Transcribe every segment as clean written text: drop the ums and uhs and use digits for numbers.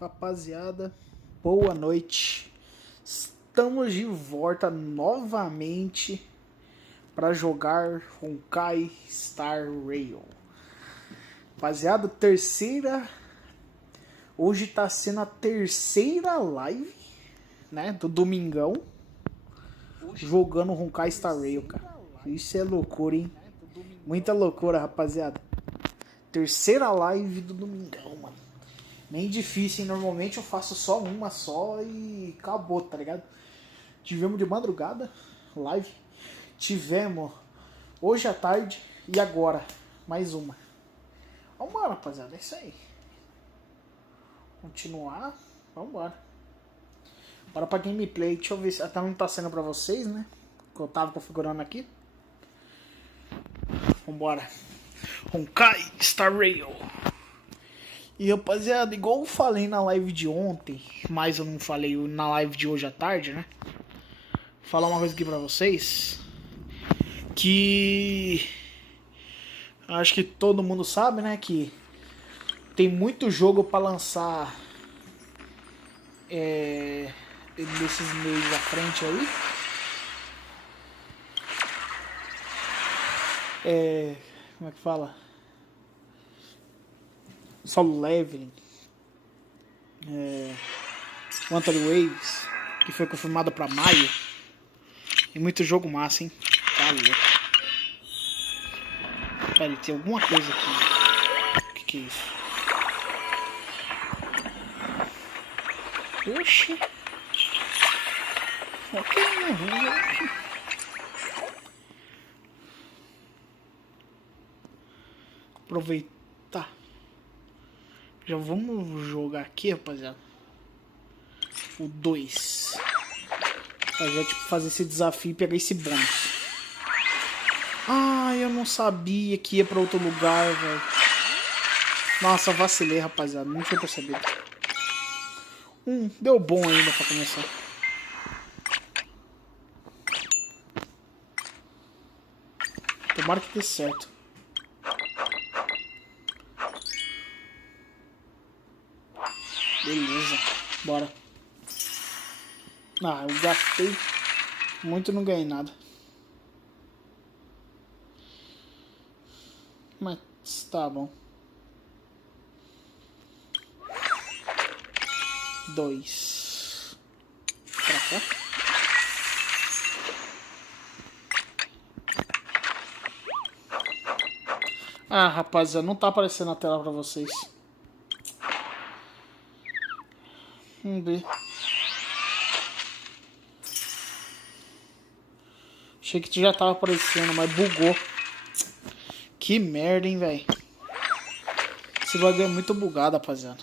Rapaziada, boa noite. Estamos de volta novamente para jogar Honkai Star Rail. Rapaziada, hoje tá sendo a terceira live, né, do Domingão jogando Honkai Star Rail, cara. Isso é loucura, hein? Muita loucura, rapaziada. Terceira live do Domingão, mano. Nem difícil, hein? Normalmente eu faço só uma só e acabou, tá ligado? Tivemos de madrugada live. Tivemos hoje à tarde e agora mais uma. Vambora, rapaziada, é isso aí. Continuar, vambora. Bora pra gameplay. Deixa eu ver se até não tá sendo pra vocês, né? Que eu tava configurando aqui. Vambora. Honkai Star Rail. E rapaziada, igual eu falei na live de ontem, mas eu não falei na live de hoje à tarde, né? Vou falar uma coisa aqui pra vocês. Que acho que todo mundo sabe, né? Que tem muito jogo pra lançar nesses meses à frente aí. Como é que fala? Solo Leveling, Quantum Waves, que foi confirmado pra maio. E muito jogo massa, hein? Tá louco. Pera aí, tem alguma coisa aqui. O que é isso? Oxi. Ok, né? Aproveitar. Já vamos jogar aqui, rapaziada. O 2. Pra já tipo, fazer esse desafio e pegar esse bônus. Ah, eu não sabia que ia pra outro lugar, velho. Nossa, vacilei, rapaziada. Não tinha percebido. Deu bom ainda pra começar. Tomara que dê certo. Beleza, bora. Ah, eu gastei muito e não ganhei nada. Mas tá bom. 2. Pra cá. Ah, rapaziada, não tá aparecendo na tela pra vocês. Vamos ver. Achei que já tava aparecendo, mas bugou. Que merda, hein, velho. Esse bagulho é muito bugado, rapaziada.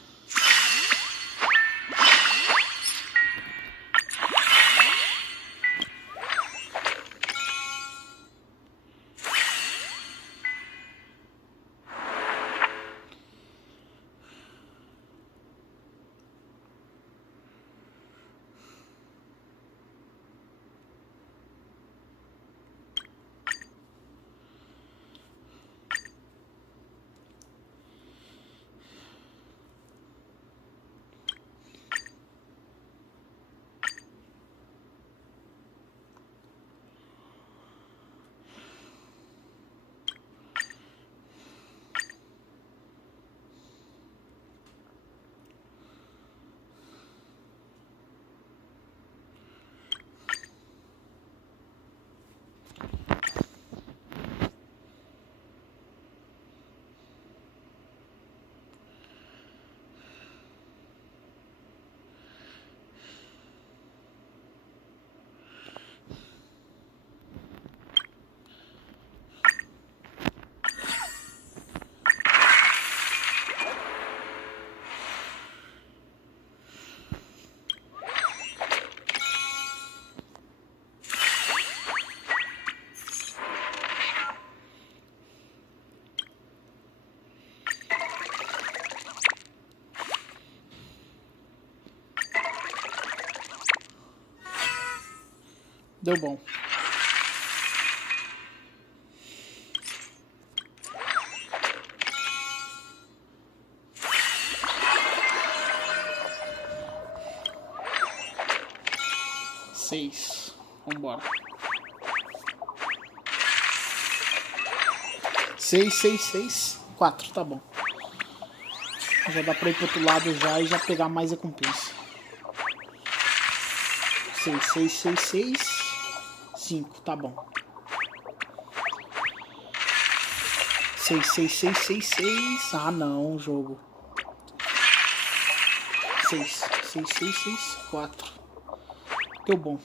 Deu bom. 6. Vambora. 6, 6, 6. 4, tá bom. Já dá pra ir pro outro lado já e já pegar mais recompensa. 6, 6, 6, 6. 5, tá bom. 6, 6, 6, 6, 6. Ah, não, jogo. 6, 6, 6, 6, 4. Deu bom.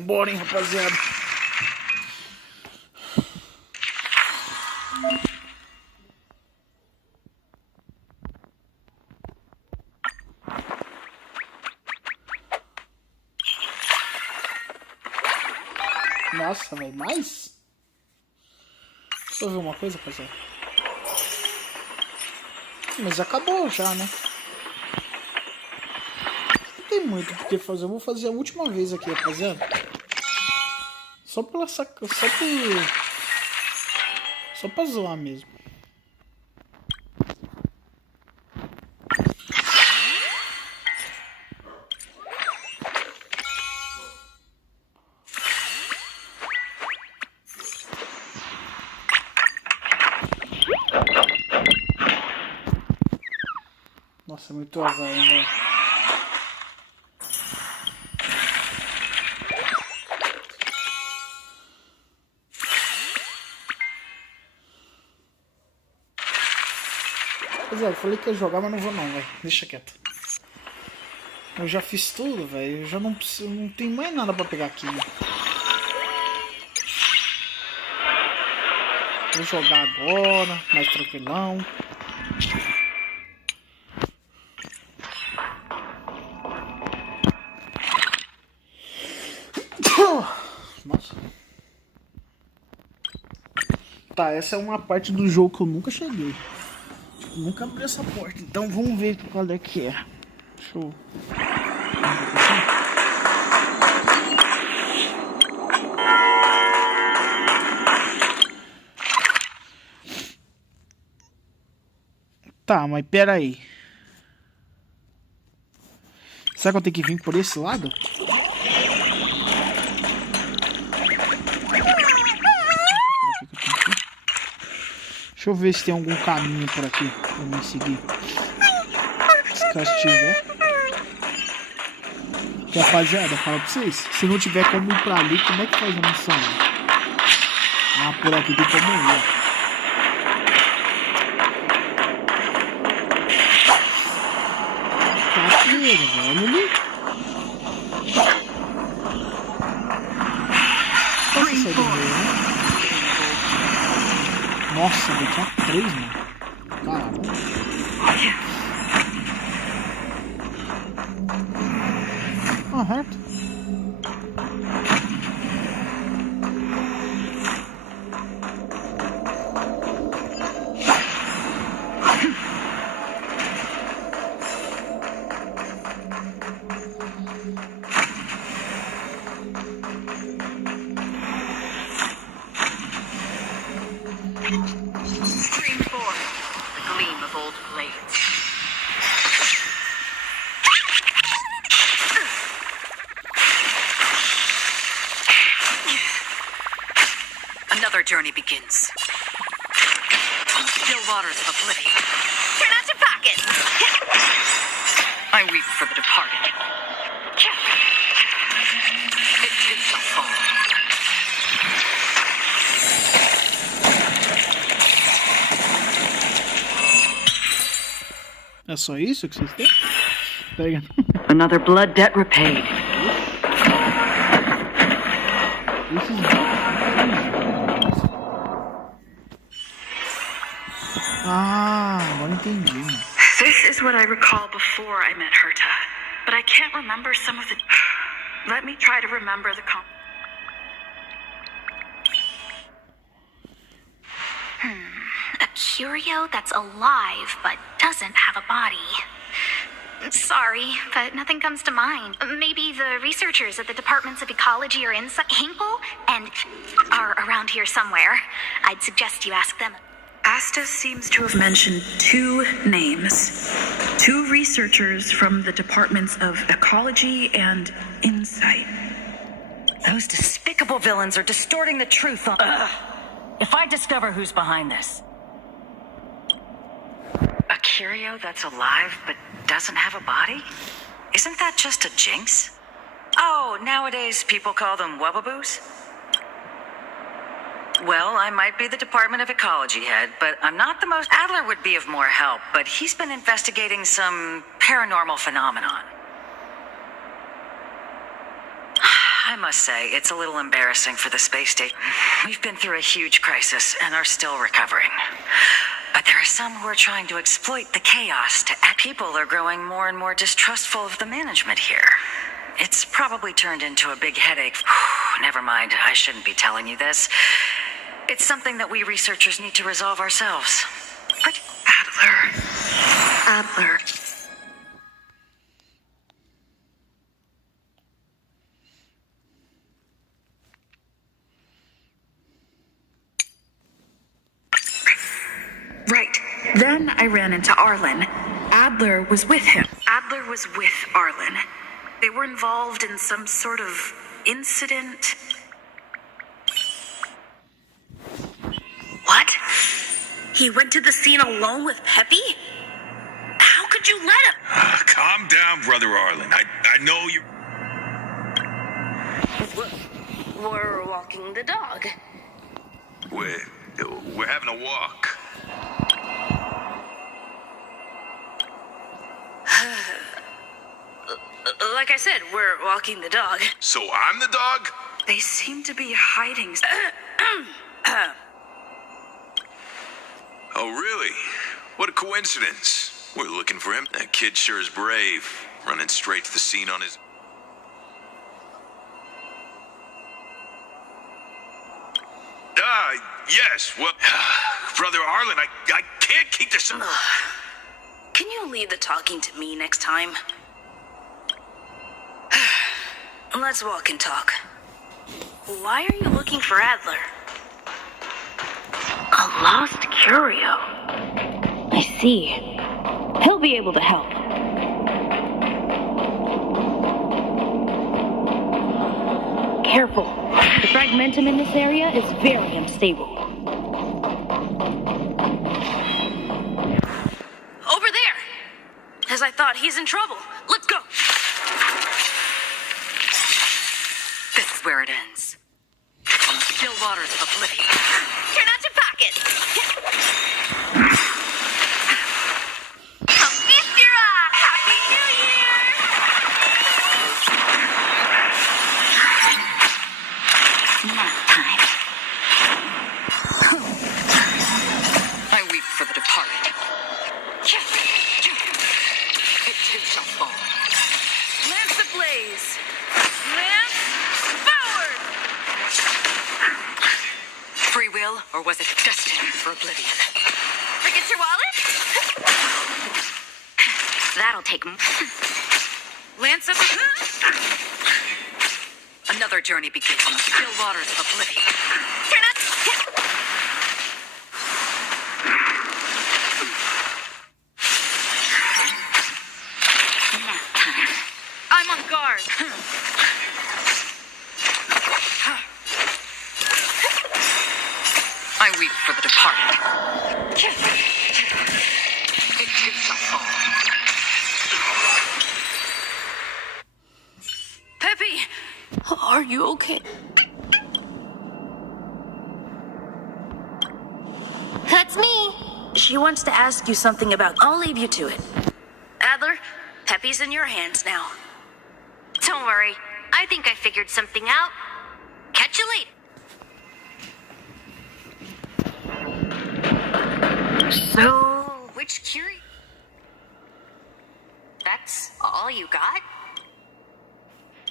Vambora, hein, rapaziada. Nossa, velho, mais? Deixa eu ver uma coisa, rapaziada. Mas acabou já, né? Não tem muito o que fazer. Eu vou fazer a última vez aqui, rapaziada. Só pela saca... Só pra zoar mesmo. Nossa, muito azar, hein, velho. Pois é, eu falei que ia jogar, mas não vou não, velho. Deixa quieto. Eu já fiz tudo, velho. Eu já não preciso, não tem mais nada pra pegar aqui, né? Vou jogar agora, mais tranquilão. Nossa. Tá, essa é uma parte do jogo que eu nunca cheguei. Tipo, nunca abri essa porta. Então vamos ver qual é que é. Deixa eu... Tá, mas pera aí. Será que eu tenho que vir por esse lado? Deixa eu ver se tem algum caminho por aqui pra me seguir. Se caso tiver. Que, rapaziada, fala pra vocês. Se não tiver como ir pra ali, como é que faz a missão? Ah, por aqui tem como ir. Cadeira, velho. Ali. Posso sair do meio, né? Nossa, eu tinha 3, mano. Caramba. Ah, reto. Another journey begins. Still waters of oblivion. Turn out your pockets. I weep for the departed. It is a fall. É só isso que vocês têm? Pega. Another blood debt repaid. Ah, agora entendi. This is what I recall before I met Herta, but I can't remember some of the... Let me try to remember the... A curio that's alive but doesn't have a body. Sorry, but nothing comes to mind. Maybe the researchers at the Departments of Ecology or Hinkle and are around here somewhere. I'd suggest you ask them. Asta seems to have mentioned 2 names. 2 researchers from the Departments of Ecology and Insight. Those despicable villains are distorting the truth on... Ugh. If I discover who's behind this... A curio that's alive but doesn't have a body? Isn't that just a jinx? Oh, nowadays people call them wubbaboos? Well, I might be the Department of Ecology head, but I'm not the most... Adler would be of more help, but he's been investigating some paranormal phenomenon. I must say, it's a little embarrassing for the space station. We've been through a huge crisis and are still recovering. But there are some who are trying to exploit the chaos to act. People are growing more and more distrustful of the management here. It's probably turned into a big headache. Never mind, I shouldn't be telling you this. It's something that we researchers need to resolve ourselves. But Adler. Right. Then I ran into Arlen. Adler was with him. Adler was with Arlen. They were involved in some sort of incident. What? He went to the scene alone with Peppy? How could you let him? Calm down, Brother Arlen. I know you... We're walking the dog. We're having a walk. Like I said, we're walking the dog. So I'm the dog? They seem to be hiding. Oh, really? What a coincidence. We're looking for him. That kid sure is brave, running straight to the scene on his... Yes, well... Brother Arlen, I can't keep this... Can you leave the talking to me next time? Let's walk and talk. Why are you looking for Adler? A lost curio. I see. He'll be able to help. Careful. The fragmentum in this area is very unstable. Over there! As I thought, he's in trouble. Let's go! This is where it ends. On the still waters of oblivion. Turn out your pockets. Come feast your eye. Happy New Year! Nap time. I weep for the departed. It too shall fall. Lance ablaze! Lance forward! Free will, or was it destined for oblivion? Forget your wallet? That'll take Lance up. Another journey begins on the still waters of oblivion. Turn out. Nap time. I'm on guard. I weep for the departed. It too shall fall. Peppy! Are you okay? That's me. She wants to ask you something about... I'll leave you to it. Adler, Peppy's in your hands now. Don't worry. I think I figured something out. Catch you later. So, which curio? That's all you got?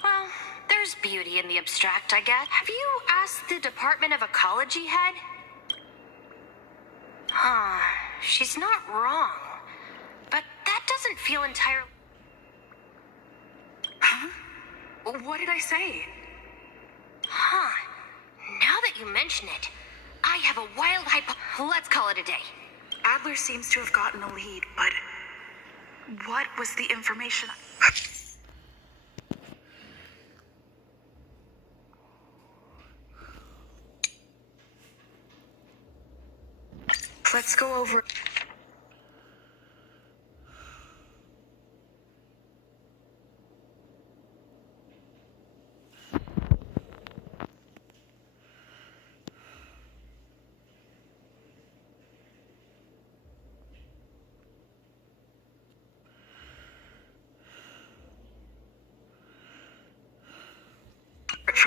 Well, there's beauty in the abstract, I guess. Have you asked the Department of Ecology head? Huh, she's not wrong. But that doesn't feel entirely... Huh? What did I say? Huh. Now that you mention it, I have a wild hypo... Let's call it a day. Adler seems to have gotten a lead, but... what was the information? Let's go over...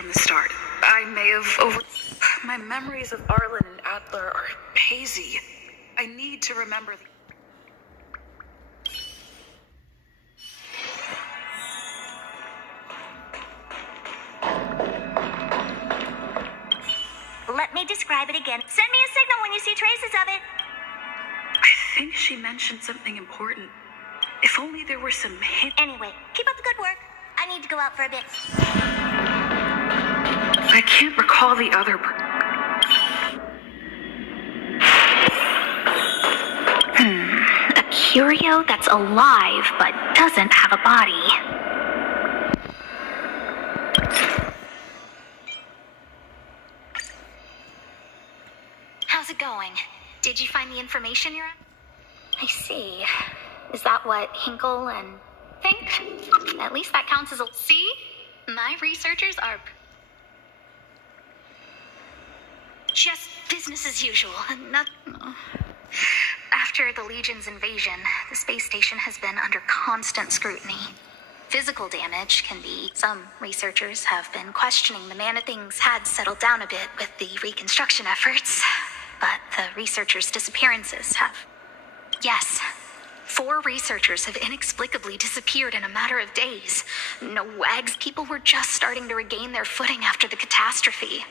from the start. I may have My memories of Arlen and Adler are hazy. I need to remember. Let me describe it again. Send me a signal when you see traces of it. I think she mentioned something important. If only there were some hint. Anyway, keep up the good work. I need to go out for a bit. I can't recall the other. A curio that's alive but doesn't have a body. How's it going? Did you find the information you're after? I see. Is that what Hinkle and think? At least that counts as a... See? My researchers are... just business as usual. After the Legion's invasion, the space station has been under constant scrutiny. Physical damage can be... Some researchers have been questioning the man. Things had settled down a bit with the reconstruction efforts, but the researchers' disappearances have... Yes. 4 researchers have inexplicably disappeared in a matter of days. No wags. People were just starting to regain their footing after the catastrophe.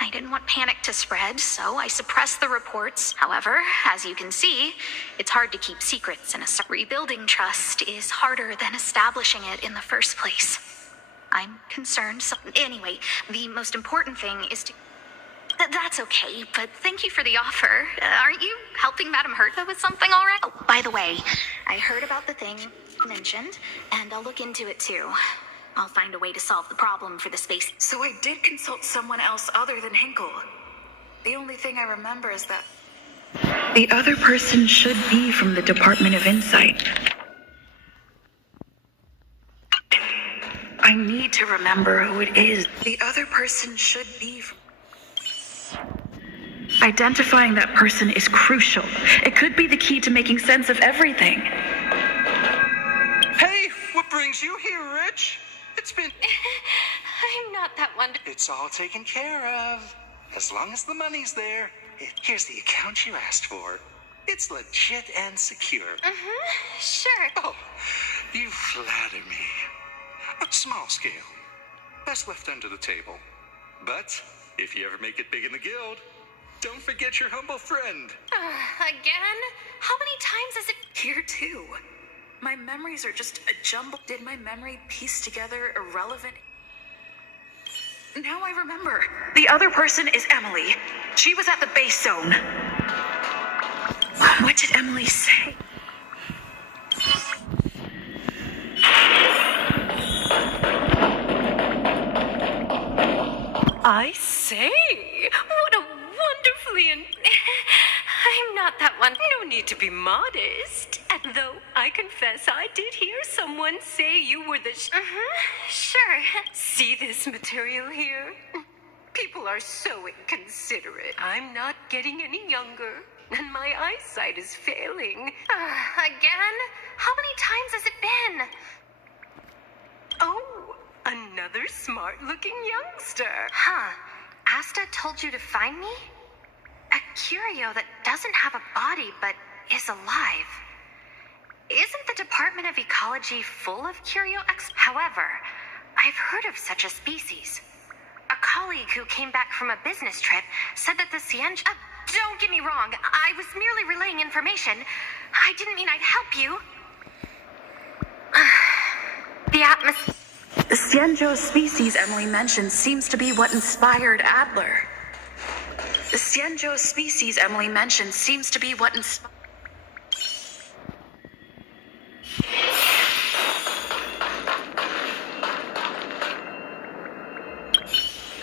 I didn't want panic to spread, so I suppressed the reports. However, as you can see, it's hard to keep secrets in a... Rebuilding trust is harder than establishing it in the first place. I'm concerned. So anyway, the most important thing is to... That's okay, but thank you for the offer. Aren't you helping Madame Herta with something already? Oh, by the way, I heard about the thing mentioned, and I'll look into it too. I'll find a way to solve the problem for the space. So I did consult someone else other than Hinkle. The only thing I remember is that the other person should be from the Department of Insight. I need to remember who it is. The other person should be from... Identifying that person is crucial. It could be the key to making sense of everything. Hey, what brings you here, Rich? It's been... I'm not that one. It's all taken care of. As long as the money's there. Here's the account you asked for. It's legit and secure. Sure. Oh, you flatter me. A small scale. Best left under the table. But if you ever make it big in the guild, don't forget your humble friend. Again? How many times is it? Here too. My memories are just a jumble. Did my memory piece together irrelevant? Now I remember. The other person is Emily. She was at the base zone. What did Emily say? I say, what a wonderfully I'm not that one. No need to be modest. And though I confess I did hear someone say you were the Sure. See this material here? People are so inconsiderate. I'm not getting any younger, and my eyesight is failing. Again? How many times has it been? Oh, another smart-looking youngster. Huh. Asta told you to find me? A curio that doesn't have a body but is alive. Isn't the Department of Ecology full of curio However, I've heard of such a species. A colleague who came back from a business trip said that the Tmj... don't get me wrong, I was merely relaying information. I didn't mean I'd help you. The atmosphere... The Tmj species Emily mentioned seems to be what inspired Adler. The Tmj species Emily mentioned seems to be what inspired...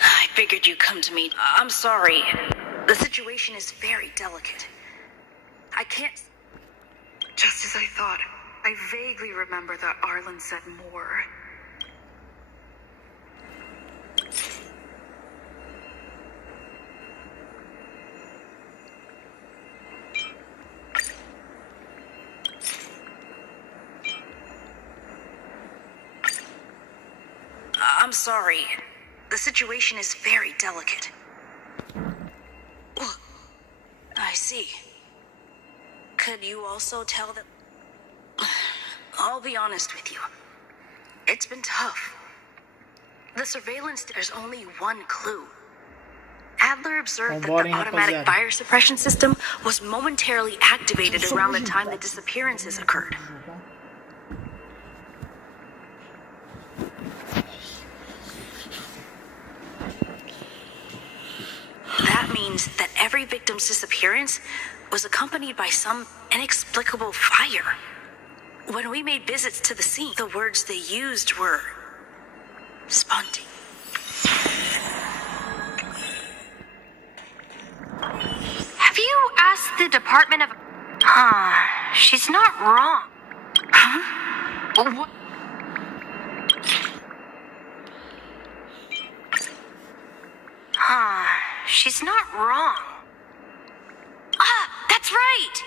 I figured you'd come to me. I'm sorry. The situation is very delicate. I can't... Just as I thought, I vaguely remember that Arlen said more. I'm sorry. The situation is very delicate. I see. Could you also tell them... I'll be honest with you. It's been tough. The surveillance, there's only one clue. Adler observed that the automatic fire suppression system was momentarily activated around the time the disappearances occurred. That means that every victim's disappearance was accompanied by some inexplicable fire. When we made visits to the scene, the words they used were spontaneous. Have you asked the Department of... she's not wrong. Huh? What? She's not wrong. That's right.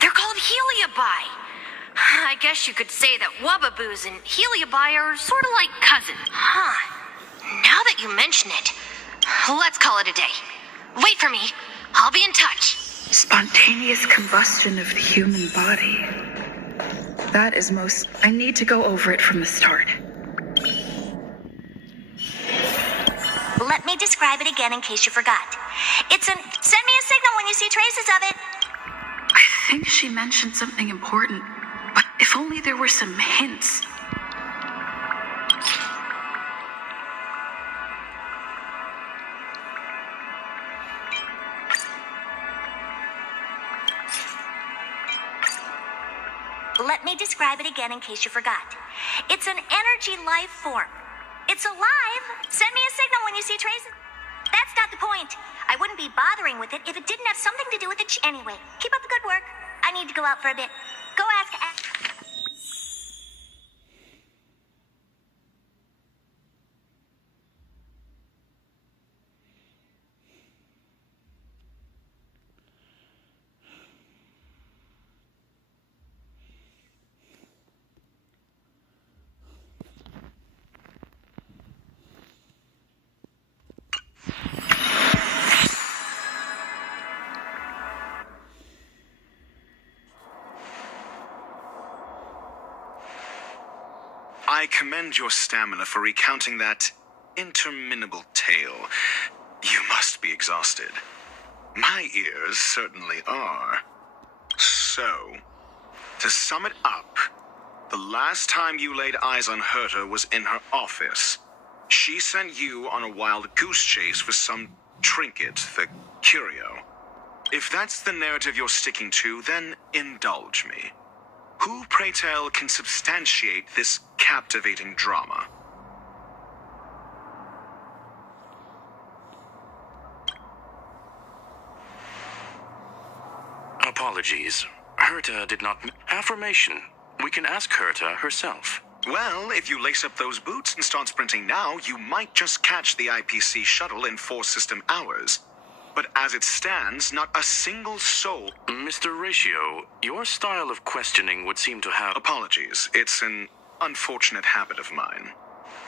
They're called Heliobi. I guess you could say that Wubbaboos and Heliobi are sort of like cousins. Now that you mention it, let's call it a day. Wait for me. I'll be in touch. Spontaneous combustion of the human body. That is most... I need to go over it from the start. Let me describe it again in case you forgot. Send me a signal when you see traces of it. I think she mentioned something important, but if only there were some hints. Let me describe it again in case you forgot. It's an energy life form. It's alive. Send me a signal when you see traces. That's not the point. I wouldn't be bothering with it if it didn't have something to do with it. Anyway, keep up the good work. I need to go out for a bit. Go ask... I commend your stamina for recounting that interminable tale. You must be exhausted. My ears certainly are. So, to sum it up, the last time you laid eyes on Herta was in her office. She sent you on a wild goose chase for some trinket, the curio. If that's the narrative you're sticking to, then indulge me. Who, pray tell, can substantiate this captivating drama? Apologies. Herta did not... Affirmation. We can ask Herta herself. Well, if you lace up those boots and start sprinting now, you might just catch the IPC shuttle in 4 system hours. But as it stands, not a single soul... Mr. Ratio, your style of questioning would seem to have... Apologies. It's an unfortunate habit of mine.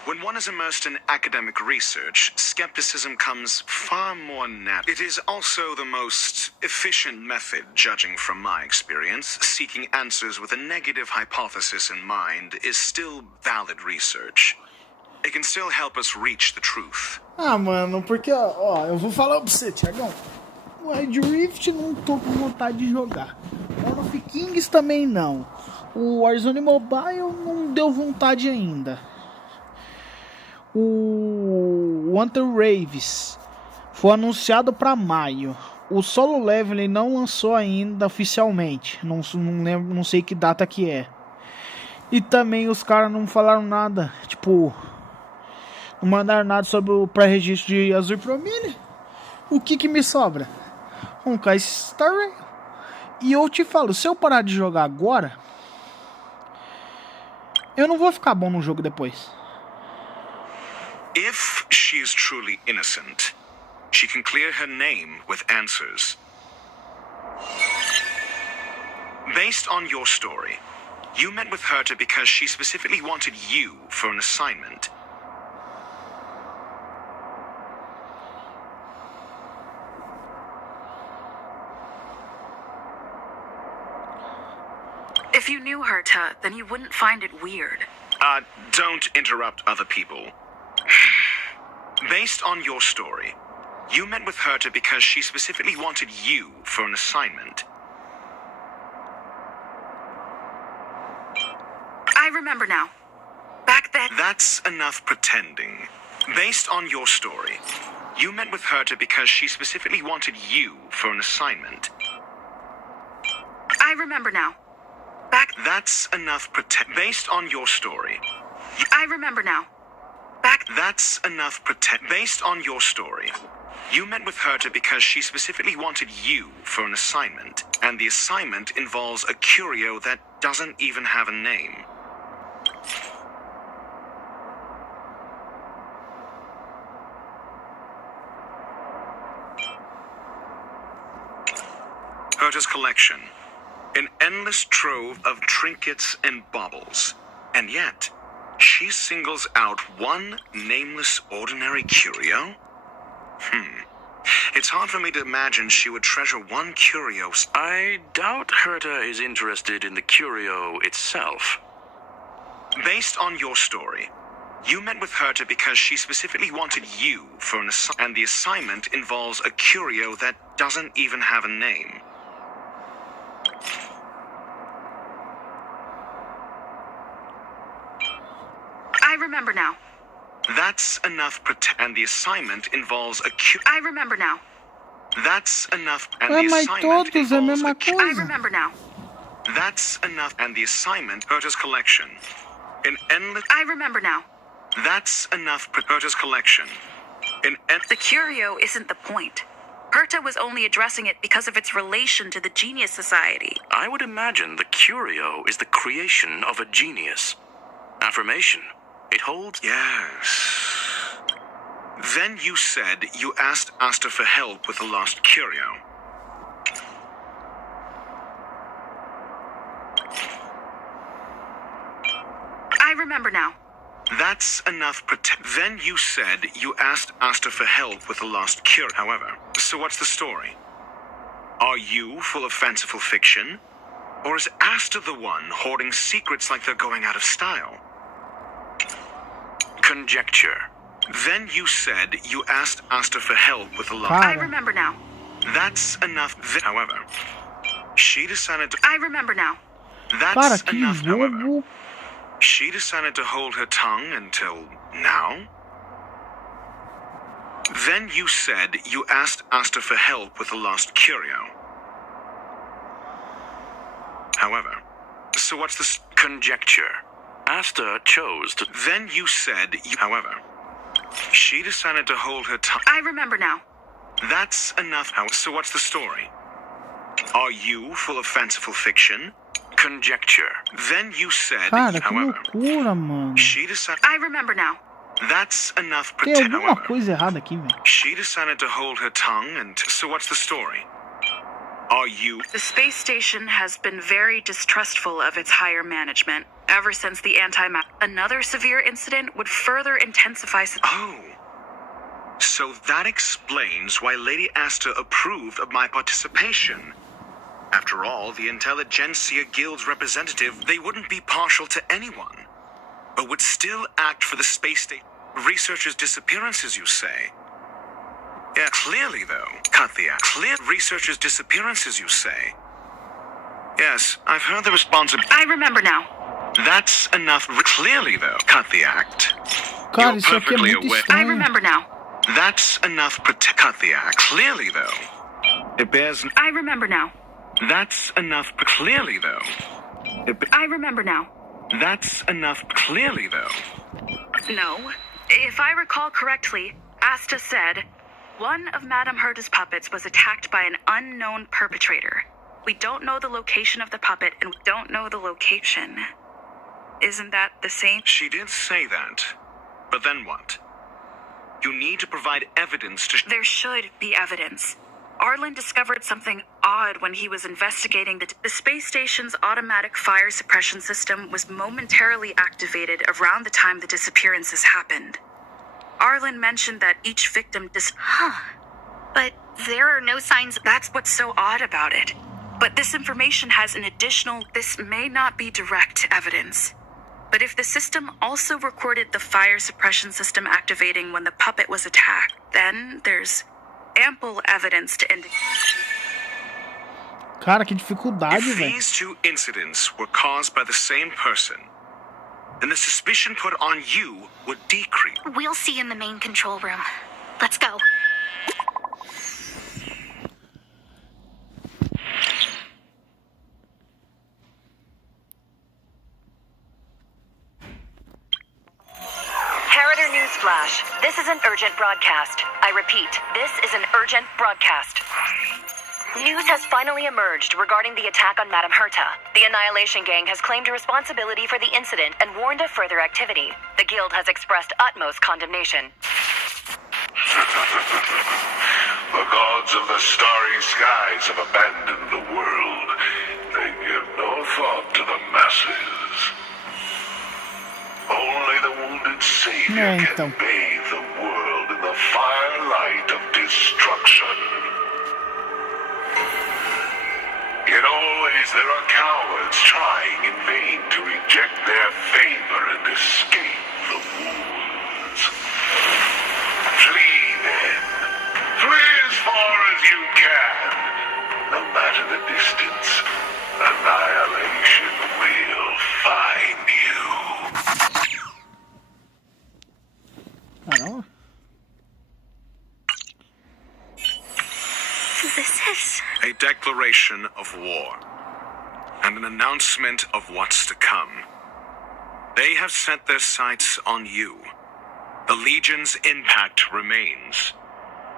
When one is immersed in academic research, skepticism comes far more natural. It is also the most efficient method, judging from my experience. Seeking answers with a negative hypothesis in mind is still valid research. It can still help us reach the truth. Mano, porque, ó, eu vou falar pra você, Thiagão. O Wild Rift não tô com vontade de jogar. O of Kings também não. O Warzone Mobile não deu vontade ainda. O Hunter Raves foi anunciado para maio. O Solo Leveling não lançou ainda oficialmente. Não lembro, não sei que data que é. E também os caras não falaram nada, tipo... Não mandaram nada sobre o pré-registro de Azul Promilha. O que me sobra? Honkai Star Rail. E eu te falo, se eu parar de jogar agora, eu não vou ficar bom no jogo depois. If she is truly innocent, she can clear her name with answers. Based on your story, you met with Herta because she specifically wanted you for an assignment. If you knew Herta, then you wouldn't find it weird. Don't interrupt other people. Based on your story, you met with Herta because she specifically wanted you for an assignment. I remember now. Back then... That's enough pretending. Based on your story, you met with Herta because she specifically wanted you for an assignment. I remember now. That's enough based on your story. I remember now. That's enough based on your story. You met with Herta because she specifically wanted you for an assignment, and the assignment involves a curio that doesn't even have a name. Herta's collection. An endless trove of trinkets and baubles. And yet, she singles out one nameless ordinary curio? It's hard for me to imagine she would treasure one curio. I doubt Herta is interested in the curio itself. Based on your story, you met with Herta because she specifically wanted you for an assignment, and the assignment involves a curio that doesn't even have a name. I remember now. That's enough and the assignment involves a I remember now. That's enough and the assignment involves I remember now. That's enough and the assignment Herta's collection. An endless I remember now. That's enough Herta's collection. The curio isn't the point. Herta was only addressing it because of its relation to the Genius Society. I would imagine the curio is the creation of a genius. Affirmation. It holds... Yes. Then you said you asked Asta for help with the lost curio. I remember now. That's enough Then you said you asked Asta for help with the lost curio. However, so what's the story? Are you full of fanciful fiction? Or is Asta the one hoarding secrets like they're going out of style? Conjecture. Then you said you asked Asta for help with the lost... I remember now. That's enough. However, she decided to... I remember now. That's enough, however. She decided to hold her tongue until now? Then you said you asked Asta for help with the lost curio. However, so what's the... Conjecture. Asta chose to... Then you said you... However, she decided to hold her tongue... I remember now. That's enough. So what's the story? Are you full of fanciful fiction? Conjecture. Then you said, Cara, que however, loucura, mano. she decided... I remember now. That's enough. Tem alguma coisa errada aqui, velho. She decided to hold her tongue and... So what's the story? Are you... The space station has been very distrustful of its higher management ever since the anti-map. Another severe incident would further intensify... Oh. So that explains why Lady Asta approved of my participation. After all, the Intelligentsia Guild's representative, they wouldn't be partial to anyone, but would still act for the space station. Researchers' disappearances, you say? Yeah, clearly, though. Cut the act. Clear researchers' disappearances, you say? Yes, I've heard the responsibility. I remember now. That's enough. Clearly, though. Cut the act. Cara, You're isso aqui é perfectly muito aware. I estranho. remember now. That's enough. Cut the act. Clearly, though. It bears... I remember now. That's enough. Clearly, though. I remember now. That's enough. Clearly, though. No. If I recall correctly, Asta said, one of Madame Herta's puppets was attacked by an unknown perpetrator. We don't know the location of the puppet, and we don't know the location. Isn't that the same? She did say that. But then what? You need to provide evidence to... There should be evidence. Arlen discovered something odd when he was investigating the space station's automatic fire suppression system was momentarily activated around the time the disappearances happened. Arlen mentioned that each victim But there are no signs... That's what's so odd about it. But this information has an additional... This may not be direct evidence. But if the system also recorded the fire suppression system activating when the puppet was attacked, then there's ample evidence to indicate... Cara, que dificuldade, If velho. these two incidents were caused by the same person, then the suspicion put on you would decrease. We'll see in the main control room. Let's go. Harrider Newsflash. This is an urgent broadcast. I repeat, this is an urgent broadcast. News has finally emerged regarding the attack on Madame Herta. The Annihilation Gang has claimed responsibility for the incident and warned of further activity. The Guild has expressed utmost condemnation. The gods of the starry skies have abandoned the world. They give no thought to the masses. Only the wounded savior can bathe the world in the firelight of destruction. Yet always there are cowards trying in vain to reject their favor and escape the wounds. Flee then. Flee as far as you can. No matter the distance, annihilation will find you. Caramba. This is... A declaration of war, and an announcement of what's to come. They have set their sights on you. The Legion's impact remains,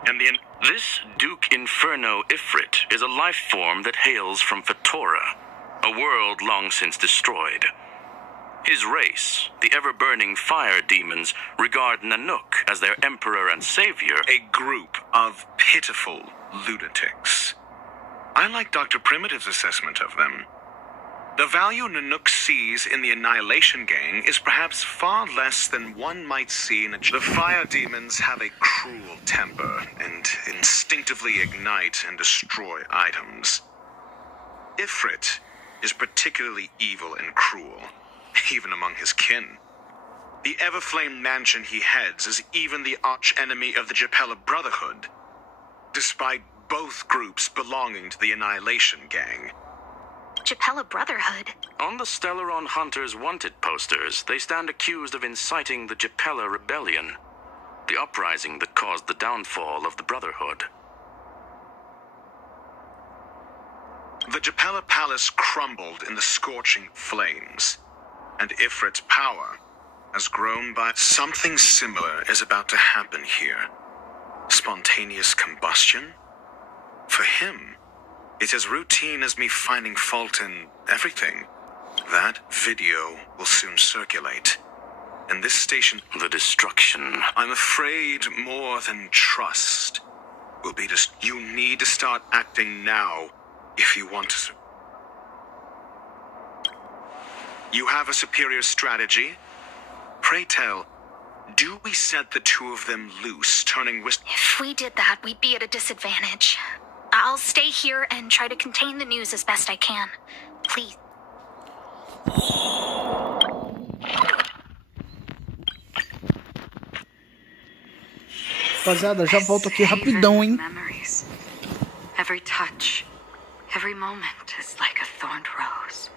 and This Duke Inferno Ifrit is a life form that hails from Fatora, a world long since destroyed. His race, the ever-burning fire demons, regard Nanook as their emperor and savior. a group of pitiful lunatics. I like Dr. Primitive's assessment of them. The value Nanook sees in the Annihilation Gang is perhaps far less than one might see in a... The fire demons have a cruel temper and instinctively ignite and destroy items. Ifrit is particularly evil and cruel, even among his kin. The Everflame mansion he heads is even the arch-enemy of the Japella Brotherhood, despite both groups belonging to the Annihilation Gang. Japella Brotherhood. On the Stellaron Hunters wanted posters, they stand accused of inciting the Japella Rebellion, the uprising that caused the downfall of the Brotherhood. The Japella Palace crumbled in the scorching flames, and Ifrit's power has grown by... Something similar is about to happen here. Spontaneous combustion? For him, it's as routine as me finding fault in everything. That video will soon circulate. And this station... The destruction. I'm afraid more than trust will be just... You need to start acting now if you want to... You have a superior strategy? Pray tell, do we set the two of them loose, turning If we did that, we'd be at a disadvantage. I'll stay here and try to contain the news as best I can. Please. Rapaziada, já volto aqui rapidão, hein? Memories. Every touch, every moment is like a thorned rose.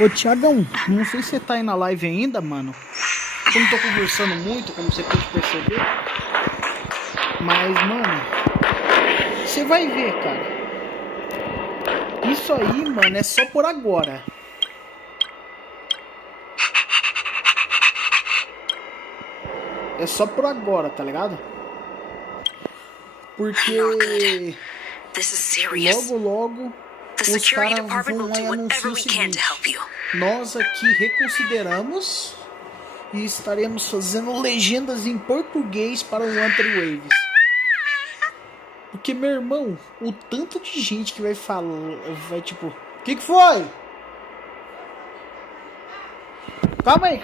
Ô, Thiagão, não sei se você tá aí na live ainda, mano. Eu não tô conversando muito, como você pode perceber. Mas, mano, você vai ver, cara. Isso aí, mano, é só por agora. É só por agora, tá ligado? Porque logo os caras vão lá e anunciar o seguinte: nós aqui reconsideramos e estaremos fazendo legendas em português para o Anthem Waves. Porque, meu irmão, o tanto de gente que vai falar, vai tipo, o que foi? Calma aí.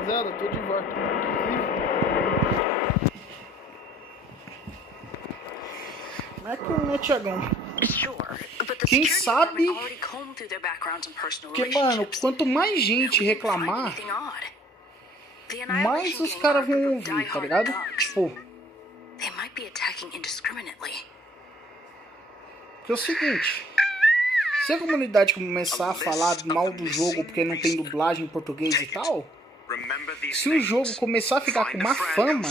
Rapaziada, tô de volta aqui. Como é que não é, Thiagão? Quem sabe? Porque, mano, quanto mais gente reclamar, mais os caras vão ouvir, tá ligado? Tipo, porque é o seguinte: se a comunidade começar a falar mal do jogo porque não tem dublagem em português e tal, se o jogo começar a ficar com uma fama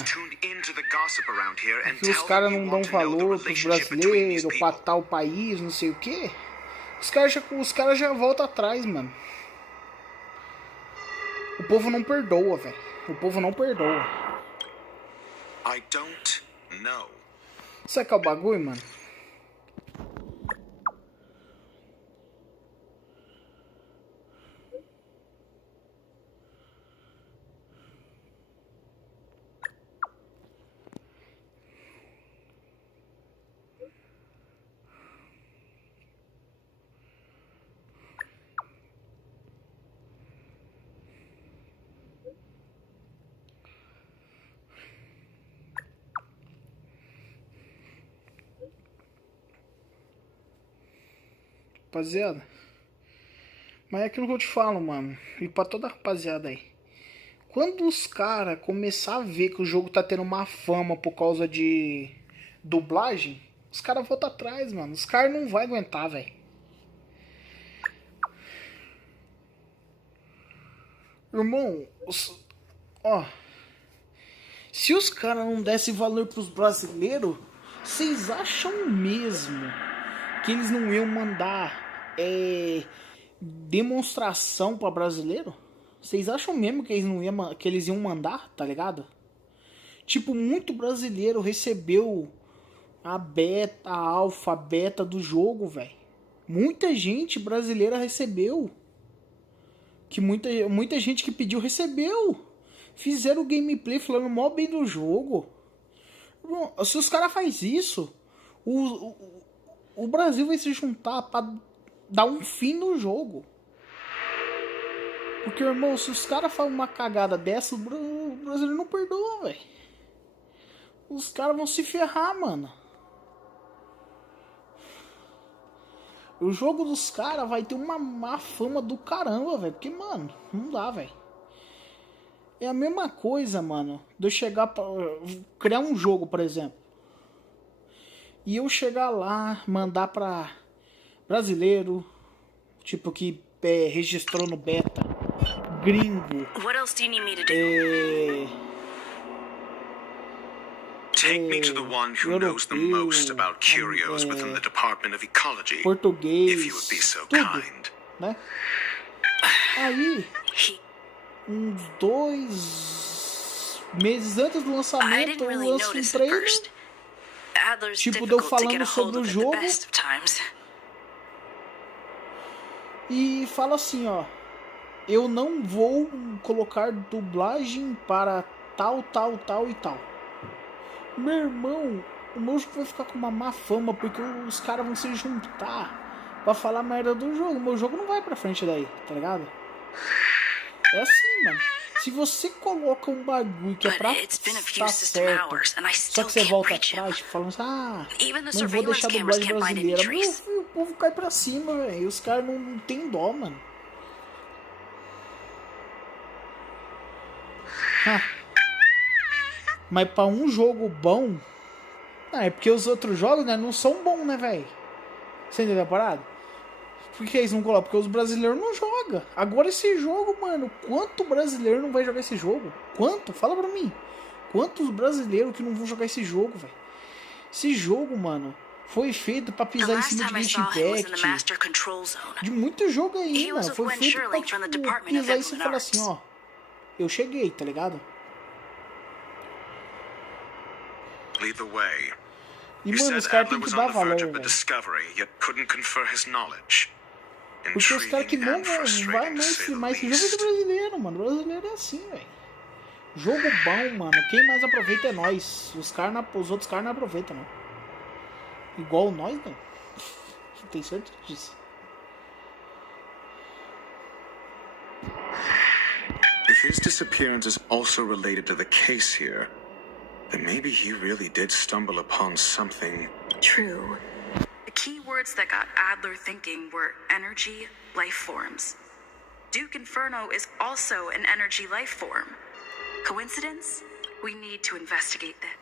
que os caras não dão valor pros brasileiros, pra tal país, não sei o que, os caras já voltam atrás, mano. O povo não perdoa, velho. O povo não perdoa. Sabe que é o bagulho, mano? Rapaziada, mas é aquilo que eu te falo, mano, e pra toda a rapaziada aí: quando os caras começar a ver que o jogo tá tendo uma fama por causa de dublagem, os caras voltam atrás, mano. Os caras não vão aguentar, velho. Irmão, ó, se os caras não dessem valor pros brasileiros, vocês acham mesmo que eles não iam mandar demonstração para brasileiro? Vocês acham mesmo que eles iam mandar, tá ligado? Tipo, muito brasileiro recebeu a beta, a alfa, a beta do jogo, velho. Muita gente brasileira recebeu. Que muita gente que pediu recebeu. Fizeram gameplay falando mó bem do jogo. Bom, se os caras fazem isso, o Brasil vai se juntar pra dar um fim no jogo. Porque, irmão, se os caras fazem uma cagada dessa, o brasileiro não perdoa, velho. Os caras vão se ferrar, mano. O jogo dos caras vai ter uma má fama do caramba, velho. Porque, mano, não dá, velho. É a mesma coisa, mano, de eu chegar pra criar um jogo, por exemplo. E eu chegar lá, mandar pra brasileiro, tipo, que registrou no beta, gringo. What else do you need me to do? Take me to the one who knows the most about curios within the Department of Ecology. Português, If you would be so tudo, kind. né? Aí, uns 2 meses antes do lançamento, eu lanço um trailer, tipo, deu falando sobre o jogo, e fala assim, ó, eu não vou colocar dublagem para tal, tal, tal e tal. Meu irmão, o meu jogo vai ficar com uma má fama, porque os caras vão se juntar pra falar merda do jogo. O meu jogo não vai pra frente daí, tá ligado? É assim, mano. Se você coloca um bagulho que é pra estar certo, só que você volta atrás, tipo, falando assim, não vou deixar a dublagem brasileira. O povo cai pra cima, velho. E os caras não tem dó, mano. Mas pra um jogo bom... é porque os outros jogos, né, não são bons, né, velho? Você entendeu a parada? Por que eles não colocam? Porque os brasileiros não jogam. Agora esse jogo, mano, quanto brasileiro não vai jogar esse jogo? Quanto? Fala pra mim. Quantos brasileiros que não vão jogar esse jogo, velho? Esse jogo, mano, foi feito pra pisar em cima de Genshin Impact. De muito jogo aí, mano. Foi feito pra, tipo, pisar isso e falar assim, ó. Eu cheguei, tá ligado? Lead the way. E, You mano, os said caras Adler têm que was dar on the valor, verge of a velho. discovery, yet couldn't confer his knowledge. Porque os caras que não Intriguing and vai frustrating, to mais say the filmar esse jogo é do least. brasileiro, mano. O brasileiro é assim, velho. Jogo bom, mano. Quem mais aproveita é nós. Os outros caras não aproveitam, não. Igual nós, não. Tenho certeza disso. If his disappearance is also related to the case here, then maybe he really did stumble upon something. True. The key words that got Adler thinking were energy, life forms. Duke Inferno is also an energy life form. Coincidence? We need to investigate that.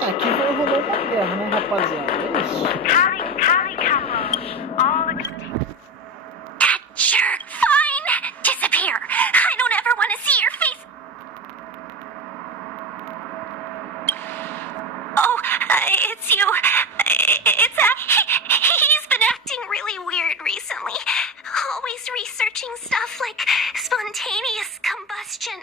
Aqui vai rolar uma guerra, né, rapaziada? É isso. Sure, fine. Disappear. I don't ever want to see your face. Oh, it's you. He's been acting really weird recently. Always researching stuff like spontaneous combustion.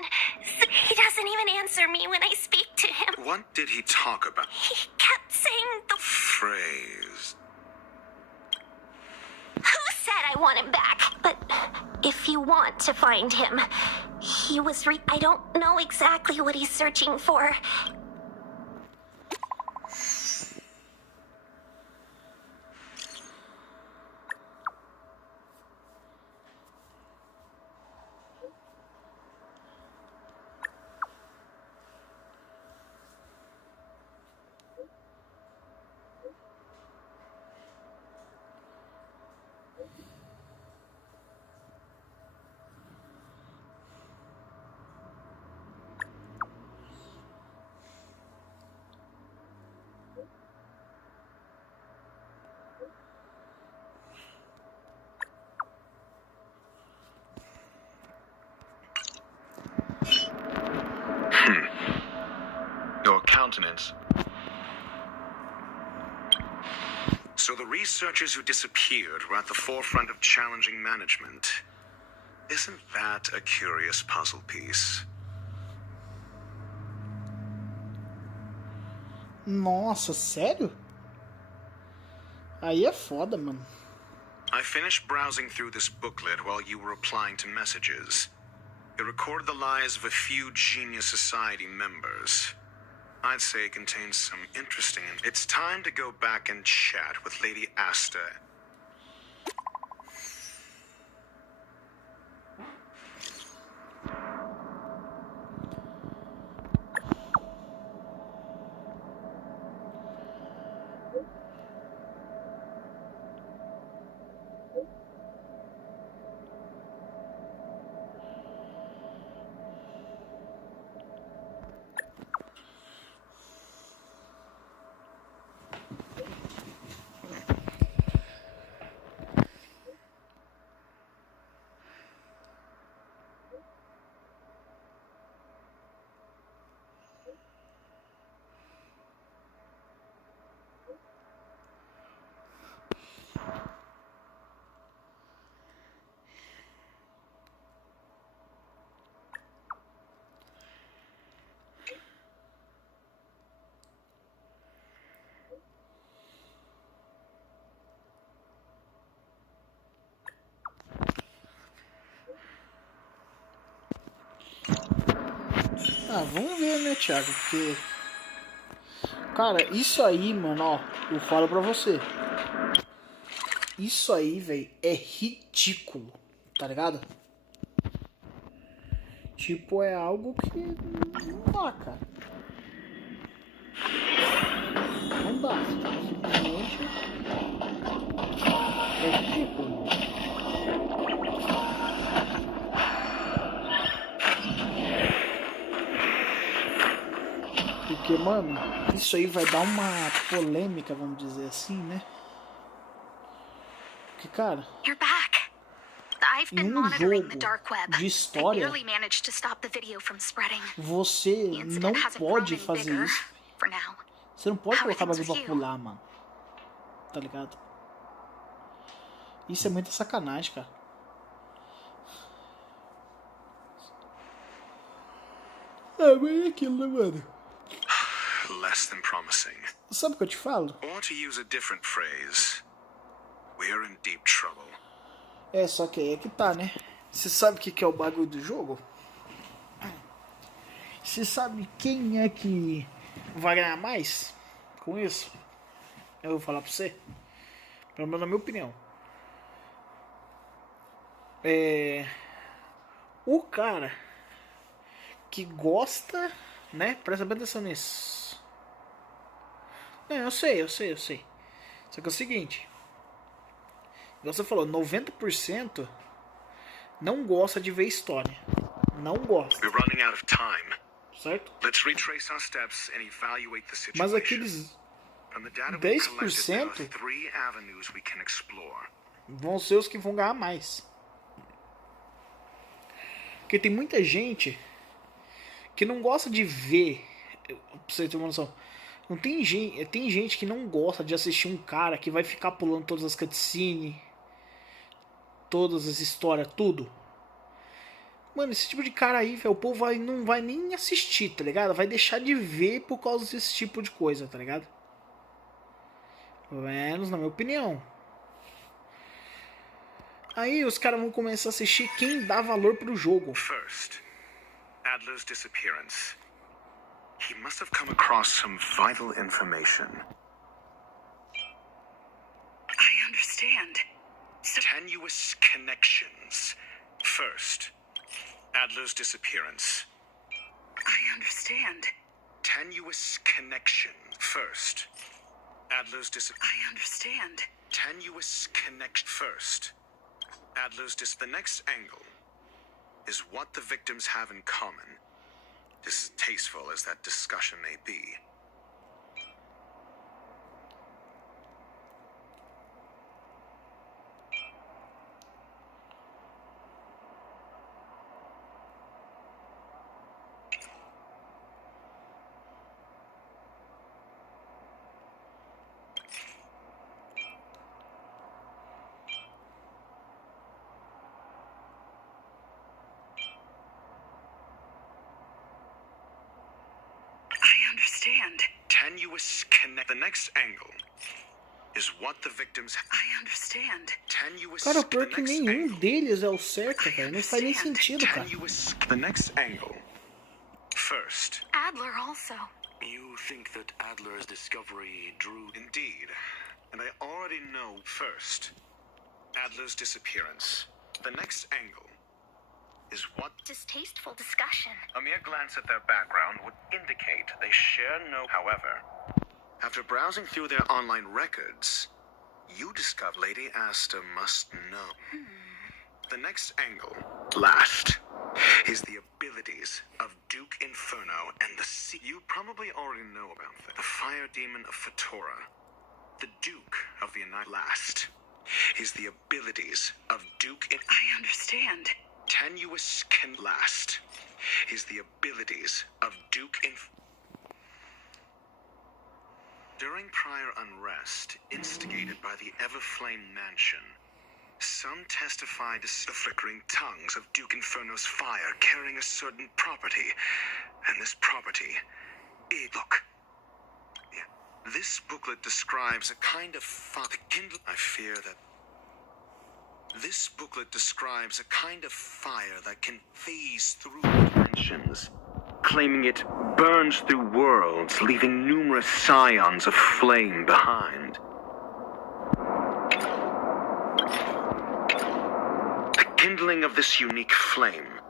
He doesn't even answer me when I speak to him. What did he talk about? He kept saying the Phrase. Who said I want him back? But if you want to find him, he was I don't know exactly what he's searching for. countenance. So the researchers who disappeared were at the forefront of challenging management. Isn't that a curious puzzle piece? Nossa, sério? Aí é foda, mano. I finished browsing through this booklet while you were replying to messages. It recorded the lives of a few Genius Society members. I'd say it contains some interesting... It's time to go back and chat with Lady Asta. Ah, vamos ver, né, Thiago? Porque... Cara, isso aí, mano, ó, eu falo pra você. Isso aí, velho, é ridículo, tá ligado? Tipo, é algo que não dá, cara. Não dá, simplesmente é ridículo. Porque, mano, isso aí vai dar uma polêmica, vamos dizer assim, né? Porque, cara, You're back. I've been monitoring the dark web. de história, I barely managed to stop the video from spreading. você The incident não hasn't pode grown fazer bigger isso. for now. Você não pode How are colocar things bagulho with pra you? pular, mano. Tá ligado? Isso é muita sacanagem, cara. É, mas é aquilo, né, mano? Less than promising. Sabe o que eu te falo? Or to use a different phrase, we're in deep trouble. É, só que aí é que tá, né? Você sabe o que é o bagulho do jogo? Você sabe quem é que vai ganhar mais com isso? Eu vou falar pra você. Pelo menos na minha opinião. O cara que gosta, né? Presta bem atenção nisso. Não, eu sei. Só que é o seguinte. Você falou, 90% não gosta de ver história. Não gosta. We're running out of time. Certo? Let's retrace our steps and evaluate the situation. Mas aqueles From the data we collected, there are 10% three avenues we can explore. vão ser os que vão ganhar mais. Porque tem muita gente que não gosta de ver. Pra você ter uma noção. Não tem gente que não gosta de assistir um cara que vai ficar pulando todas as cutscenes, todas as histórias, tudo. Mano, esse tipo de cara aí, velho, o povo não vai nem assistir, tá ligado? Vai deixar de ver por causa desse tipo de coisa, tá ligado? Pelo menos na minha opinião. Aí os caras vão começar a assistir quem dá valor pro jogo. First, Adler's disappearance. He must have come across some vital information. I understand. Tenuous connections. First, Adler's disappearance. I understand. Tenuous connection. First, Adler's I understand. tenuous connection. First, the next angle is what the victims have in common. Distasteful as that discussion may be. tenuous connect. The next angle is what the victims. I understand. Tenuous. Cara, pior que nenhum deles é o certo, velho. Não faz nem sentido, cara. Tenuous. The next angle. First. Adler also. You think that Adler's discovery drew... Indeed. And I already know first. Adler's disappearance. The next angle is what... Distasteful discussion. A mere glance at their background would indicate they share no... However, after browsing through their online records, you discover Lady Asta must know. The next angle, last, is the abilities of Duke Inferno and the sea. You probably already know about them. The fire demon of Fatora. The Duke of the last is the abilities of Duke in... I understand. Tenuous can last is the abilities of Duke in... During prior unrest instigated by the Everflame Mansion, some testified to the flickering tongues of Duke Inferno's fire carrying a certain property, and this property is... Look. Yeah. This booklet describes a kind of kindle. I fear that... This booklet describes a kind of fire that can phase through dimensions, claiming it burns through worlds, leaving numerous scions of flame behind. The kindling of this unique flame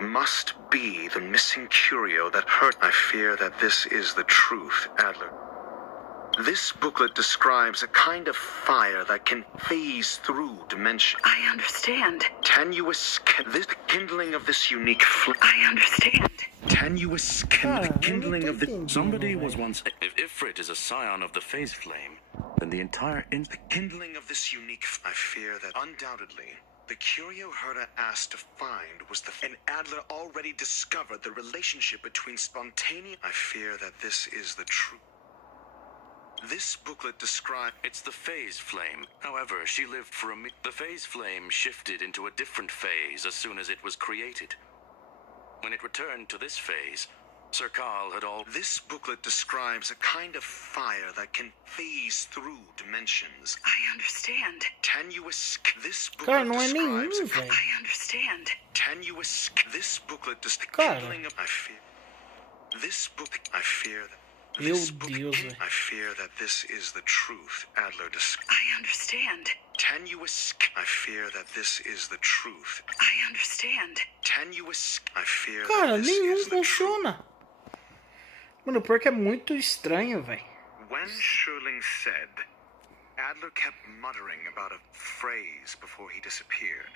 must be the missing curio that hurt. I fear that this is the truth, Adler. This booklet describes a kind of fire that can phase through dimensions. I understand. Tenuous this kindling of this unique I understand. Tenuous kindling of the... Somebody was once... If Ifrit is a scion of the phase flame, then the entire... The kindling of this unique... I fear that undoubtedly, the curio Herta asked to find was the... And Adler already discovered the relationship between spontaneous... I fear that this is the truth. This booklet describes... It's the phase flame. However, she lived for the phase flame shifted into a different phase as soon as it was created. When it returned to this phase, Sir Carl had all... This booklet describes a kind of fire that can phase through dimensions. I understand. Tenuous... This Cara, booklet não é nenhum, describes... velho. I understand. Tenuous... This booklet does the Cara. kindling of... I fear... This book... I fear that... Meu This book... Deus, velho. I fear that this is the truth, Adler describes. I understand. Tenuous... I fear that this is the truth. I understand. Tenuous... I fear Cara, that this nenhum is the truth. funciona. Mano, porque é muito estranho, velho. When Sherling said, Adler kept muttering about a phrase before he disappeared.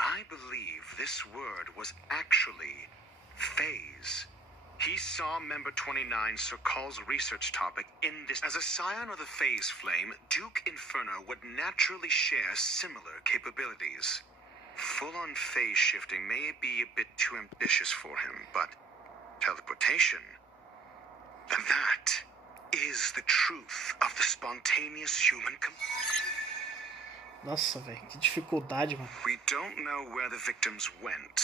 I believe this word was actually phase. He saw Member 29 Sir Call's research topic in this. As a scion of the phase flame, Duke Inferno would naturally share similar capabilities. Full-on phase shifting may be a bit too ambitious for him, but teleportation... That is the truth of the spontaneous human... Nossa, velho, que dificuldade, mano. We don't know where the victims went,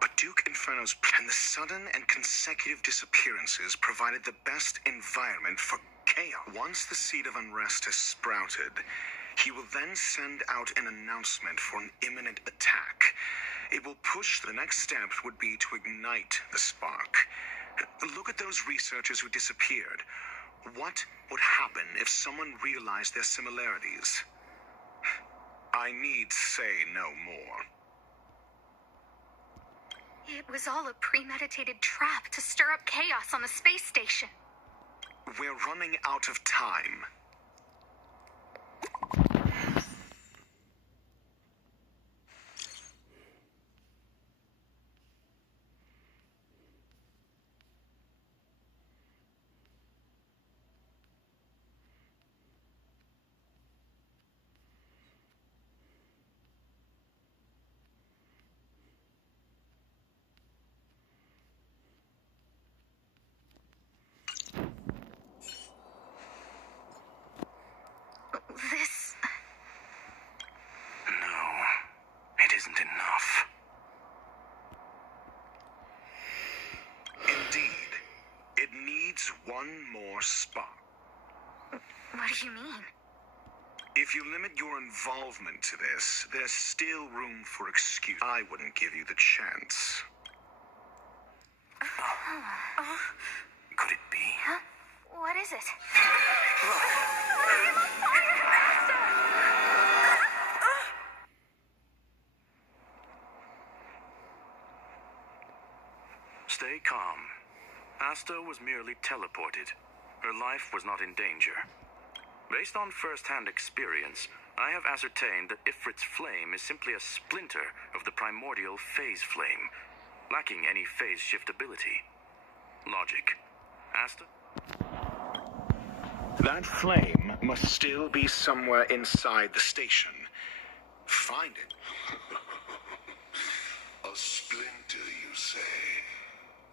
but Duke Inferno's and the sudden and consecutive disappearances provided the best environment for chaos. Once the seed of unrest has sprouted, he will then send out an announcement for an imminent attack. It will push... The next step would be to ignite the spark. Look at those researchers who disappeared. What would happen if someone realized their similarities? I need say no more. It was all a premeditated trap to stir up chaos on the space station. We're running out of time. one more spot. What do you mean? If you limit your involvement to this, there's still room for excuse. I wouldn't give you the chance. Could it be? Huh? What is it? Stay calm. Asta was merely teleported. Her life was not in danger. Based on first-hand experience, I have ascertained that Ifrit's flame is simply a splinter of the primordial phase flame, lacking any phase shift ability. Logic. Asta? That flame must still be somewhere inside the station. Find it. A splinter, you say?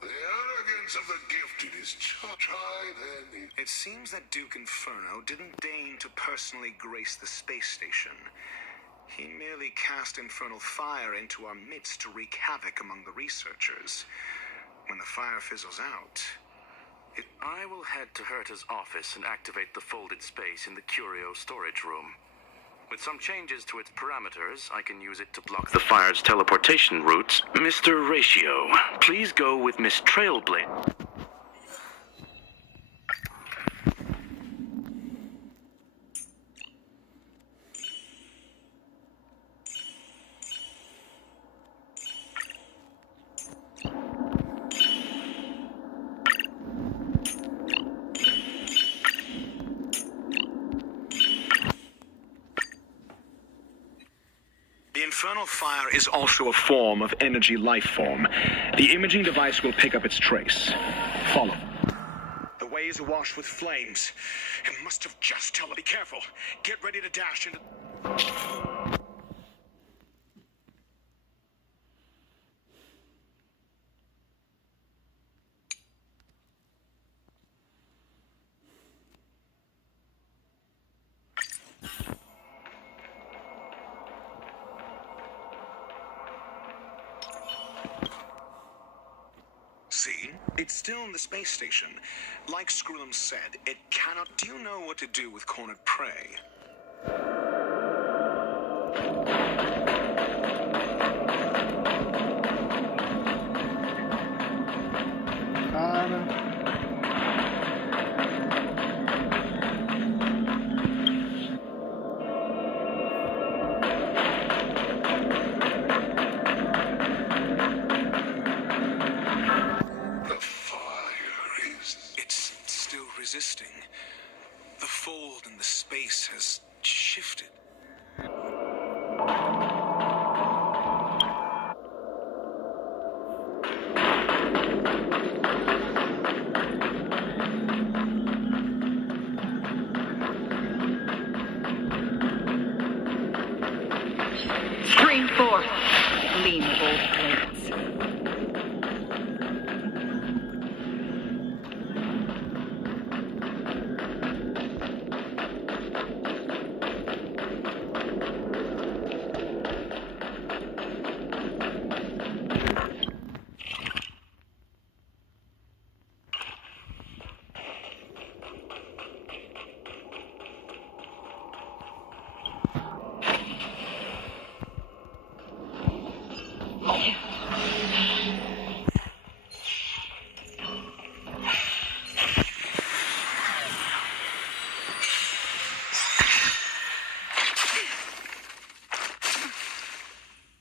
The arrogance of the gifted is tried and It seems that Duke Inferno didn't deign to personally grace the space station. He merely cast infernal fire into our midst to wreak havoc among the researchers. When the fire fizzles out, I will head to Herta's office and activate the folded space in the curio storage room. With some changes to its parameters, I can use it to block the fire's teleportation routes. Mr. Ratio, please go with Miss Trailblade. infernal fire is also a form of energy life form. The imaging device will pick up its trace. Follow. The way is awash with flames. It must have just Be careful. Get ready to dash into... See? It's still in the space station. Like Screwlum said, it cannot... Do you know what to do with cornered prey? Resisting. The fold in the space has shifted. Screen 4. Lean both plates.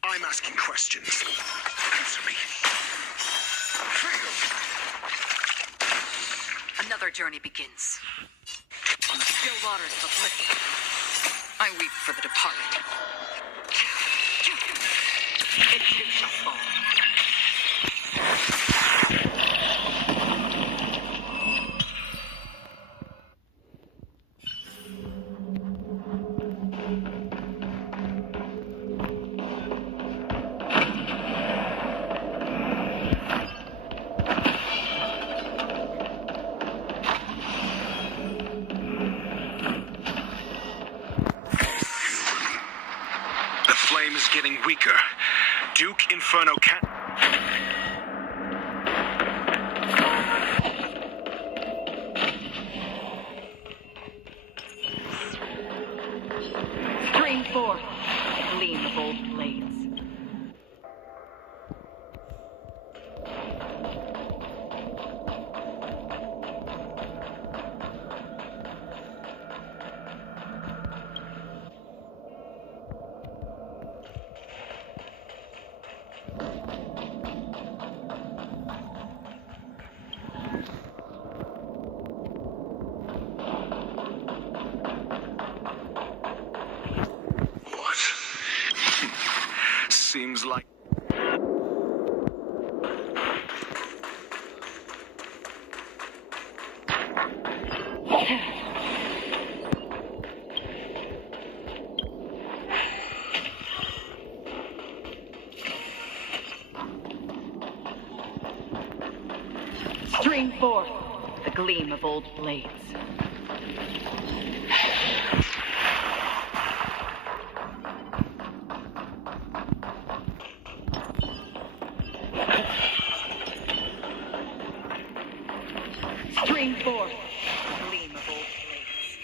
I'm asking questions. Answer me. Another journey begins. On the still waters of oblivion, I weep for the departed. It too shall fall. The flame is getting weaker. Duke Inferno can't... 4. The gleam of old blades. Seems like... Stream 4. The gleam of old blades. Stream 4. The gleam of old blades.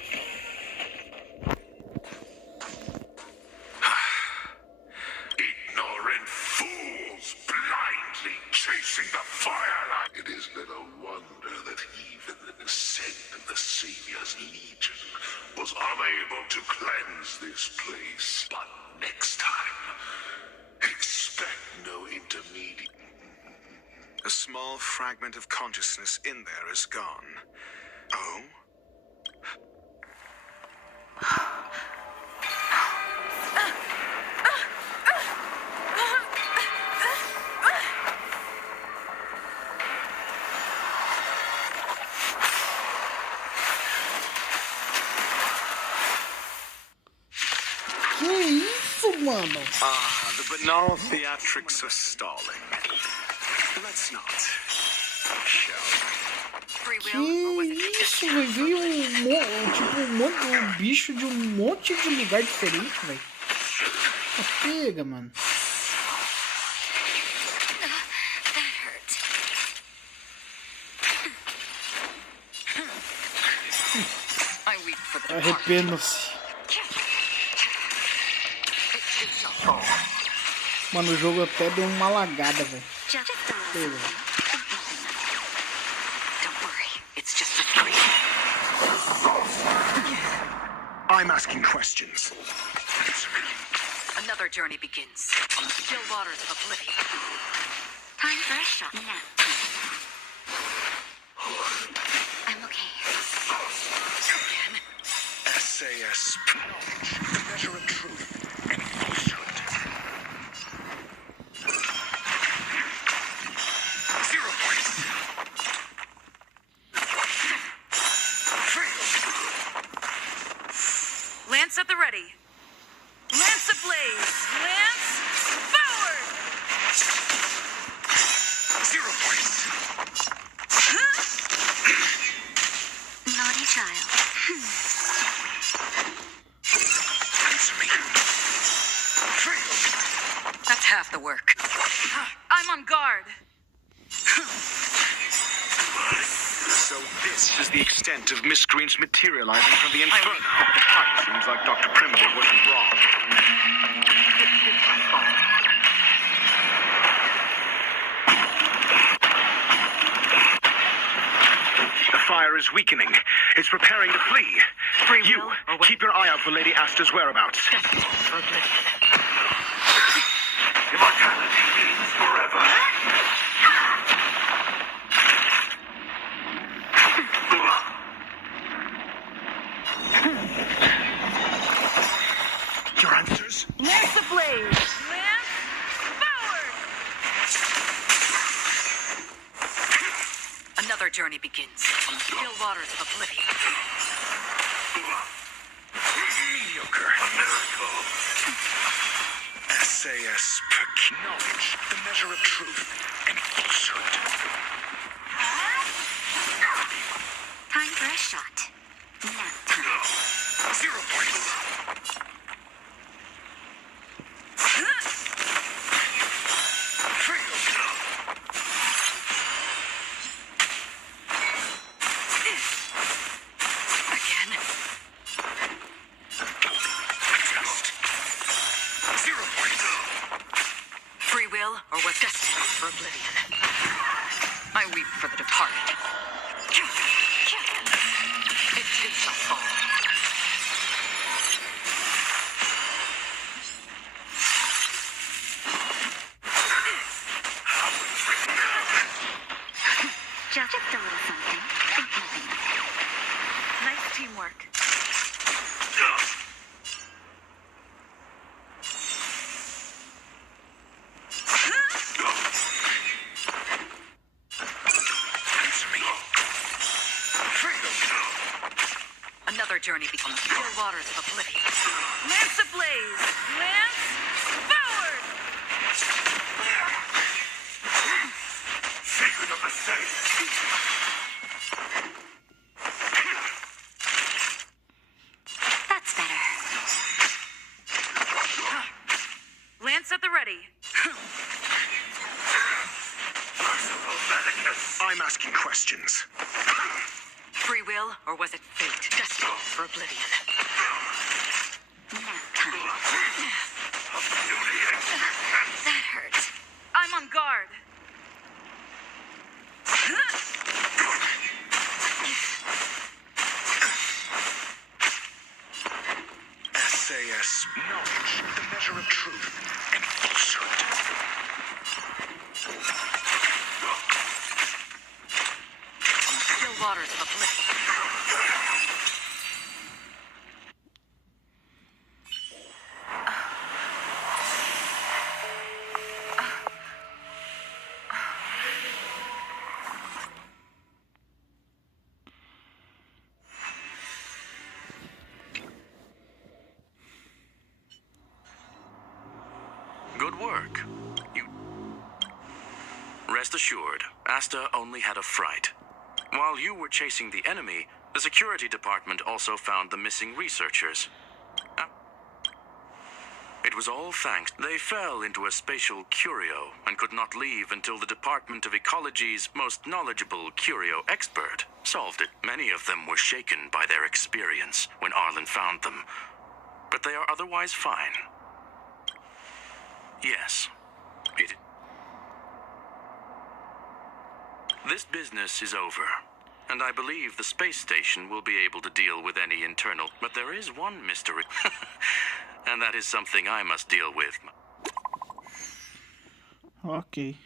Ignorant fools blindly chasing the firelight. It is little wonder that even the descent of the Savior's Legion was unable to cleanse this place. But next time, expect no intermediate. A small fragment of consciousness in there is gone. Oh? Que isso, mano? Ah, the banal theatrics of stalling. Let's not. Que isso, velho? Veio um bicho de um monte de lugar diferente, velho. Pega, mano. Arrependa-se. Mano, o jogo até deu uma lagada, velho. I'm asking questions. Another journey begins on the still waters of oblivion. Time for a shot nap. I'm okay. Again. SAS knowledge, the measure of truth and falsehood. 0 points. Lance at the ready. Lance ablaze. Lance forward. 0 points. Naughty child. Answer me. That's half the work. I'm on guard. So this is the extent of miscreants materializing from the inferno. Seems like Dr. Primitive wasn't wrong. The fire is weakening. It's preparing to flee. You, keep your eye out for Lady Asta's whereabouts. Immortality means forever. Your answers? Lance ablaze. Lance forward. Another journey begins on the still waters of oblivion. Mediocre. Miracle. SAS knowledge, the measure of truth and falsehood. Time for a shot. Nap time. 0 points. Again. Just will, or was destined for oblivion. I weep for the departed. It too shall fall. Just a little something. Think nothing of it. Nice teamwork. Another journey becomes still waters of oblivion. Lance ablaze! Lance forward! Secret of the safe. That's better. Lance at the ready. Merciful Medicus. I'm asking questions. Free will, or was it fate destined for oblivion? Nap time. Of beauty existence. That hurts. I'm on guard. SAS. Knowledge, the measure of truth and falsehood. Still waters of oblivion. Good work. Rest assured, Asta only had a fright. While you were chasing the enemy, the security department also found the missing researchers. It was all thanks. They fell into a spatial curio and could not leave until the Department of Ecology's most knowledgeable curio expert solved it. Many of them were shaken by their experience when Arlen found them, but they are otherwise fine. Yes. This business is over, and I believe the space station will be able to deal with any internal. But there is one mystery, and that is something I must deal with. Ok.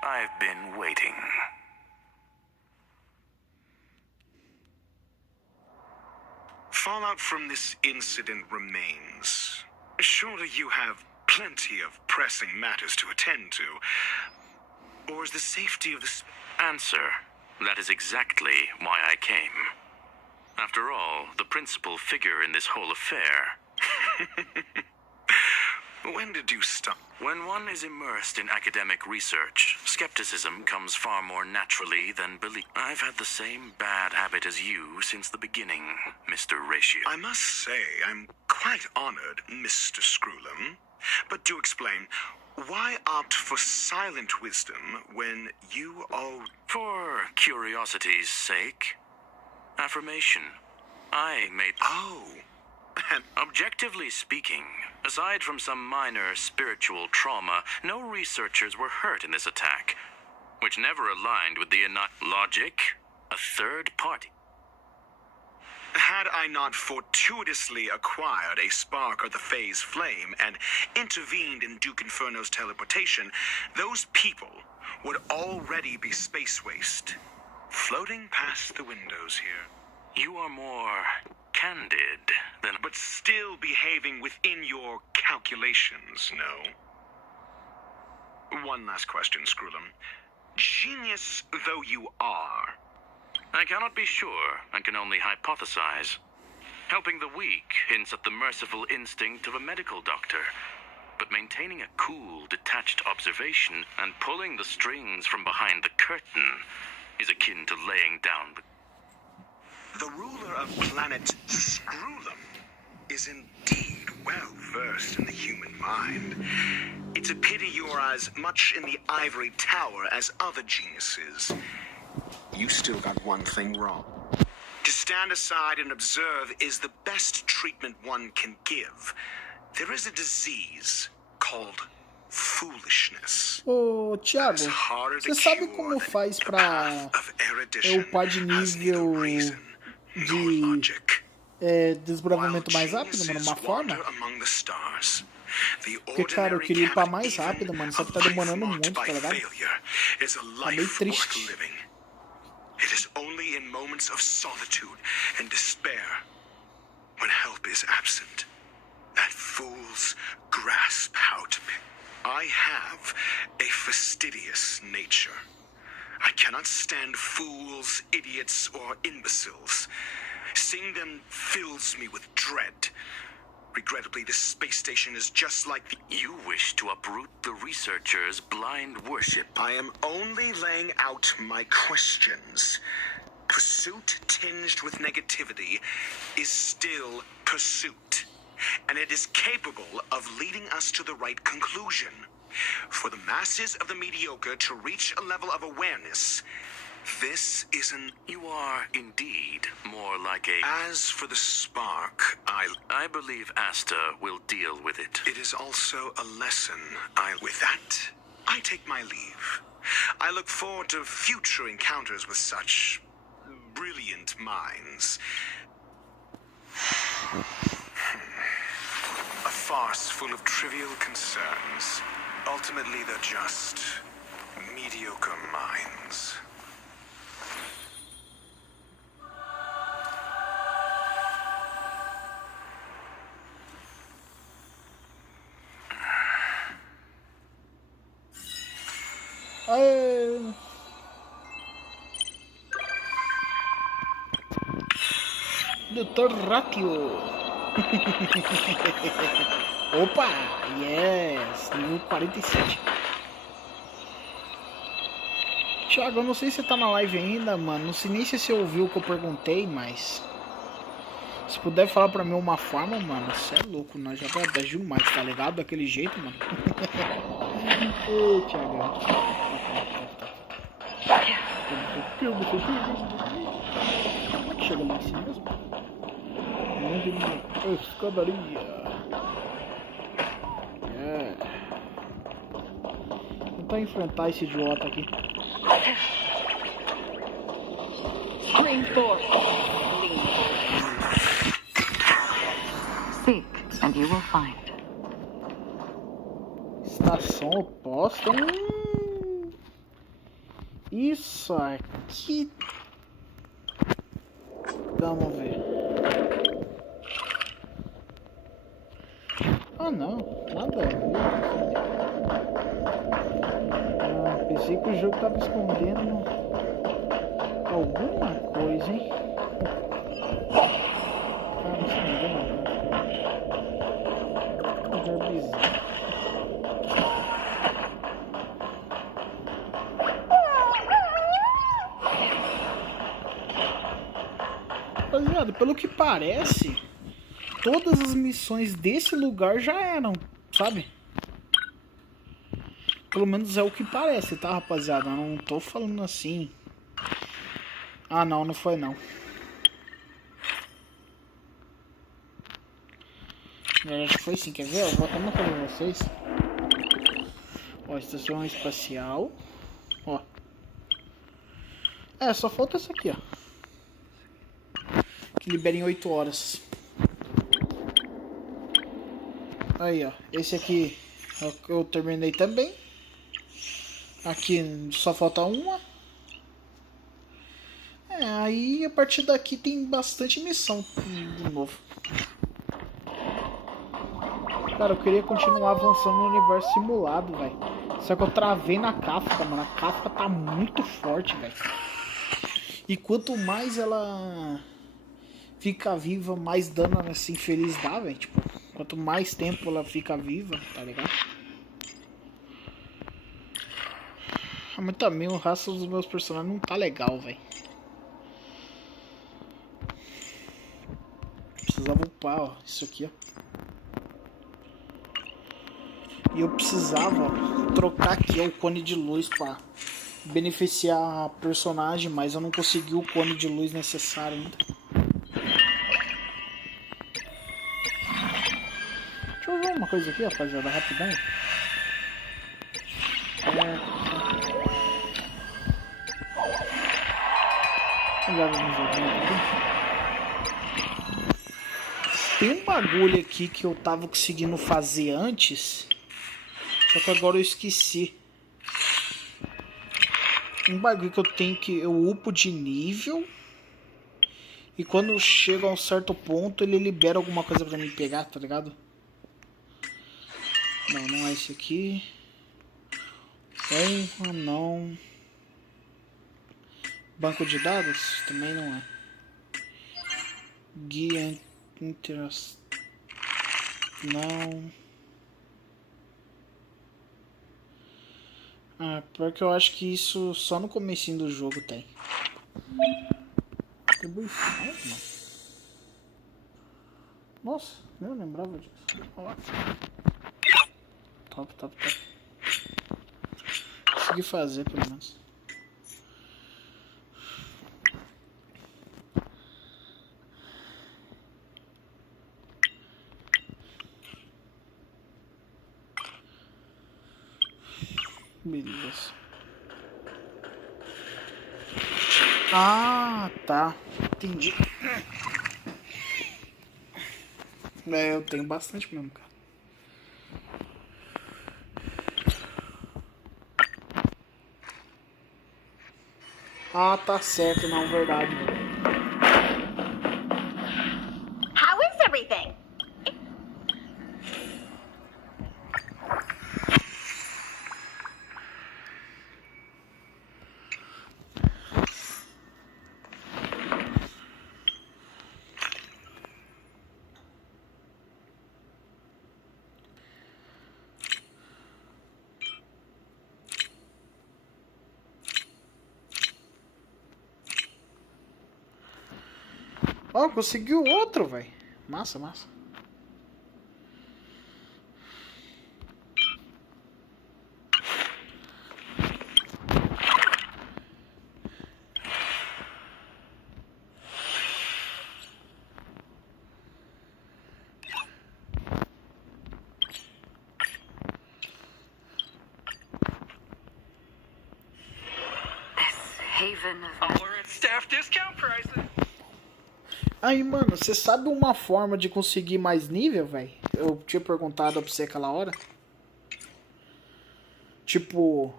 I've been waiting. Fallout from this incident remains. Surely you have plenty of pressing matters to attend to. Or is the safety of the... Answer. That is exactly why I came. After all, the principal figure in this whole affair. When did you stop? When one is immersed in academic research, skepticism comes far more naturally than belief. I've had the same bad habit as you since the beginning, Mr. Ratio. I must say, I'm quite honored, Mr. Screwlum. But do explain, why opt for silent wisdom when you all... For curiosity's sake. Affirmation. I made... Oh. Objectively speaking, aside from some minor spiritual trauma, no researchers were hurt in this attack, which never aligned with the logic, a third party. Had I not fortuitously acquired a spark of the phase flame and intervened in Duke Inferno's teleportation, those people would already be space waste, floating past the windows here. You are more candid than... But still behaving within your calculations, no? One last question, Screwlum. Genius though you are... I cannot be sure and can only hypothesize. Helping the weak hints at the merciful instinct of a medical doctor. but maintaining a cool, detached observation and pulling the strings from behind the curtain is akin to laying down The ruler of planet Screwlum is indeed well versed in the human mind. It's a pity you're as much in the ivory tower as other geniuses. You still got one thing wrong. To stand aside and observe is the best treatment one can give. There is a disease called foolishness. Ô, Thiago, você sabe como faz pra eu upar de nível de desbravamento mais rápido, mano? Uma forma? Porque, cara, eu queria upar mais rápido, mano. Só que tá demorando muito, tá ligado? Tá meio triste. It is only in moments of solitude and despair, when help is absent, that fools grasp how to pick. I have a fastidious nature. I cannot stand fools, idiots, or imbeciles. Seeing them fills me with dread. Regrettably, this space station is just like the... You wish to uproot the researchers' blind worship. I am only laying out my questions. Pursuit tinged with negativity is still pursuit, and it is capable of leading us to the right conclusion. For the masses of the mediocre to reach a level of awareness, this isn't... You are indeed more like a... As for the spark, I believe Asta will deal with it. It is also a lesson With that, I take my leave. I look forward to future encounters with such brilliant minds. A farce full of trivial concerns. Ultimately, they're just mediocre minds. Dr. Ratio. Opa, yes, nível 47. Thiago, eu não sei se você tá na live ainda, mano. Não sei nem se você ouviu o que eu perguntei, mas se puder falar pra mim uma forma, mano, você é louco, nós já vai dar demais, tá ligado? Daquele jeito, mano. Ô, Thiago. Chega lá em cima mesmo. Onde uma escadaria. Tentar enfrentar esse idiota aqui. Screen 4. Seek and you will find. Estação oposta. Isso aqui. Vamos ver. Ah, não, nada a ver. Pensei que o jogo tava escondendo alguma coisa, hein? Ah, não escondeu nada. Lugar bizarro. Rapaziada, pelo que parece, todas as missões desse lugar já eram, sabe? Pelo menos é o que parece, tá, rapaziada? Eu não tô falando assim. Ah, não, não foi não. Eu acho que foi sim, quer ver? Eu vou até mostrar pra vocês. Ó, estação espacial. Ó. É, só falta essa aqui, ó. Que libera em 8 horas. Aí, ó. Esse aqui eu terminei também. Aqui só falta uma. Aí a partir daqui tem bastante missão de novo. Cara, eu queria continuar avançando no universo simulado, velho. Só que eu travei na Kafka, mano. A Kafka tá muito forte, velho. E quanto mais ela fica viva, mais dano essa infeliz dá, velho. Tipo, Quanto mais tempo ela fica viva, tá ligado? Mas também o raça dos meus personagens não tá legal, velho. Precisava upar, ó, isso aqui, ó. E eu precisava, ó, trocar aqui, ó, o cone de luz pra beneficiar a personagem, mas eu não consegui o cone de luz necessário ainda. Deixa eu ver uma coisa aqui, rapaziada, rapidão. Tem um bagulho aqui que eu tava conseguindo fazer antes, só que agora eu esqueci. Um bagulho que eu tenho que eu upo de nível e quando chega a um certo ponto ele libera alguma coisa pra mim pegar, tá ligado? Não, não é esse aqui. Honra, não. Banco de dados? Também não é. Guia interação. Não. Ah, pior que eu acho que isso só no comecinho do jogo tem. Nossa, eu não lembrava disso. Olha lá. Top, top, top. Consegui fazer pelo menos. Beleza. Ah, tá. Entendi. É, eu tenho bastante mesmo, cara. Ah, tá certo, não, verdade. How is everything? Ó, conseguiu outro, velho. Massa, massa. Haven of... Oh, we're at staff discount prices. Aí, mano, você sabe uma forma de conseguir mais nível, velho? Eu tinha perguntado pra você aquela hora. Tipo...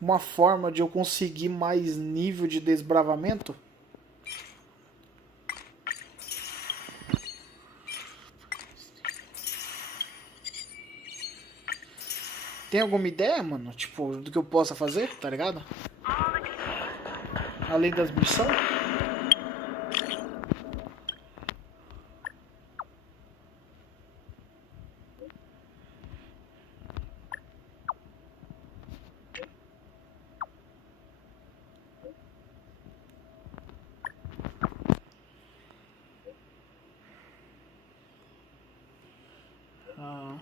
uma forma de eu conseguir mais nível de desbravamento? Tem alguma ideia, mano? Tipo, do que eu possa fazer, tá ligado? Além das missões? Ah...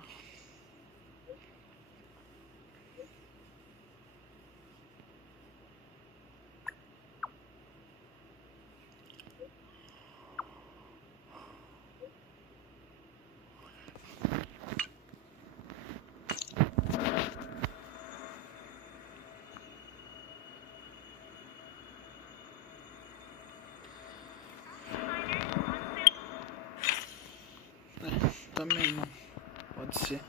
também não. Pode ser.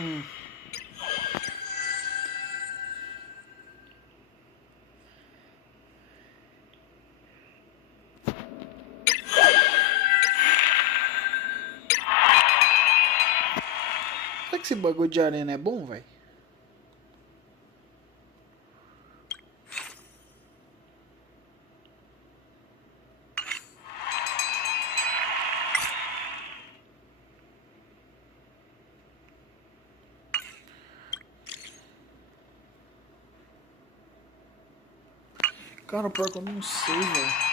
Será que esse bagulho de arena é bom, velho? Cara, pior que eu não sei, velho.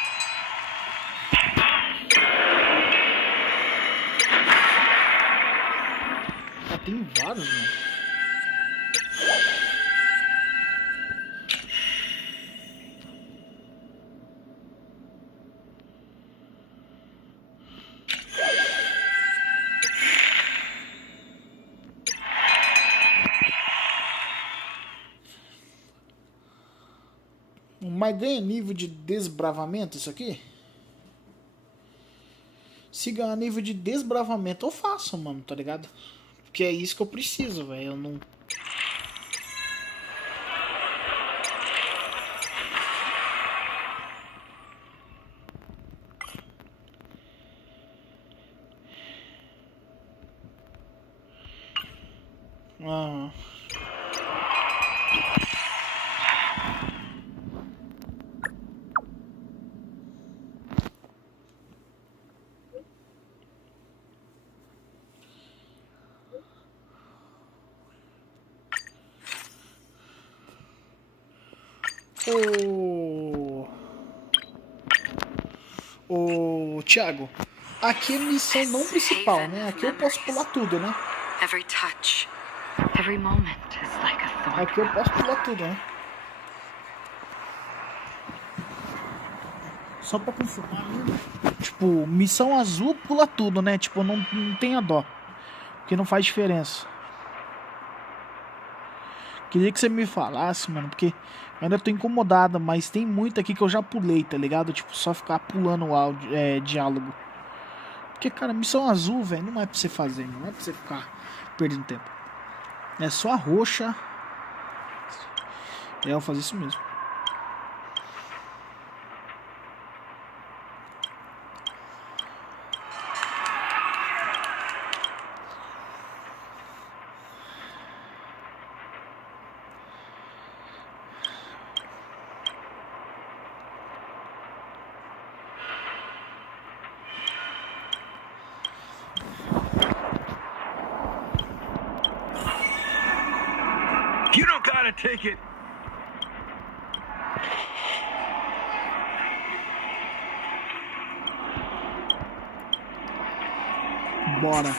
Tem vários, mano. Mas ganha nível de desbravamento isso aqui? Se ganhar nível de desbravamento eu faço, mano, tá ligado? Porque é isso que eu preciso, velho. Eu não... Aham. Ô, Thiago, aqui é missão não principal, né? Aqui eu posso pular tudo, né? Every touch, every moment is like a thorn. Aqui eu posso pular tudo, né? Só pra confirmar. Tipo, missão azul pula tudo, né? Tipo, não tenha dó. Porque não faz diferença. Queria que você me falasse, mano, porque eu ainda tô incomodado, mas tem muito aqui que eu já pulei, tá ligado? Tipo, só ficar pulando o áudio, diálogo. Porque, cara, missão azul, velho, não é pra você fazer, não é pra você ficar perdendo tempo. É só a roxa. Eu vou fazer isso mesmo. You don't gotta take it. Bora.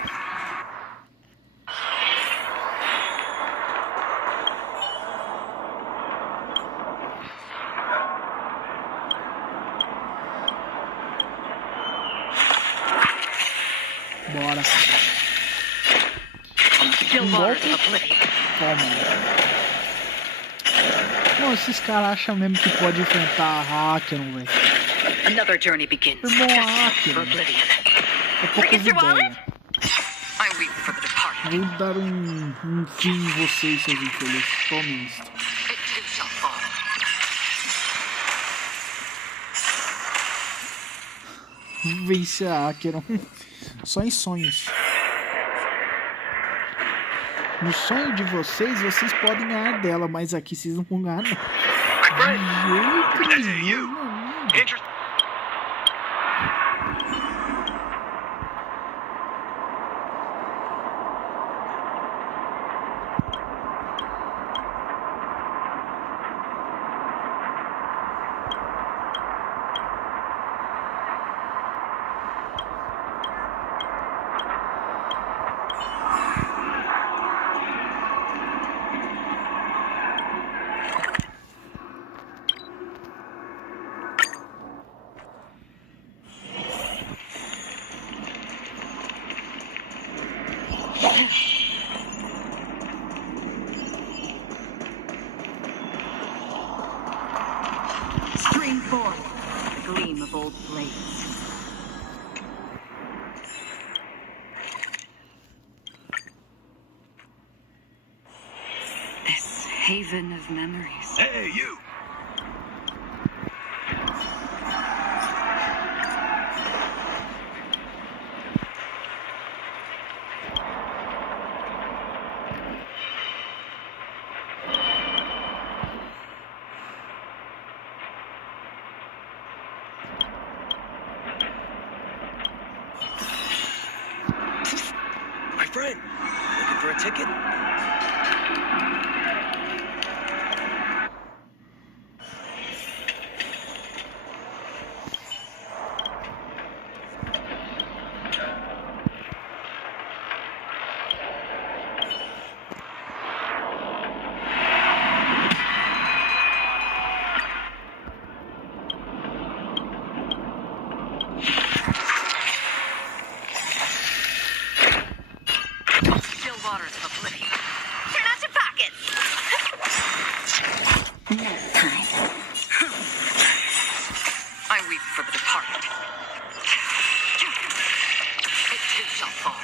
Bora. Toma. Não, esses caras acham mesmo que pode enfrentar a Acheron, velho. Another journey begins. Irmão, a Acheron. É poucas ideias. Vou dar um fim em vocês, seus infelizes. Tome isto. Vence a Acheron. Só em sonhos. No sonho de vocês, vocês podem ganhar dela, mas aqui vocês não vão ganhar, não. De jeito nenhum. Stream forth the gleam of old blades. haven of memories. Hey, you! My friend, looking for a ticket? Waters of oblivion. Turn out your pockets. Nap time. I weep for the departed. It too shall fall.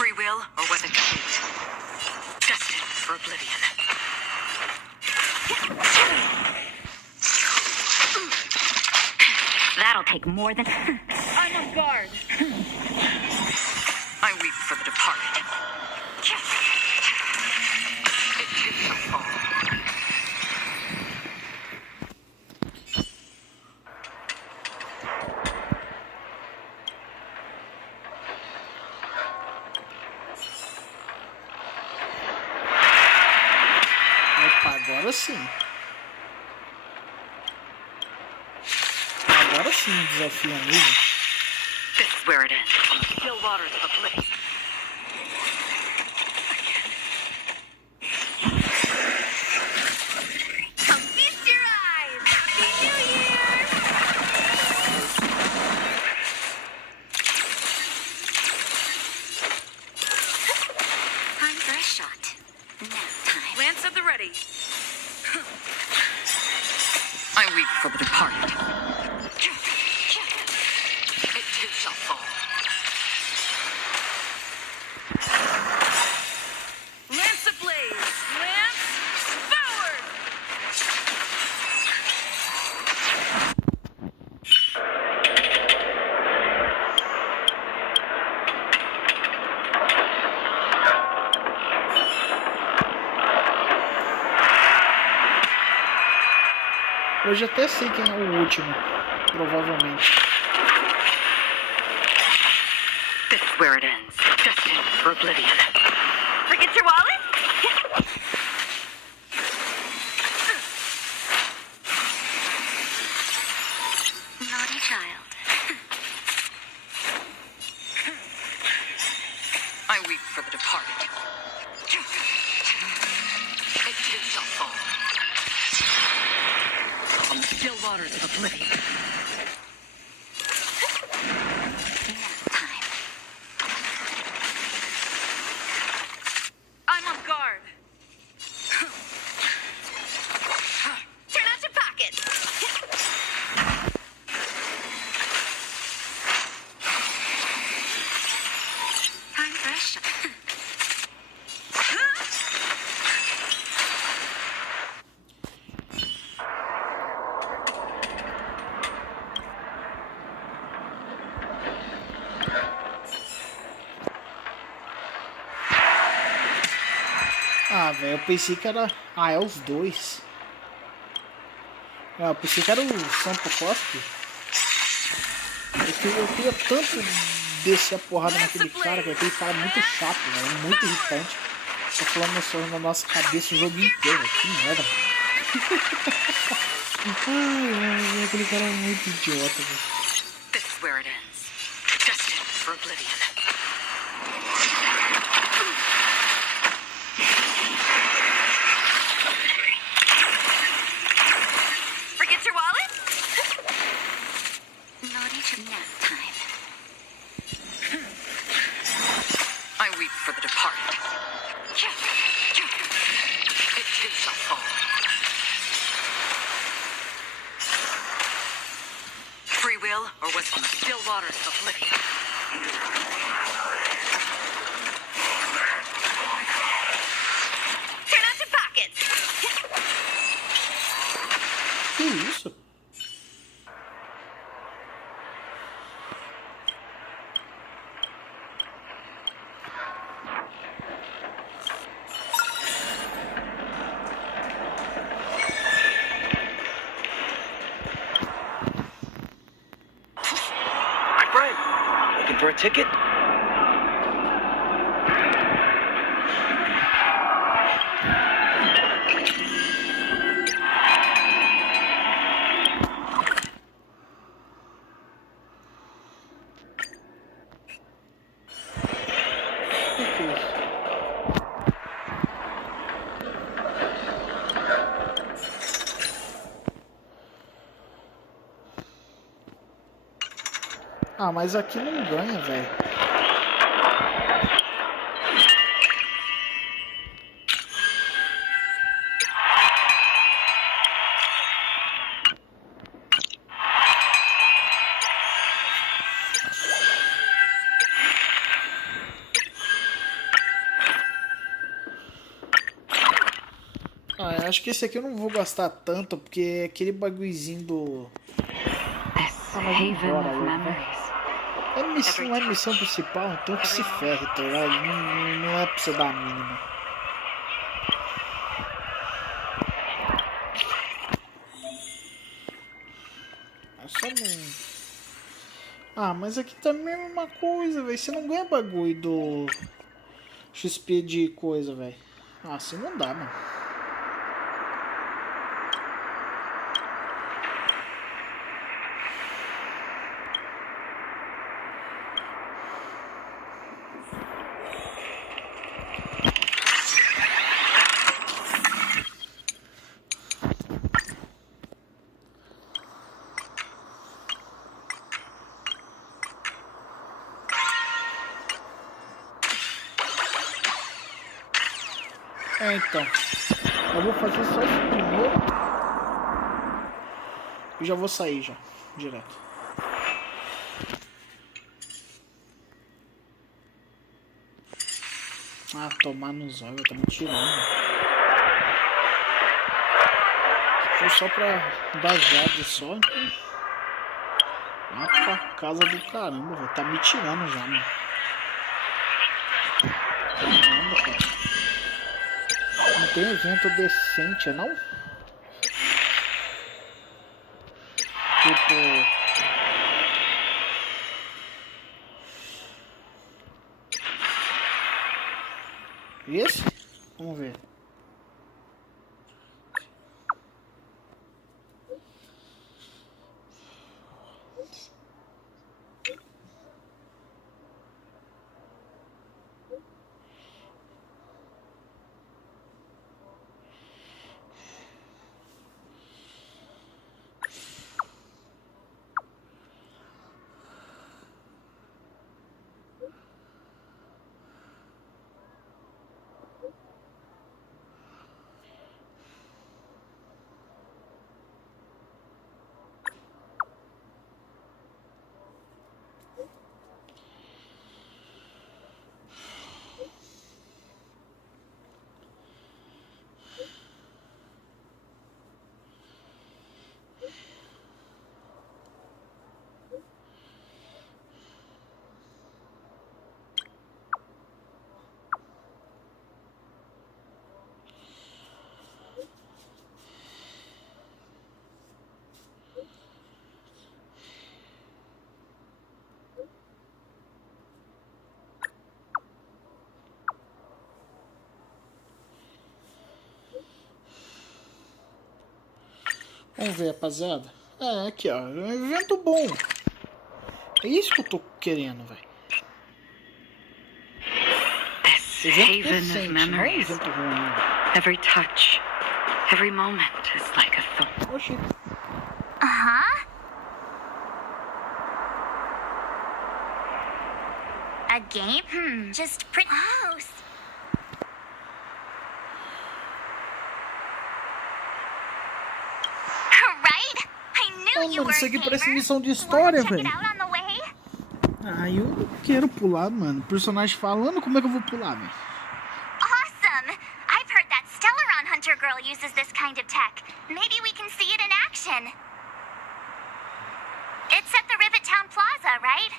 Free will, or was it fate? Destined for oblivion. That'll take more than... I'm on guard. I weep for the departed. It too shall fall. Opa, agora sim. Agora sim o desafio amigo. This is where it ends. On the still waters of oblivion. Come feast your eyes. Happy New Year. Time for a shot. Nap time. Lance at the ready. I weep for the departed. It too shall fall. Lance ablaze. Lance forward. Hoje até sei quem é o último, provavelmente. This is where it ends. Destined for oblivion. Forget your wallet? Naughty child. I weep for the departed. It too shall fall. On the still waters of oblivion. Nap time. I'm on guard. Turn out your pockets. Time for a shot. Ah, velho, eu pensei que era... Ah, é os dois. Ah, eu pensei que era o Santo Cospe. Eu queria tanto descer a porrada naquele cara, que aquele cara é muito chato, velho, muito irritante. Tô falando na nossa cabeça o jogo inteiro, que merda. Ai, aquele cara é muito idiota, velho. This is where it ends. Destined for oblivion. Nap time. I weep for the departed. It too shall fall. Free will, or was from the still waters of oblivion? Turn out your pockets. Que isso? My friend, looking for a ticket? Ah, mas aqui não ganha, velho. Ah, acho que esse aqui eu não vou gastar tanto, porque é aquele bagulhozinho do... Ah, mas embora, né? Não é missão principal, então que se ferre, tá ligado? Não é pra você dar a mínima. É só não... Ah, mas aqui também é a mesma coisa, velho. Você não ganha bagulho do XP de coisa, velho. Ah, assim não dá, mano. É, então, eu vou fazer só esse primeiro e já vou sair já, direto. Ah, tomar nos olhos, tá me tirando. Foi só pra dar jade só, então... Ah, pra casa do caramba, velho, tá me tirando já, mano. Caramba, cara. Não tem evento decente, não? Tipo... Esse? Vamos ver. Vamos ver, rapaziada. É, aqui, ó. É um evento bom. É isso que eu tô querendo, velho. This haven of memories. Every touch, every moment is like a thought. Oxi. Uh-huh. A game? Just pretty close. Right? I knew you Mano, were isso a aqui gamer. parece missão de Wanna história, check it velho. out on the way? Ah, eu não quero pular, mano. Personagem falando, como é que eu vou pular, velho? Awesome! I've heard that Stellaron Hunter girl uses this kind of tech. Maybe we can see it in action. It's at the Rivet Town Plaza, right?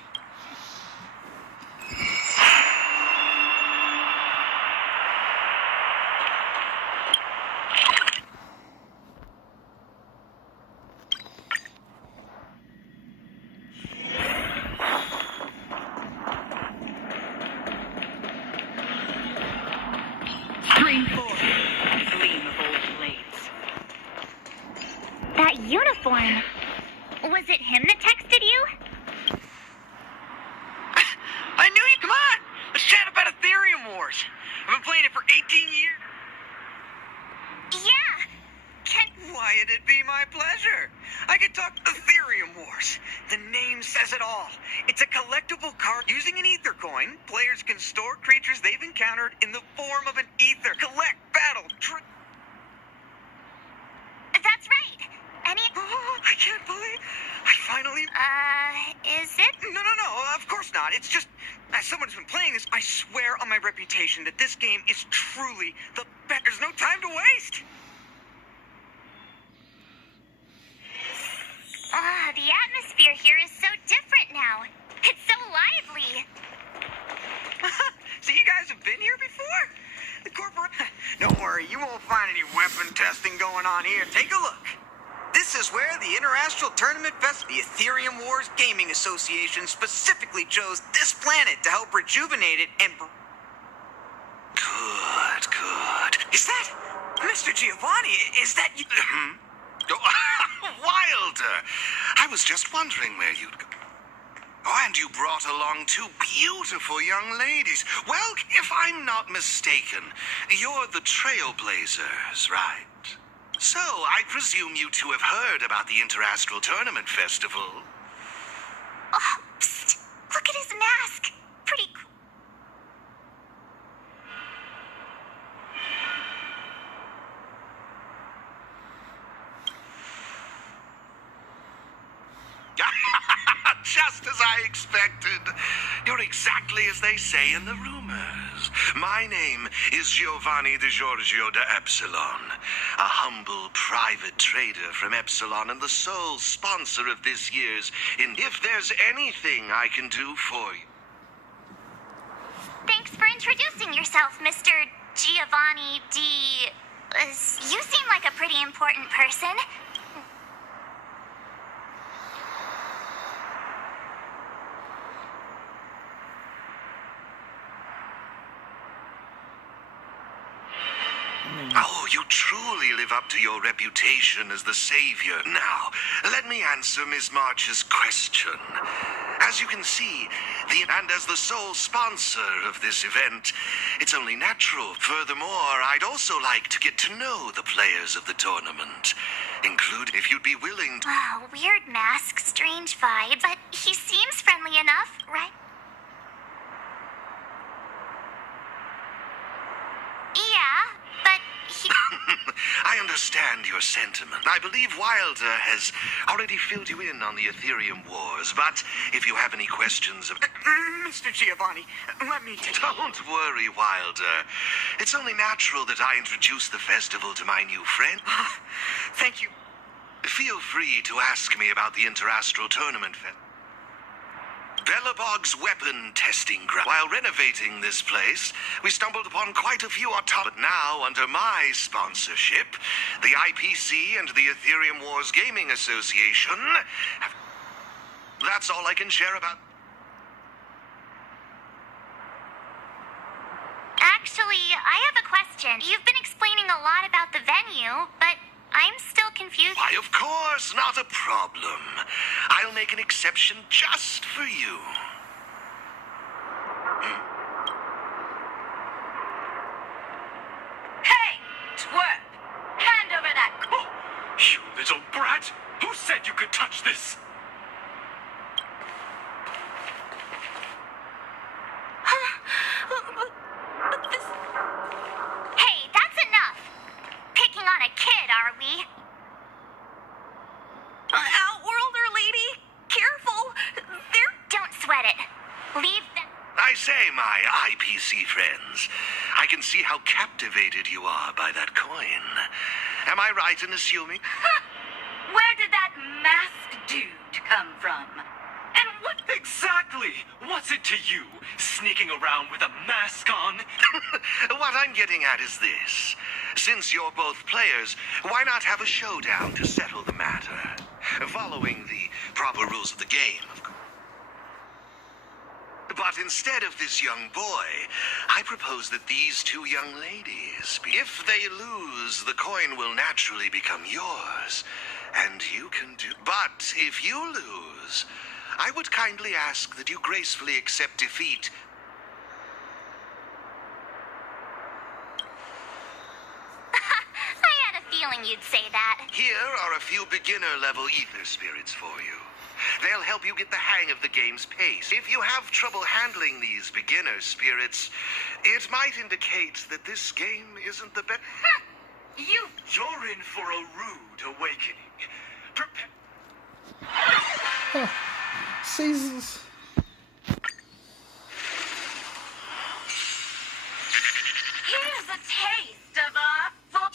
Screen 4. The gleam of old blades. That uniform. Was it him that texted you? I knew you! Come on! Let's chat about Ethereum Wars. I've been playing it for 18 years. Yeah. Why, it'd be my pleasure. I could talk Ethereum Wars. The name says it all. It's a collectible card. Using an ether coin, players can store creatures they've encountered in the form of an ether. Collect, battle, That's right. Any... Oh, I can't believe... I finally... Is it? No, of course not. It's just, as someone who's been playing this, I swear on my reputation that this game is truly the best. There's no time to waste. The atmosphere here is so different now. It's so lively. So you guys have been here before? The corporate... Don't worry, you won't find any weapon testing going on here. Take a look. This is where the Interastral Tournament Fest, the Ethereum Wars Gaming Association, specifically chose this planet to help rejuvenate it and... Good. Is that... Mr. Giovanni, is that you... Wilder! I was just wondering where you'd go. Oh, and you brought along two beautiful young ladies. Well, if I'm not mistaken, you're the Trailblazers, right? So, I presume you two have heard about the Interastral Tournament Festival. Oh, psst. Look at his mask. Pretty cool. Just as I expected. You're exactly as they say in the rumors. My name is Giovanni Di Giorgio de Epsilon, a humble private trader from Epsilon and the sole sponsor of this year's If there's anything I can do for you. Thanks for introducing yourself, Mr. Giovanni D. You seem like a pretty important person. Oh, you truly live up to your reputation as the savior. Now, let me answer Ms. March's question. As you can see, and as the sole sponsor of this event, it's only natural. Furthermore, I'd also like to get to know the players of the tournament, including if you'd be willing to... Wow, weird mask, strange vibe, but he seems friendly enough, right? Yeah, but he... I understand your sentiment. I believe Wilder has already filled you in on the Ethereum Wars, but if you have any questions of... Mr. Giovanni, let me... Don't worry, Wilder. It's only natural that I introduce the festival to my new friend. Thank you. Feel free to ask me about the Interastral Tournament Fest. Belobog's weapon testing ground. While renovating this place, we stumbled upon quite a few but now, under my sponsorship, the IPC and the Ethereum Wars Gaming Association have... That's all I can share about... Actually, I have a question. You've been explaining a lot about the venue, but I'm still confused. Why, of course, not a problem. I'll make an exception just for you. Hey! Twerp! Hand over that... Oh, you little brat! Who said you could touch this? Hey, my IPC friends. I can see how captivated you are by that coin. Am I right in assuming? Where did that masked dude come from? And what Exactly! What's it to you, sneaking around with a mask on? What I'm getting at is this. Since you're both players, why not have a showdown to settle the matter? Following the proper rules of the game, of course. But instead of this young boy, I propose that these two young ladies, if they lose, the coin will naturally become yours, and you can do... But if you lose, I would kindly ask that you gracefully accept defeat. I had a feeling you'd say that. Here are a few beginner-level ether spirits for you. They'll help you get the hang of the game's pace. If you have trouble handling these beginner spirits, it might indicate that this game isn't the best. You're in for a rude awakening. Jesus. Here's a taste of our full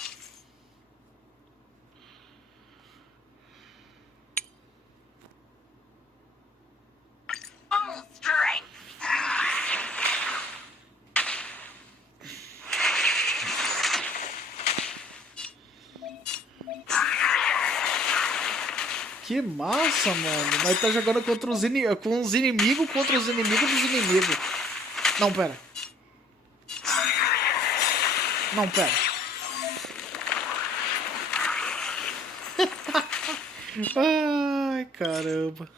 strength. Que massa, mano. Nós tá jogando contra os com os inimigos contra os inimigos dos inimigos. Não, pera. Não, pera. Ai, caramba.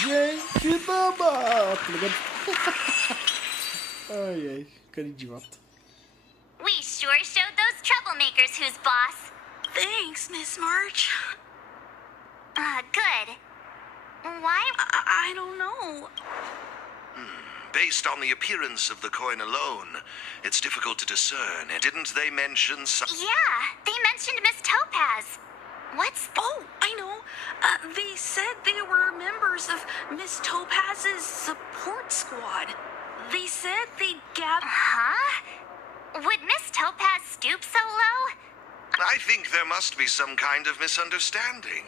Gente da mata, tá ligado? Ai, ai, cara idiota. We sure showed those troublemakers who's boss. Thanks, Miss March. Good. Why? I don't know. Based on the appearance of the coin alone, it's difficult to discern. Didn't they mention some... Yeah, they mentioned Miss Topaz. What's... Oh, I know. They said they were members of Miss Topaz's support squad. They said they gathered... Huh? Would Miss Topaz stoop so low? I think there must be some kind of misunderstanding.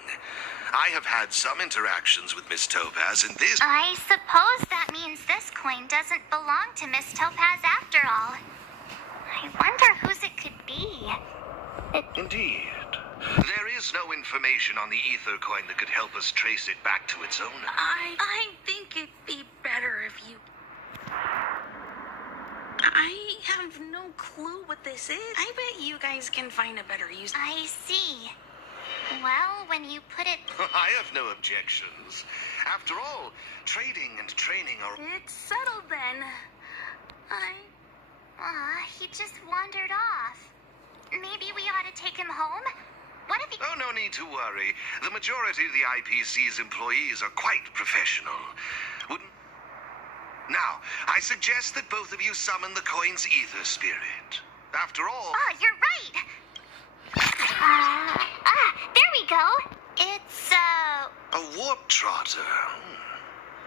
I have had some interactions with Miss Topaz, and this... I suppose that means this coin doesn't belong to Miss Topaz after all. I wonder whose it could be. Indeed. There is no information on the ether coin that could help us trace it back to its owner. I think it'd be better if you... I have no clue what this is. I bet you guys can find a better use. I see. Well, when you put it... I have no objections. After all, trading and training are... It's settled then. He just wandered off. Maybe we ought to take him home? What if he... Oh, no need to worry. The majority of the IPC's employees are quite professional. Wouldn't... Now, I suggest that both of you summon the coin's ether spirit. After all... Oh, you're right! There we go. It's, A warp trotter.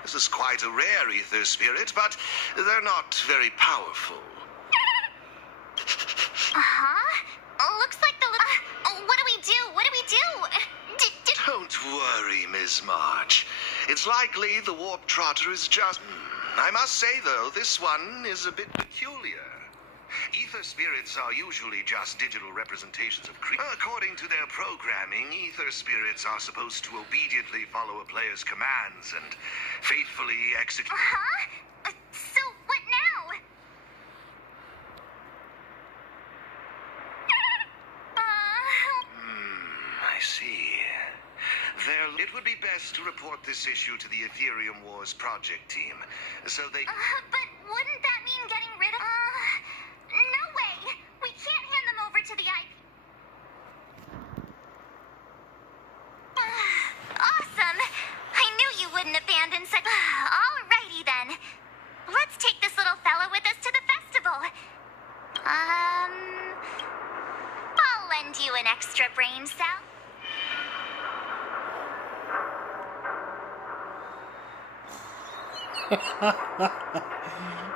This is quite a rare ether spirit, but they're not very powerful. Looks like the little... what do we do? What do we do? Don't worry, Miss March. It's likely the warp trotter is just... I must say, though, this one is a bit peculiar. Ether spirits are usually just digital representations of creatures. According to their programming, ether spirits are supposed to obediently follow a player's commands and faithfully execute... So, what now? I see. It would be best to report this issue to the Ethereum Wars project team, so they... But wouldn't that mean getting rid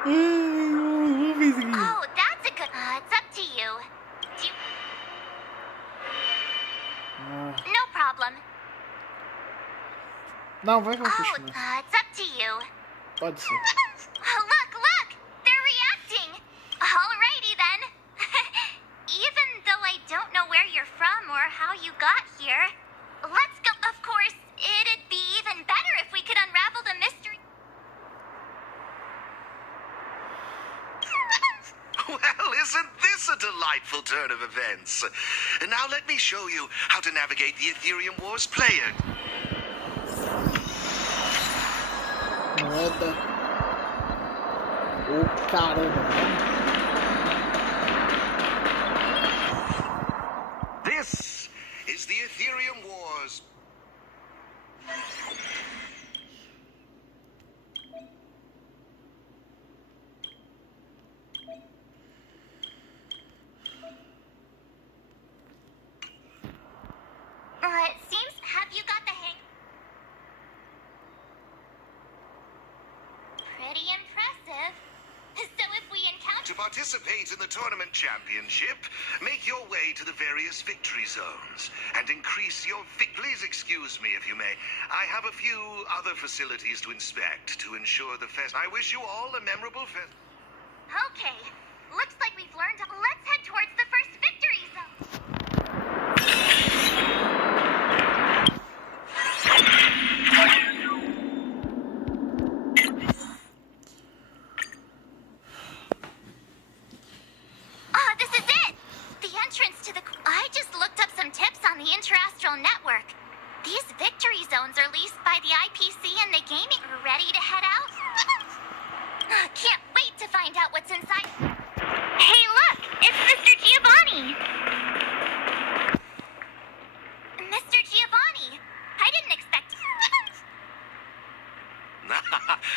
Vamos ver isso aqui. Oh, that's a good. It's up to you. Do you... No problem. Não, vai Oh, continuar. it's up to you. Pode ser. Look! They're reacting. Alrighty then. Even though I don't know where you're from or how you got here, let's go. Of course, it'd be even better if we could unravel the mystery. Well, isn't this a delightful turn of events? Now let me show you how to navigate the Ethereum Wars player. Moeda. Ô, caramba. This is the Ethereum Wars. It seems. Have you got the hang? Pretty impressive. So if we encounter. To participate in the tournament championship, make your way to the various victory zones and increase your Please excuse me if you may. I have a few other facilities to inspect to ensure the fest. I wish you all a memorable fest. Okay. Looks like we've learned. Let's head towards the first victory zone. This is it! The entrance to the... I just looked up some tips on the Interastral Network. These victory zones are leased by the IPC and the gaming... Ready to head out? Can't wait to find out what's inside. Hey, look! It's Mr. Giovanni! Mr. Giovanni! I didn't expect...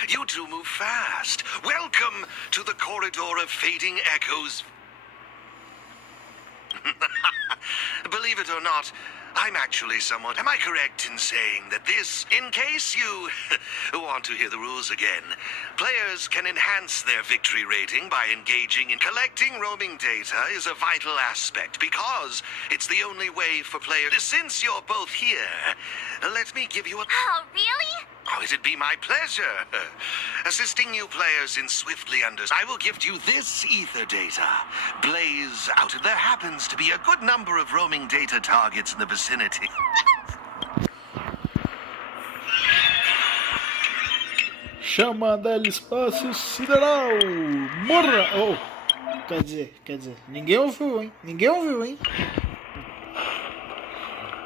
You two move fast. Welcome to the corridor of fading echoes. Believe it or not, I'm actually somewhat... Am I correct in saying that this, in case you want to hear the rules again, players can enhance their victory rating by engaging in collecting roaming data is a vital aspect because it's the only way for players... Since you're both here, let me give you a... Oh, really? Oh, it'd be my pleasure. Assisting you players in swiftly I will gift you this ether data. Blaze out. There happens to be a good number of roaming data targets in the vicinity. Chamada do espaço sideral. Morra! Oh, quer dizer, ninguém ouviu, hein? Ninguém ouviu, hein?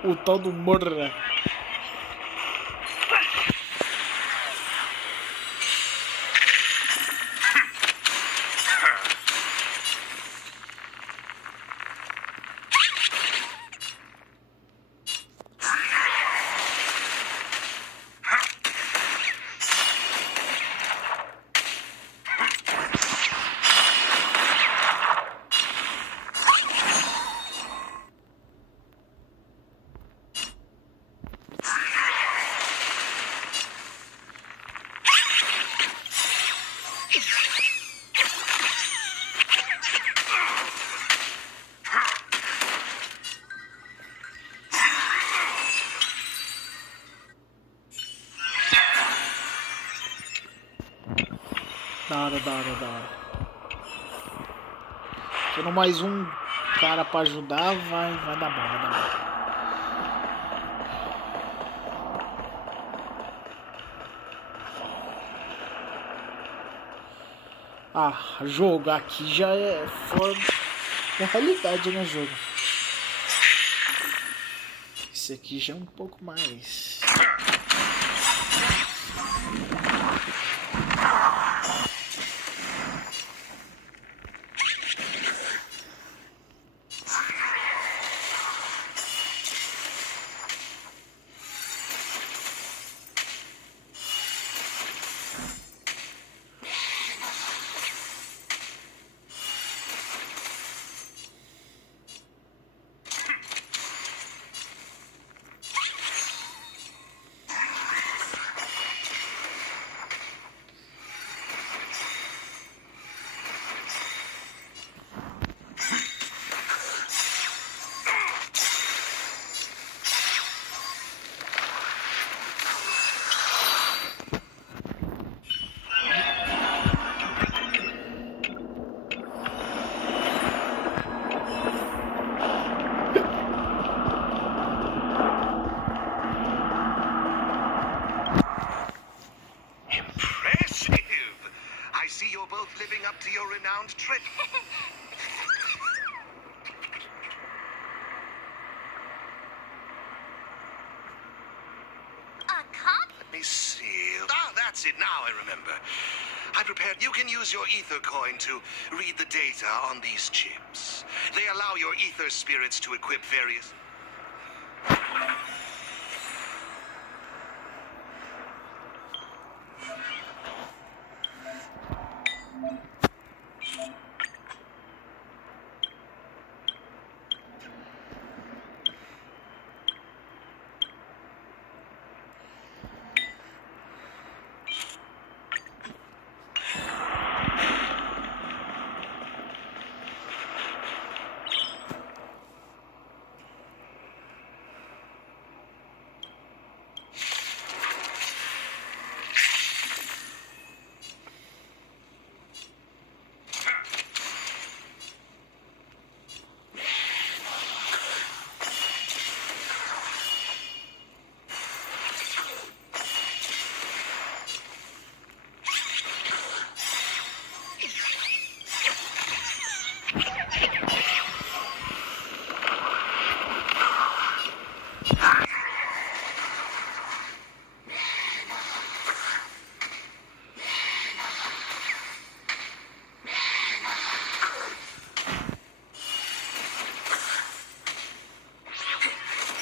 O tal do morra. Da hora. Tendo mais um cara pra ajudar, vai dar bom, Ah, jogo aqui já é fora da realidade, né, jogo? Esse aqui já é um pouco mais... both living up to your renowned trick. Let me see. Ah, that's it. Now I remember. I prepared. You can use your ether coin to read the data on these chips. They allow your ether spirits to equip various...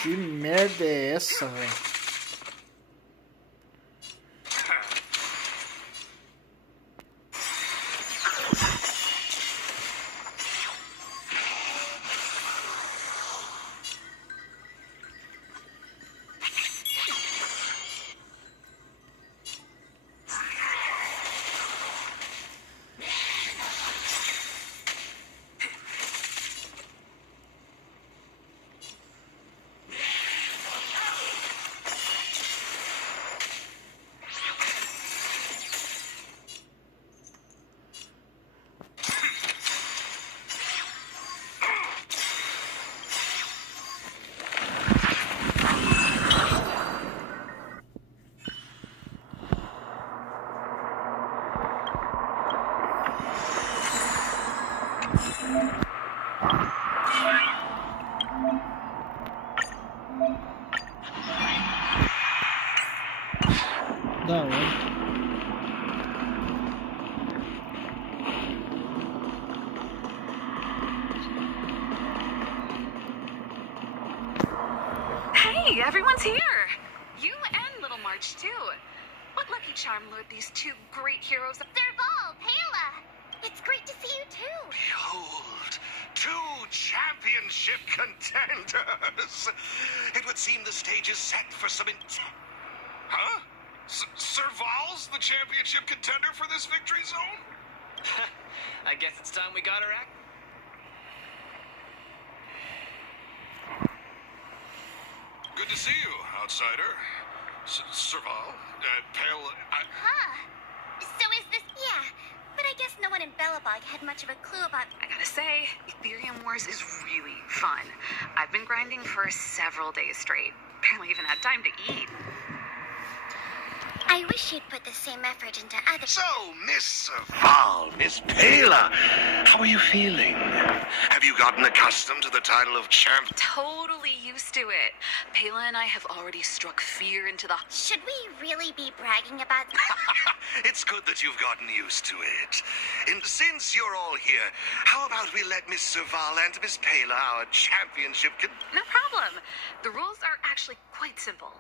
Que merda é essa, velho? Da hora. Hey, everyone's here! You and Little March, too. What lucky charm lured these two great heroes up there? Serval, Pela! It's great to see you too! Behold, two championship contenders! It would seem the stage is set for some Huh? Serval's the championship contender for this victory zone? I guess it's time we got her act. Good to see you, outsider. Serval, Pale... Huh. So is this... Yeah, but I guess no one in Belobog had much of a clue about... I gotta say, Ethereum Wars is really fun. I've been grinding for several days straight. Barely even had time to eat. I wish you'd put the same effort into other... So, Miss Serval, Miss Pela, how are you feeling? Have you gotten accustomed to the title of champ? Totally used to it. Pela and I have already struck fear into the... Should we really be bragging about... It's good that you've gotten used to it. And since you're all here, how about we let Miss Serval and Miss Pela, our championship... No problem. The rules are actually quite simple.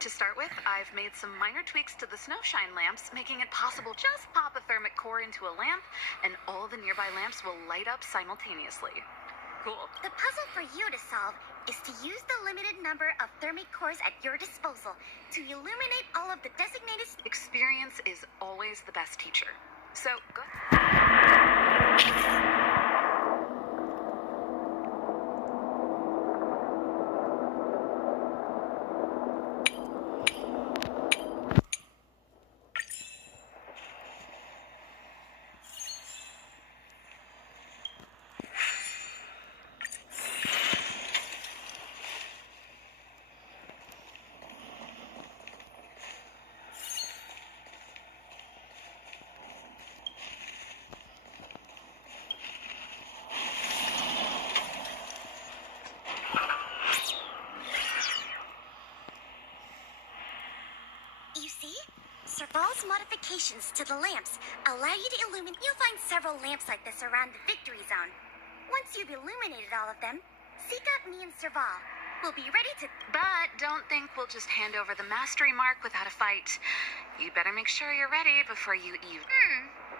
To start with, I've made some minor tweaks to the snowshine lamps, making it possible just pop a thermic core into a lamp, and all the nearby lamps will light up simultaneously. Cool. The puzzle for you to solve is to use the limited number of thermic cores at your disposal to illuminate all of the designated... Experience is always the best teacher. So, go... Serval's modifications to the lamps allow you to illuminate. You'll find several lamps like this around the victory zone. Once you've illuminated all of them, seek out me and Serval. We'll be ready to... But don't think we'll just hand over the mastery mark without a fight. You better make sure you're ready before you even...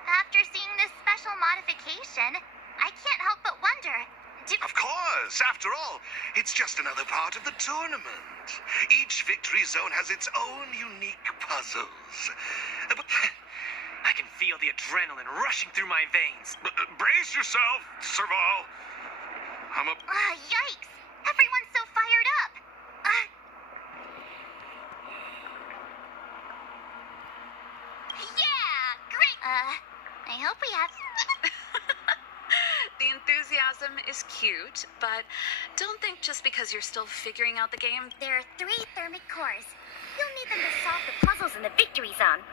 After seeing this special modification, I can't help but wonder... Of course! After all, it's just another part of the tournament. Each victory zone has its own unique puzzles. But I can feel the adrenaline rushing through my veins. brace yourself, Serval. I'm a... yikes! Everyone's so fired up! Yeah! Great! I hope we have... The enthusiasm is cute, but don't think just because you're still figuring out the game. There are 3 thermic cores. You'll need them to solve the puzzles in the victory zone.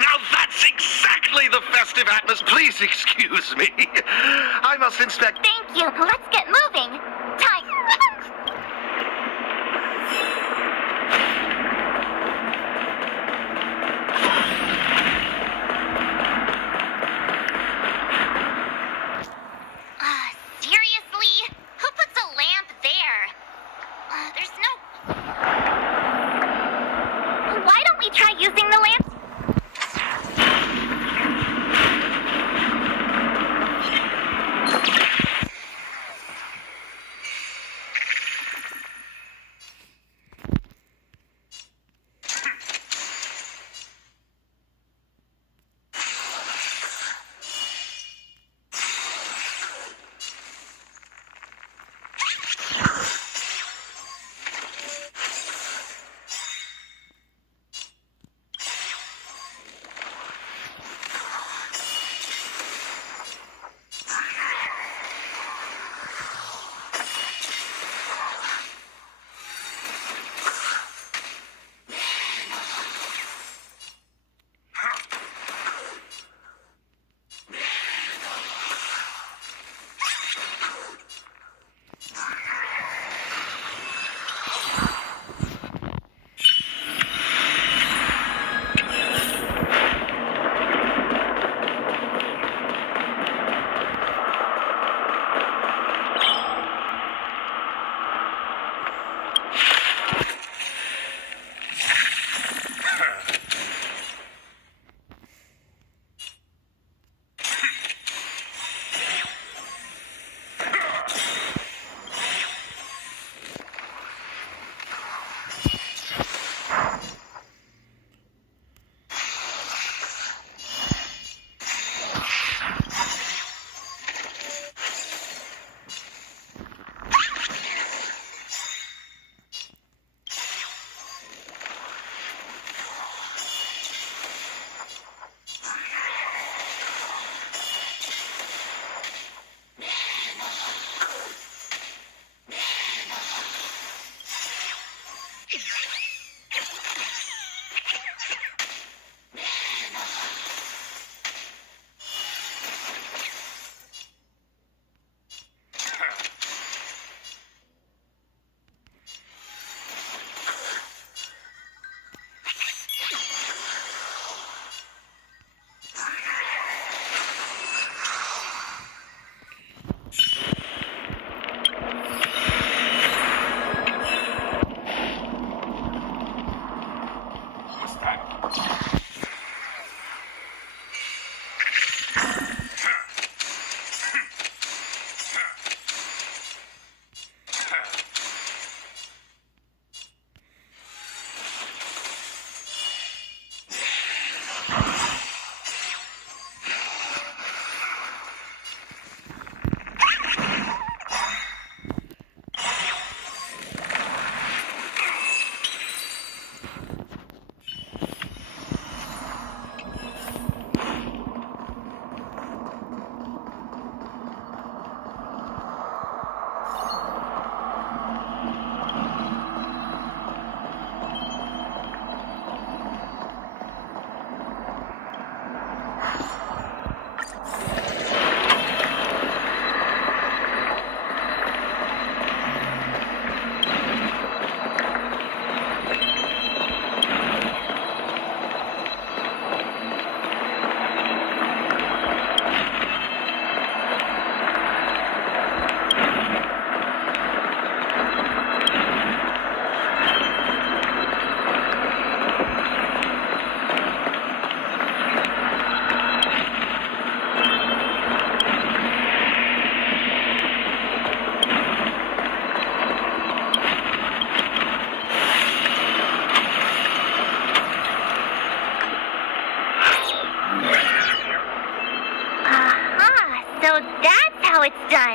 Now that's exactly the festive atmosphere. Please excuse me. I must inspect... Thank you. Let's get moving. Time. Seriously? Who puts a lamp there? There's no... Why don't we try using the lamp?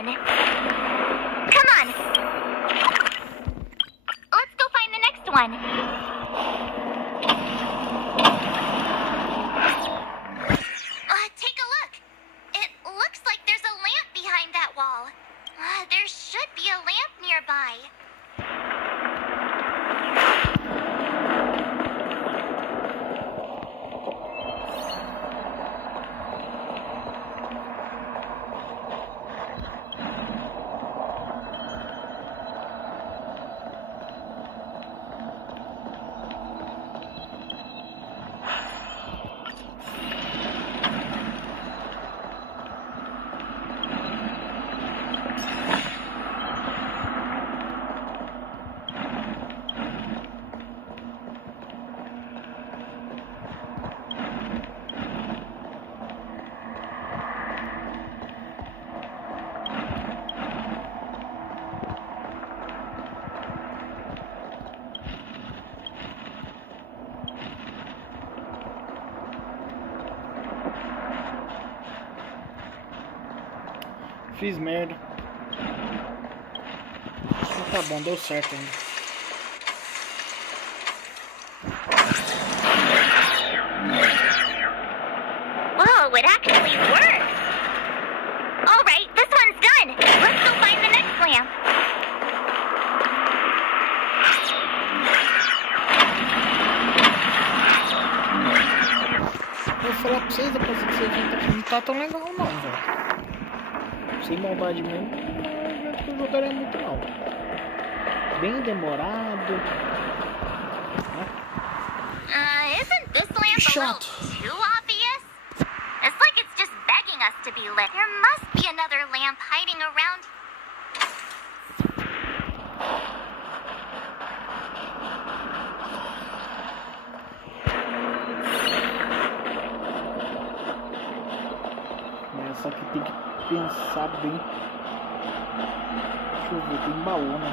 one. Come on. Let's go find the next one. Take a look. It looks like there's a lamp behind that wall. There should be a lamp nearby. Fiz merda. Tá bom, deu certo ainda. Whoa, it actually works! Alright, this one's done! Let's go find the next lamp! Vou falar pra vocês, depois que vocês não tá tão legal não, velho. Sem maldade mesmo, não acho que eu jogaria muito não. Bem demorado. Isn't this lamp a little too obvious? It's like it's just begging us to be lit. There must be another lamp hiding around. Só que tem que pensar bem. Deixa eu ver, tem baú, né?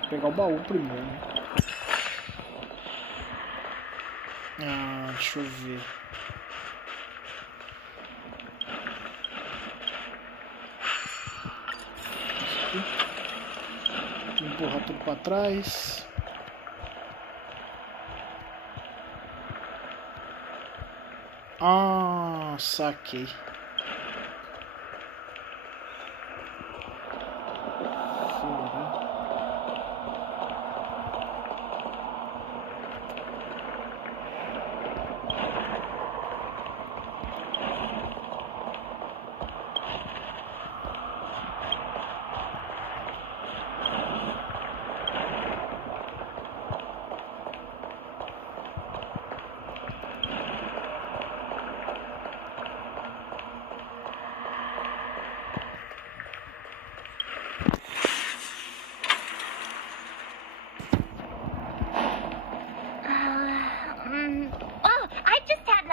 Vou pegar o baú primeiro, né? Deixa eu ver. Isso aqui. Vou empurrar tudo pra trás. Saquei.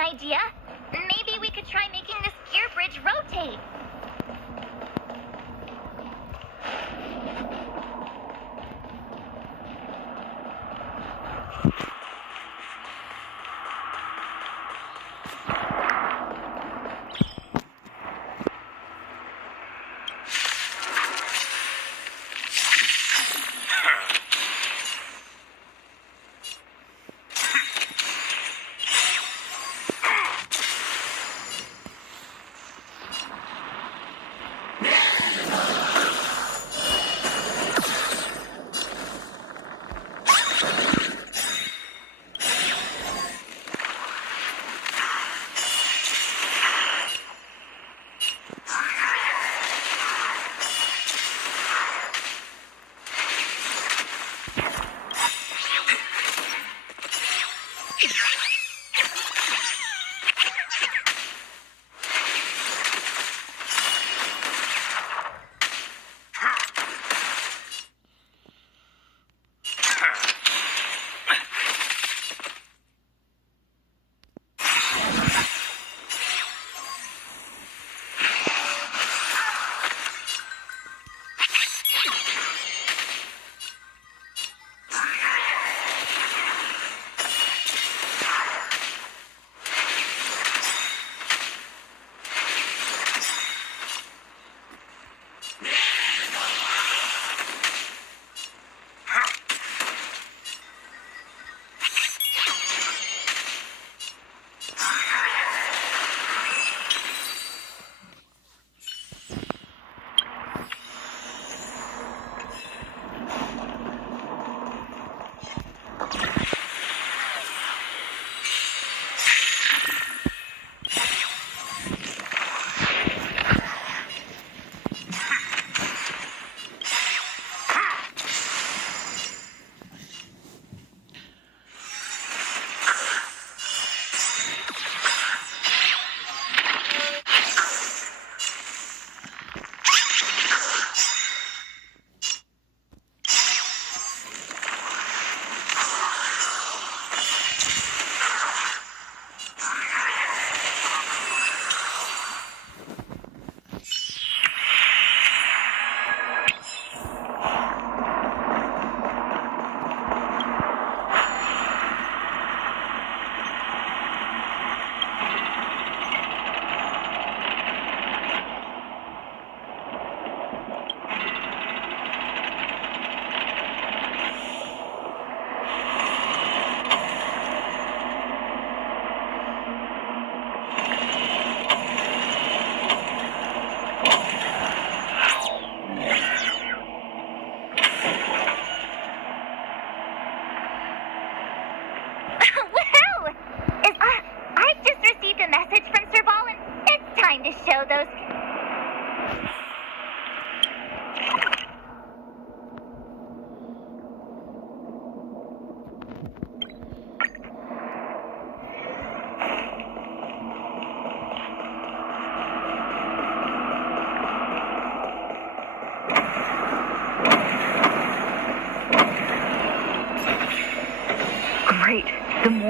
Idea. Maybe we could try making this gear bridge rotate.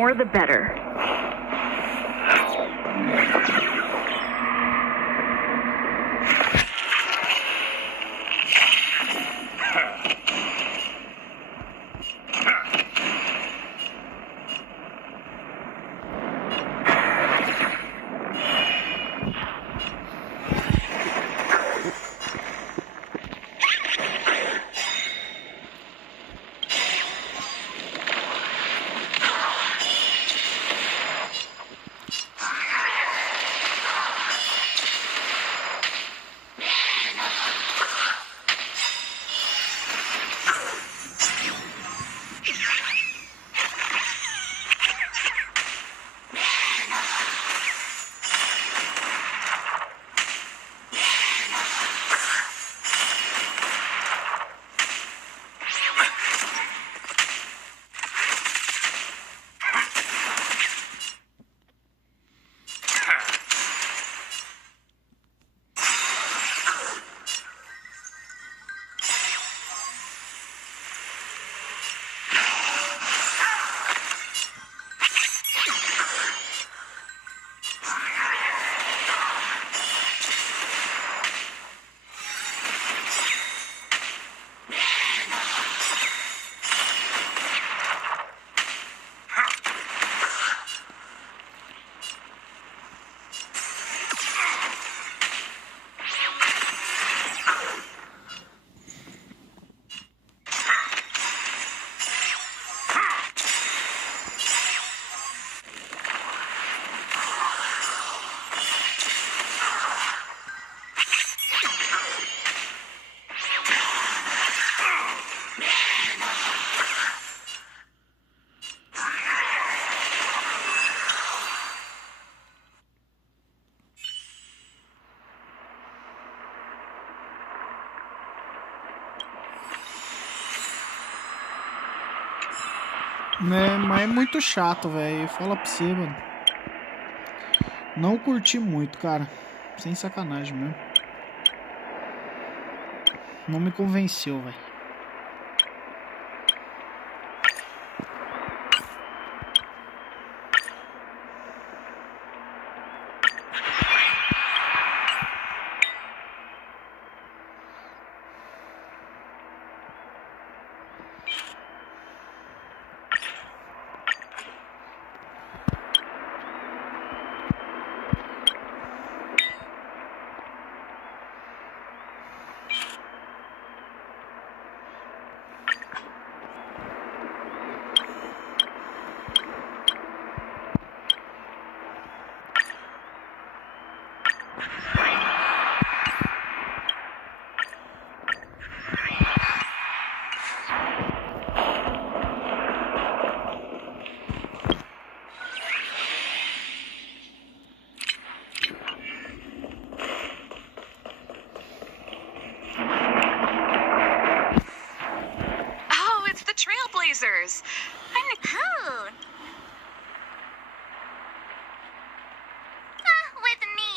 more the better. Né, mas é muito chato, velho. Fala pra você, mano. Não curti muito, cara. Sem sacanagem mesmo. Não me convenceu, velho. Trailblazers. Who? With me.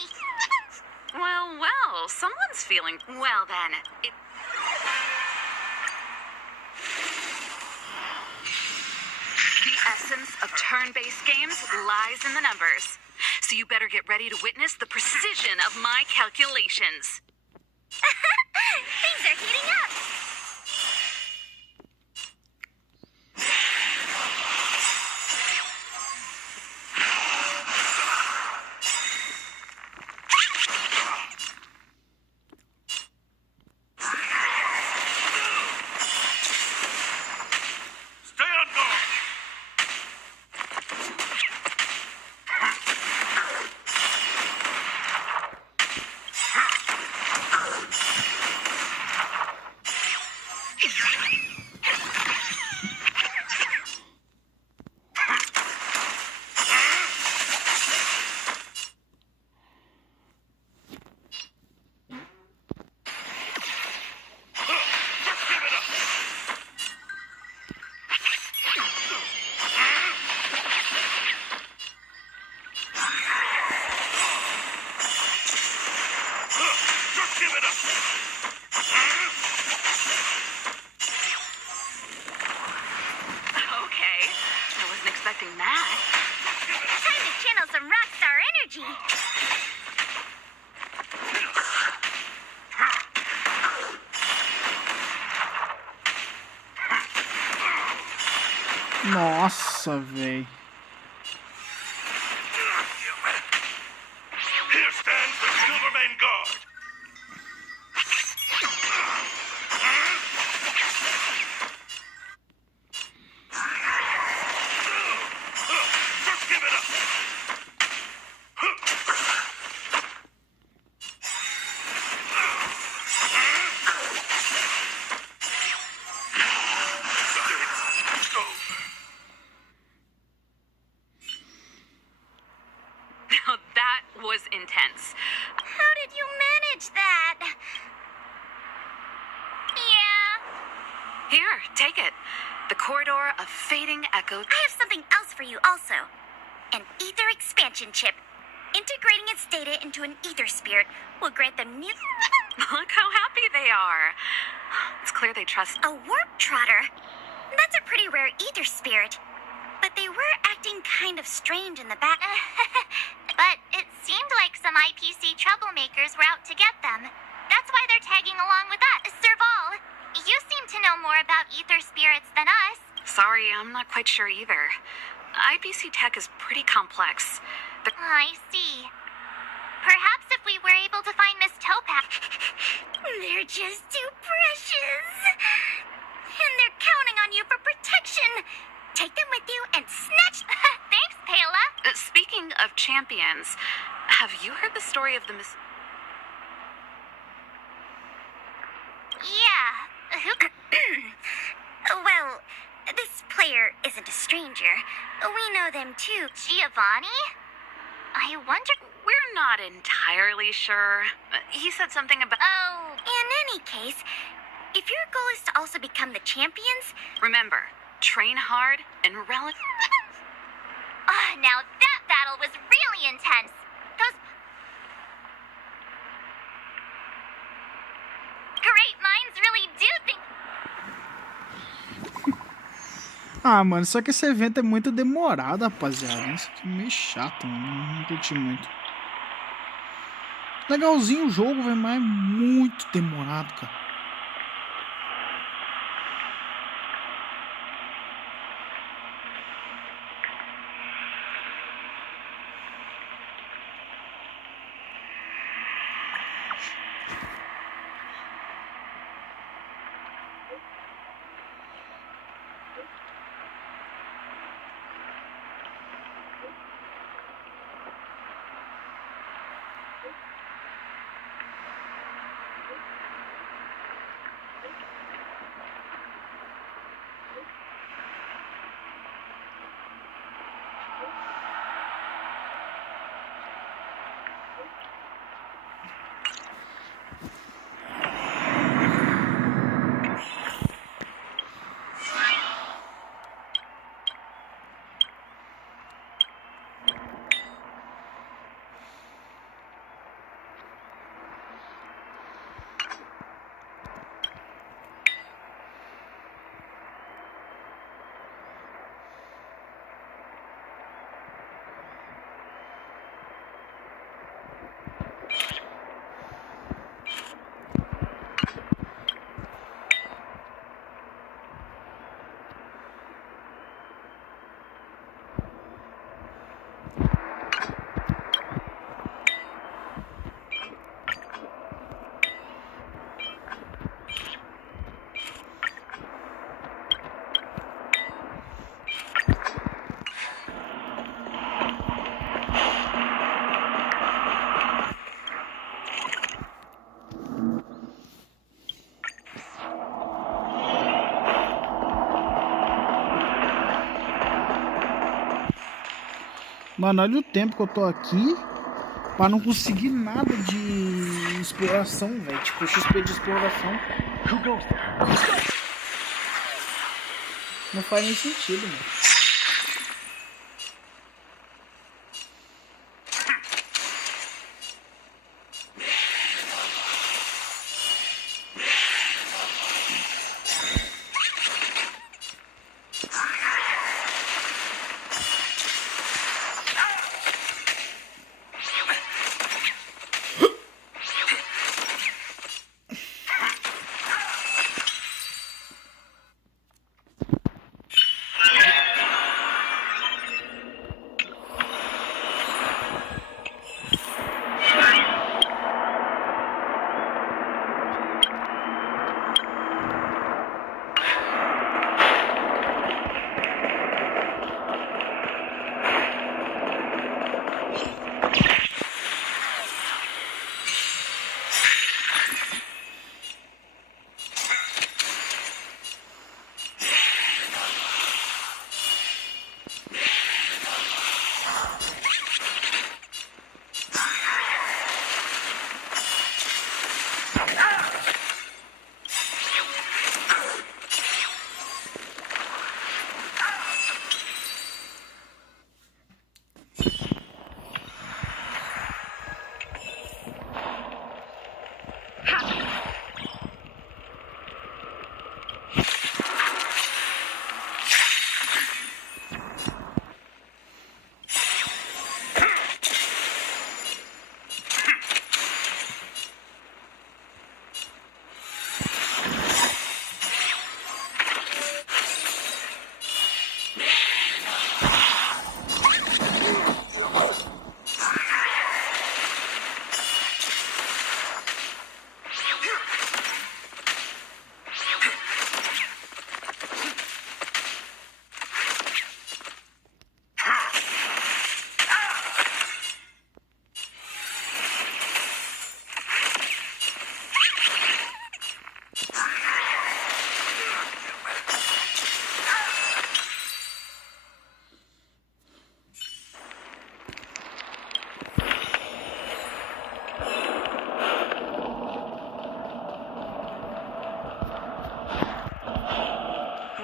Well, someone's feeling... Well then, the essence of turn-based games lies in the numbers. So you better get ready to witness the precision of my calculations. Things are heating up. Nossa, velho. Here stands the Silvermane Guard. Just give it up. Now that was intense. How did you manage that? Yeah. Here, take it. The corridor of fading echo. I have something else for you also. An ether expansion chip. Integrating its data into an ether spirit will grant them new... Look how happy they are. It's clear they trust... A warp trotter? That's a pretty rare ether spirit. But they were acting kind of strange in the back. But it seemed like some IPC troublemakers were out to get them. That's why they're tagging along with us. Serval, you seem to know more about ether spirits than us. Sorry, I'm not quite sure either. IPC tech is pretty complex. I see. Perhaps if we were able to find Miss Topaz... They're just too precious. And they're counting on you for protection. Take them with you and snatch... Thanks, Pela. Speaking of champions, have you heard the story of the Miss... Yeah. Who... Well, this player isn't a stranger. We know them too. Giovanni? I wonder... We're not entirely sure. He said something about... Oh. In any case, if your goal is to also become the champions... Remember, train hard and now that battle was really intense. Those... Great minds really do think... Ah, mano, só que esse evento é muito demorado, rapaziada. Isso aqui é meio chato, mano. Não curti muito. Legalzinho o jogo, velho, mas é muito demorado, cara. Mano, olha o tempo que eu tô aqui pra não conseguir nada de exploração, velho. Tipo, XP de exploração. Não faz nem sentido, mano.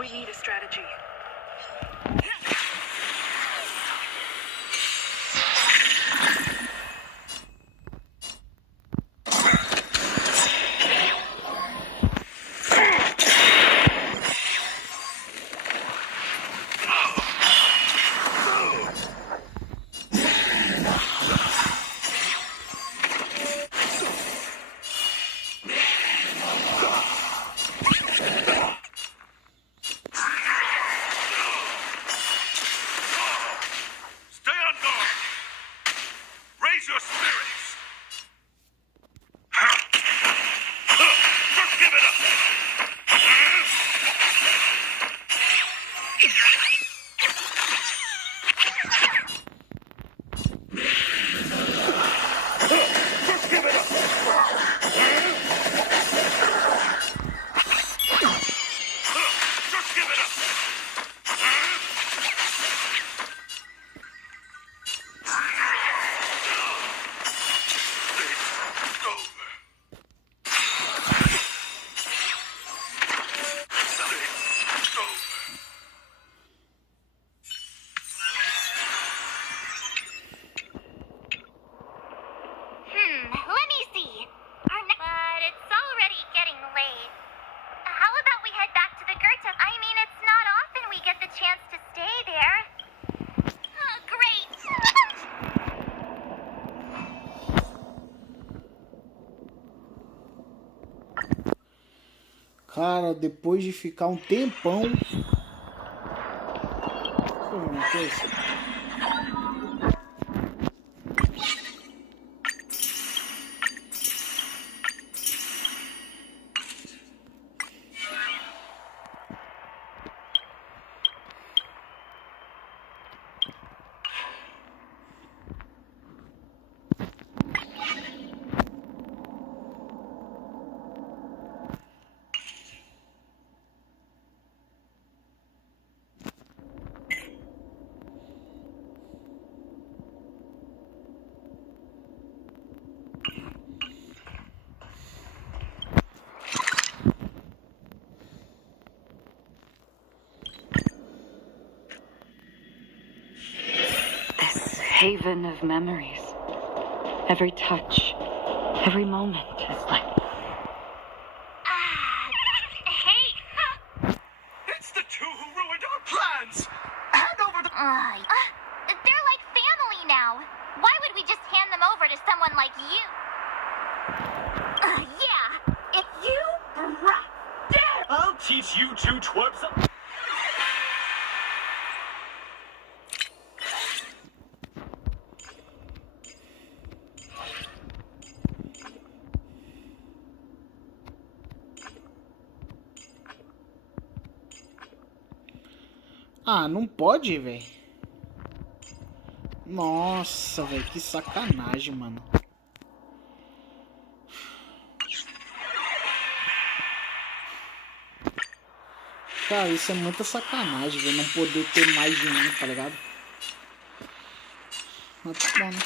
We need a strategy. Let me see. But it's already getting late. How about we head back to the Goethe? I mean, it's not often we get the chance to stay there. Oh, great. Cara, depois de ficar um tempão... Deixa eu ver uma coisa. Haven of memories. Every touch, every moment is like... Hey! It's the two who ruined our plans! Hand over the... They're like family now. Why would we just hand them over to someone like you? Yeah, if you brat dead! I'll teach you two twerps... Ah, não pode, velho. Nossa, velho, que sacanagem, mano. Cara, isso é muita sacanagem, velho. Não poder ter mais de um, tá ligado? Mas tá bom, né?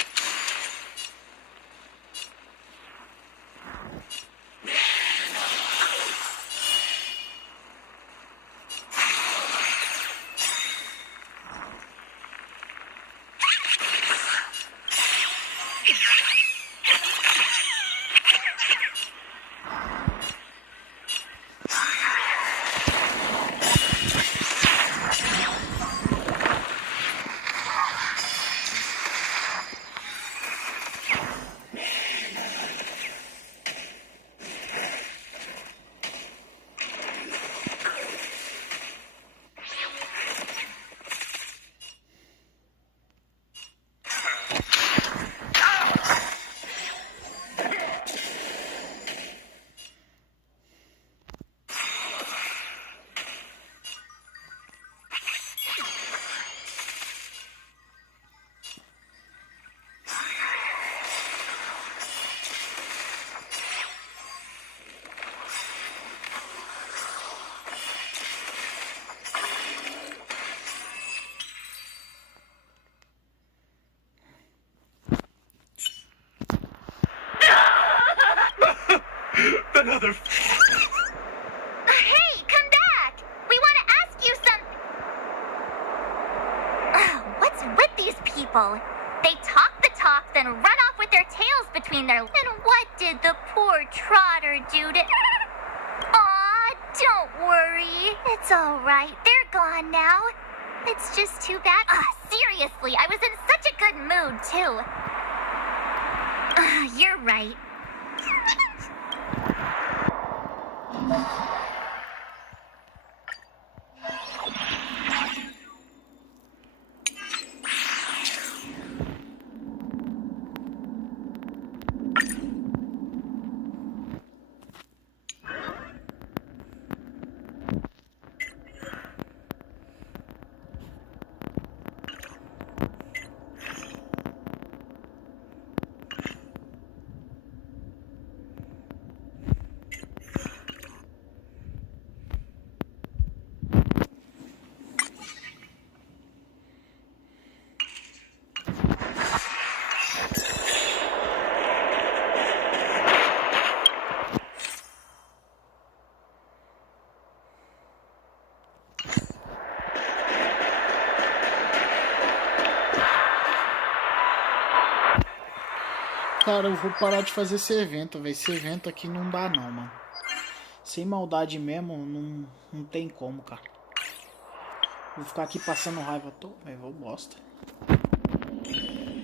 people. They talk the talk, then run off with their tails between their... And what did the poor trotter do to... Aw, don't worry. It's all right. They're gone now. It's just too bad. Seriously, I was in such a good mood, too. You're right. Cara, eu vou parar de fazer esse evento, velho. Esse evento aqui não dá não, mano. Sem maldade mesmo, não tem como, cara. Vou ficar aqui passando raiva à toa, velho. Vou bosta.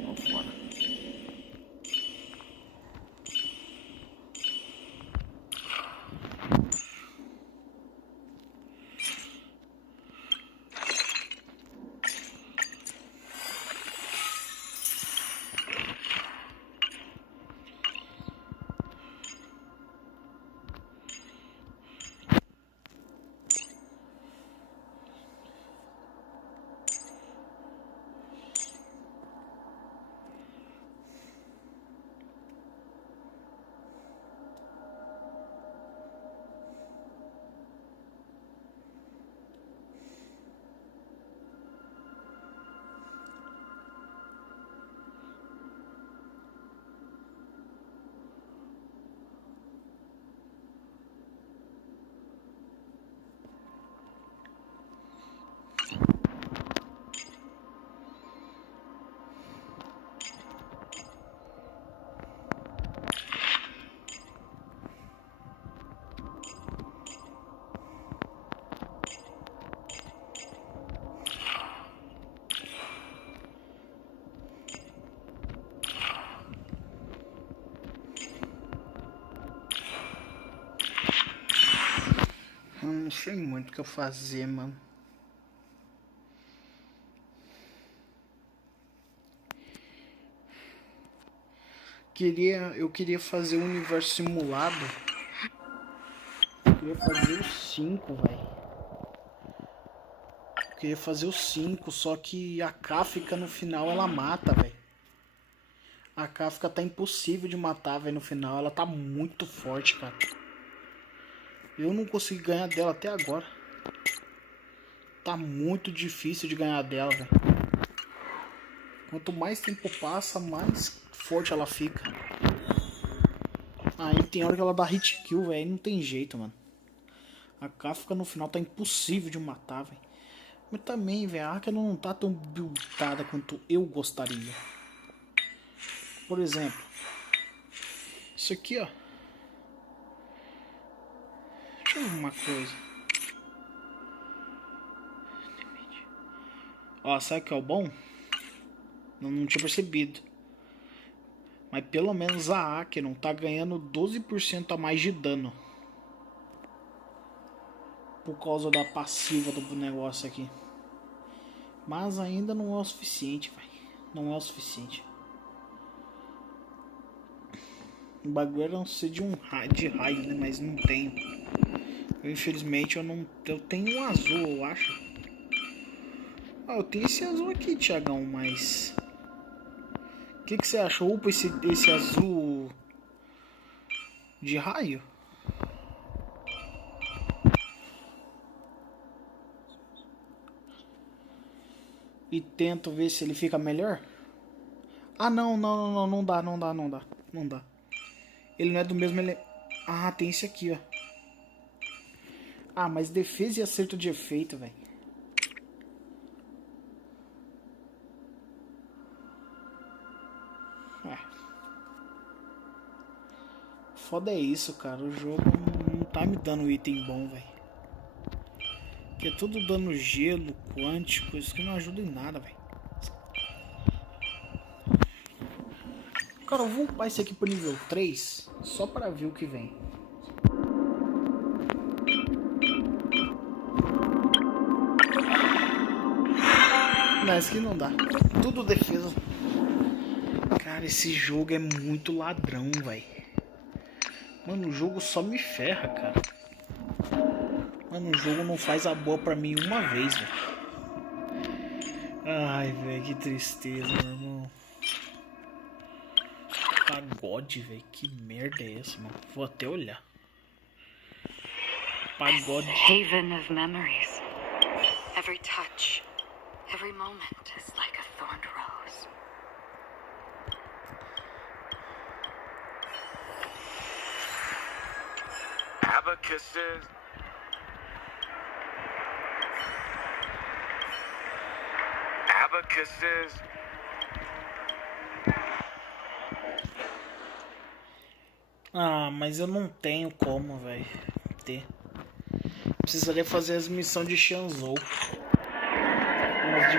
Vou fora. Não sei muito o que eu fazer, mano. Eu queria fazer um universo simulado. Eu queria fazer os 5, velho. Eu queria fazer os 5, só que a Kafka no final ela mata, velho. A Kafka tá impossível de matar, velho, no final. Ela tá muito forte, cara. Eu não consegui ganhar dela até agora. Tá muito difícil de ganhar dela, velho. Quanto mais tempo passa, mais forte ela fica. Aí tem hora que ela dá hit kill, velho. Não tem jeito, mano. A Kafka no final tá impossível de matar, velho. Mas também, velho, a Acheron não tá tão buildada quanto eu gostaria. Por exemplo, isso aqui, ó. Deixa eu ver uma coisa. Ó, sabe o que é o bom? Não tinha percebido. Mas pelo menos a Acheron tá ganhando 12% a mais de dano. Por causa da passiva do negócio aqui. Mas ainda não é o suficiente, velho. Não é o suficiente. O bagulho era ser de raio, né? Mas não tenho. Infelizmente eu tenho um azul, eu acho. Ah, eu tenho esse azul aqui, Thiagão, mas... O que você achou? Upa, esse azul de raio? E tento ver se ele fica melhor? Ah, não dá. Ele não é do mesmo... Ah, tem esse aqui, ó. Ah, mas defesa e acerto de efeito, velho. foda é isso, cara. O jogo não tá me dando item bom, velho. Que é tudo dando gelo, quântico, isso que não ajuda em nada, velho. Cara, eu vou upar esse aqui pro nível 3 só pra ver o que vem. Não, esse aqui não dá. Tudo defesa. Cara, esse jogo é muito ladrão, velho. Mano, o jogo só me ferra, cara. Mano, o jogo não faz a boa pra mim uma vez, velho. Ai, velho, que tristeza, meu irmão. Pagode, velho. Que merda é essa, mano? Vou até olhar. Pagode. Haven of memories. Every touch, every moment is like a thorned rose. Abacuses. Abacuses. Ah, mas eu não tenho como, velho, ter. Precisaria fazer as missões de Shanzhou. Umas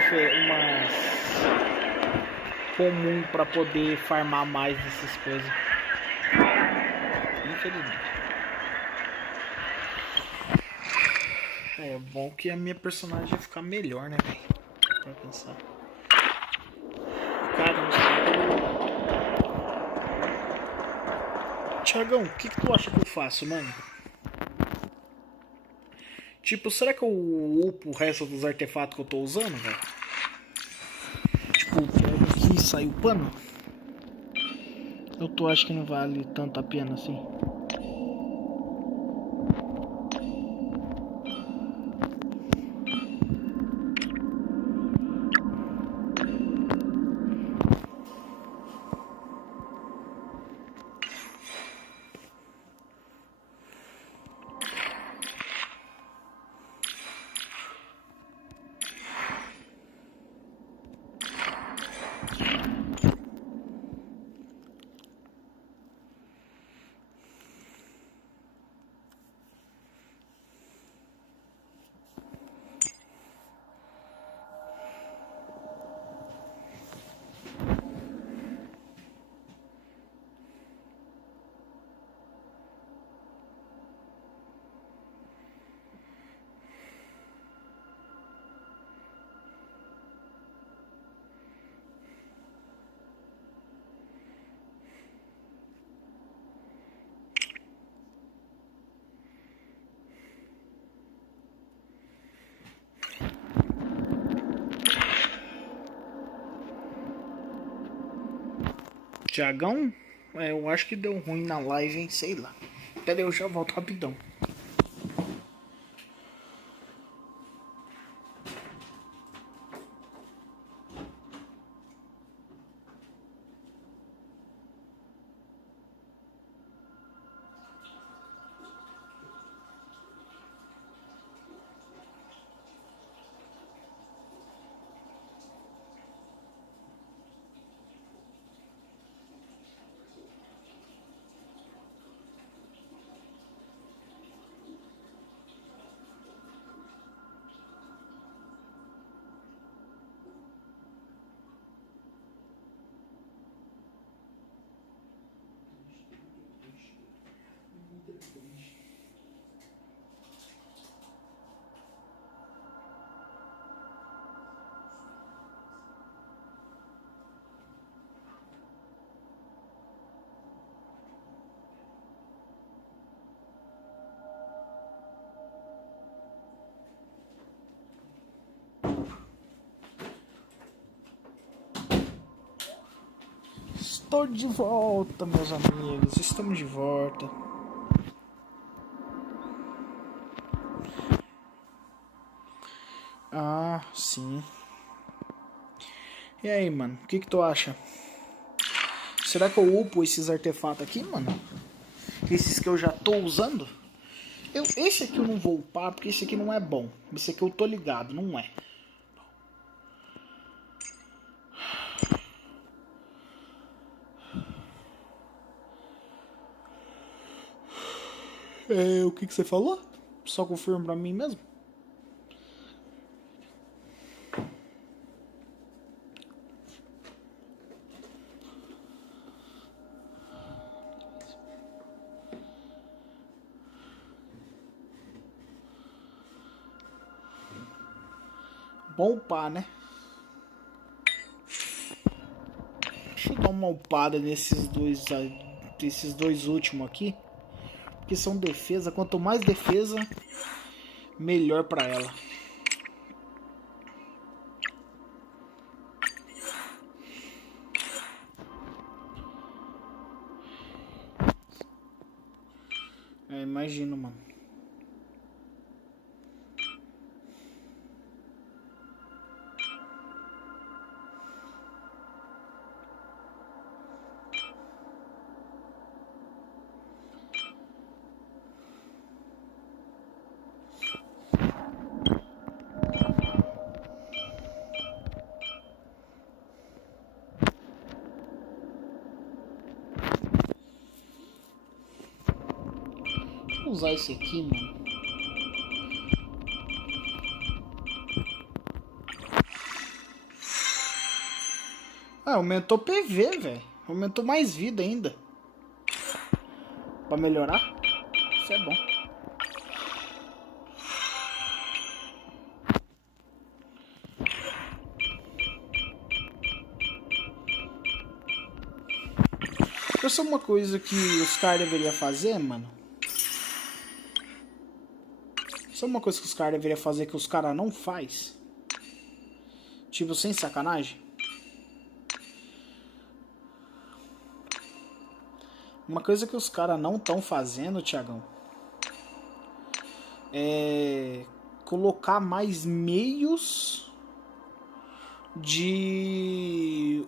comum pra poder farmar mais dessas coisas. Infelizmente. É bom que a minha personagem vai ficar melhor, né, velho? Pra pensar. Cara, Thiagão, o que tu acha que eu faço, mano? Tipo, será que eu upo o resto dos artefatos que eu tô usando, velho? Tipo, pego aqui e sai upando? Eu acho que não vale tanto a pena assim. Thiagão? É, eu acho que deu ruim na live, hein? Sei lá. Pera aí, eu já volto rapidão. Estou de volta, meus amigos. Estamos de volta. Ah, sim. E aí, mano? O que tu acha? Será que eu upo esses artefatos aqui, mano? Esses que eu já tô usando? Esse aqui eu não vou upar porque esse aqui não é bom. Esse aqui eu tô ligado, não é. O que você falou? Só confirma pra mim mesmo. Bom upar, né? Deixa eu dar uma upada nesses dois últimos aqui. Porque são defesa. Quanto mais defesa, melhor pra ela. Imagino, mano. Vou usar esse aqui, mano. Aumentou PV, velho. Aumentou mais vida ainda. Pra melhorar. Isso é bom. Essa é uma coisa que os caras deveriam fazer, mano. Isso é uma coisa que os caras deveriam fazer que os caras não faz. Tipo, sem sacanagem. Uma coisa que os caras não estão fazendo, Thiagão, é colocar mais meios de...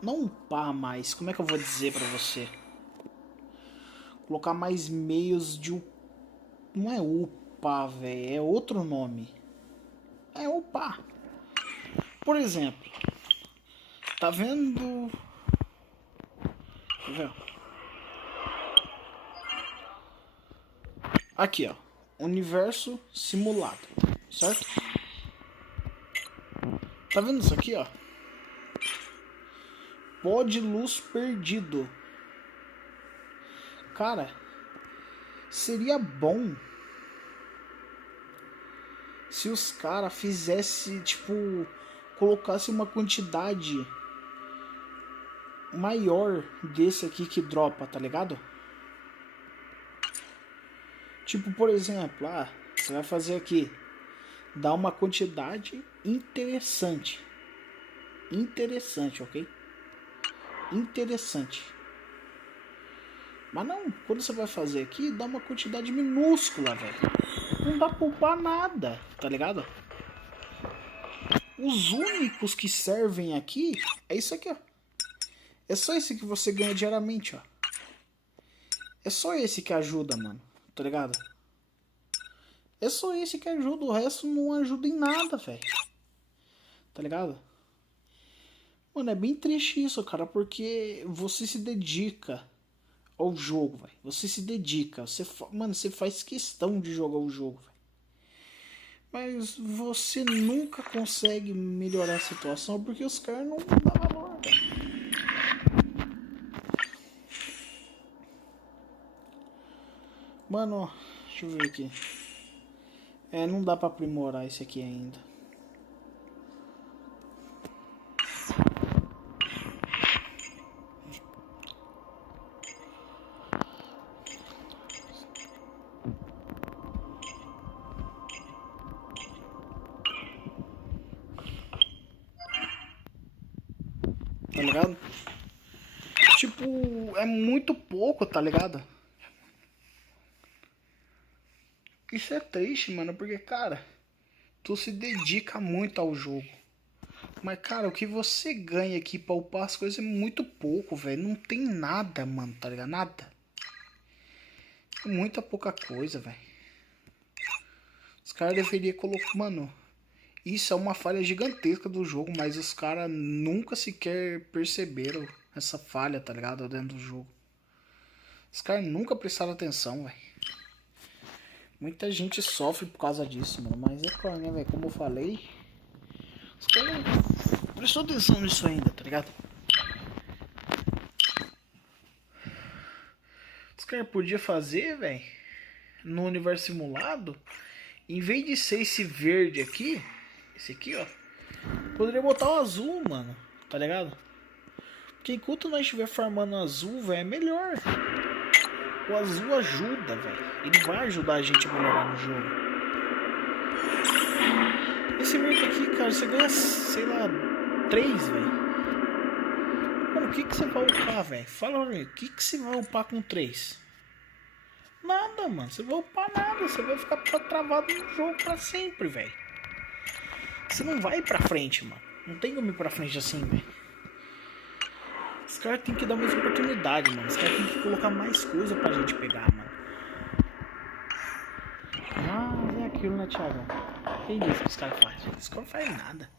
Não upar mais, como é que eu vou dizer pra você? Colocar mais meios de... Não é upar, velho, é outro nome. É upar. Por exemplo, tá vendo... Tá vendo? Aqui, ó. Universo simulado. Certo? Tá vendo isso aqui, ó? Pó de luz perdido. Cara, seria bom se os caras fizessem, tipo, colocasse uma quantidade maior desse aqui que dropa, tá ligado? Tipo, por exemplo, você vai fazer aqui, dá uma quantidade interessante. Interessante, ok? Interessante. Mas não, quando você vai fazer aqui, dá uma quantidade minúscula, velho. Não dá pra upar nada, tá ligado? Os únicos que servem aqui é isso aqui, ó. É só esse que você ganha diariamente, ó. É só esse que ajuda, mano. Tá ligado? É só esse que ajuda. O resto não ajuda em nada, velho. Tá ligado? Mano, é bem triste isso, cara. Porque você se dedica ao jogo, velho. Você se dedica. Mano, você faz questão de jogar o jogo, velho. Mas você nunca consegue melhorar a situação porque os caras não dão valor, velho. Mano, deixa eu ver aqui. Não dá pra aprimorar esse aqui ainda. Tá ligado? Tipo, é muito pouco, tá ligado? Isso é triste, mano, porque, cara, tu se dedica muito ao jogo. Mas, cara, o que você ganha aqui pra upar as coisas é muito pouco, velho. Não tem nada, mano, tá ligado? Nada. É muita pouca coisa, velho. Os caras deveriam colocar... Mano, isso é uma falha gigantesca do jogo, mas os caras nunca sequer perceberam essa falha, tá ligado? Dentro do jogo. Os caras nunca prestaram atenção, velho. Muita gente sofre por causa disso, mano. Mas é claro, né, velho? Como eu falei, os caras não prestou atenção nisso ainda, tá ligado? Os caras podiam fazer, velho, no universo simulado, em vez de ser esse verde aqui, esse aqui, ó, poderia botar o azul, mano, tá ligado? Porque enquanto nós estiver farmando azul, velho, é melhor. O azul ajuda, velho. Ele vai ajudar a gente a melhorar no jogo. Esse verde aqui, cara, você ganha, sei lá, 3, velho. Mano, o que você vai upar, velho? Fala pra mim, o que você vai upar com 3? Nada, mano. Você vai upar nada. Você vai ficar travado no jogo pra sempre, velho. Você não vai pra frente, mano. Não tem como ir pra frente assim, velho. Os caras tem que dar mais oportunidade, mano. Os caras tem que colocar mais coisa pra gente pegar, mano. Ah, é aquilo, né, Thiago? Quem disse que os caras fazem? Os caras não fazem nada.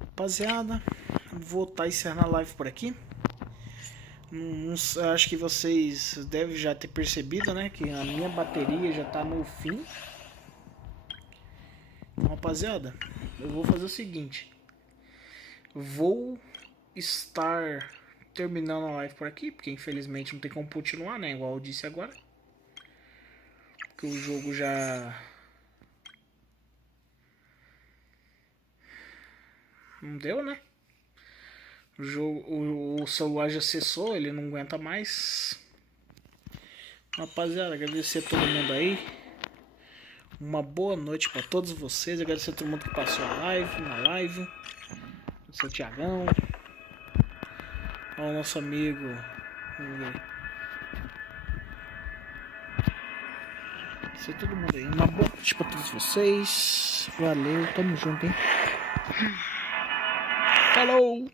Rapaziada, vou estar encerrando a live por aqui. Acho que vocês devem já ter percebido, né? Que a minha bateria já tá no fim. Então, rapaziada, eu vou fazer o seguinte. Vou estar terminando a live por aqui, porque infelizmente não tem como continuar, né? Igual eu disse agora. Porque o jogo já... não deu, né? O celular já cessou, ele não aguenta mais. Rapaziada, agradecer a todo mundo aí. Uma boa noite pra todos vocês. Agradecer a todo mundo que passou na live. Agradecer o Thiagão. Ao nosso amigo. Vamos ver. Agradecer a todo mundo aí. Uma boa noite pra todos vocês. Valeu, tamo junto, hein? Falou!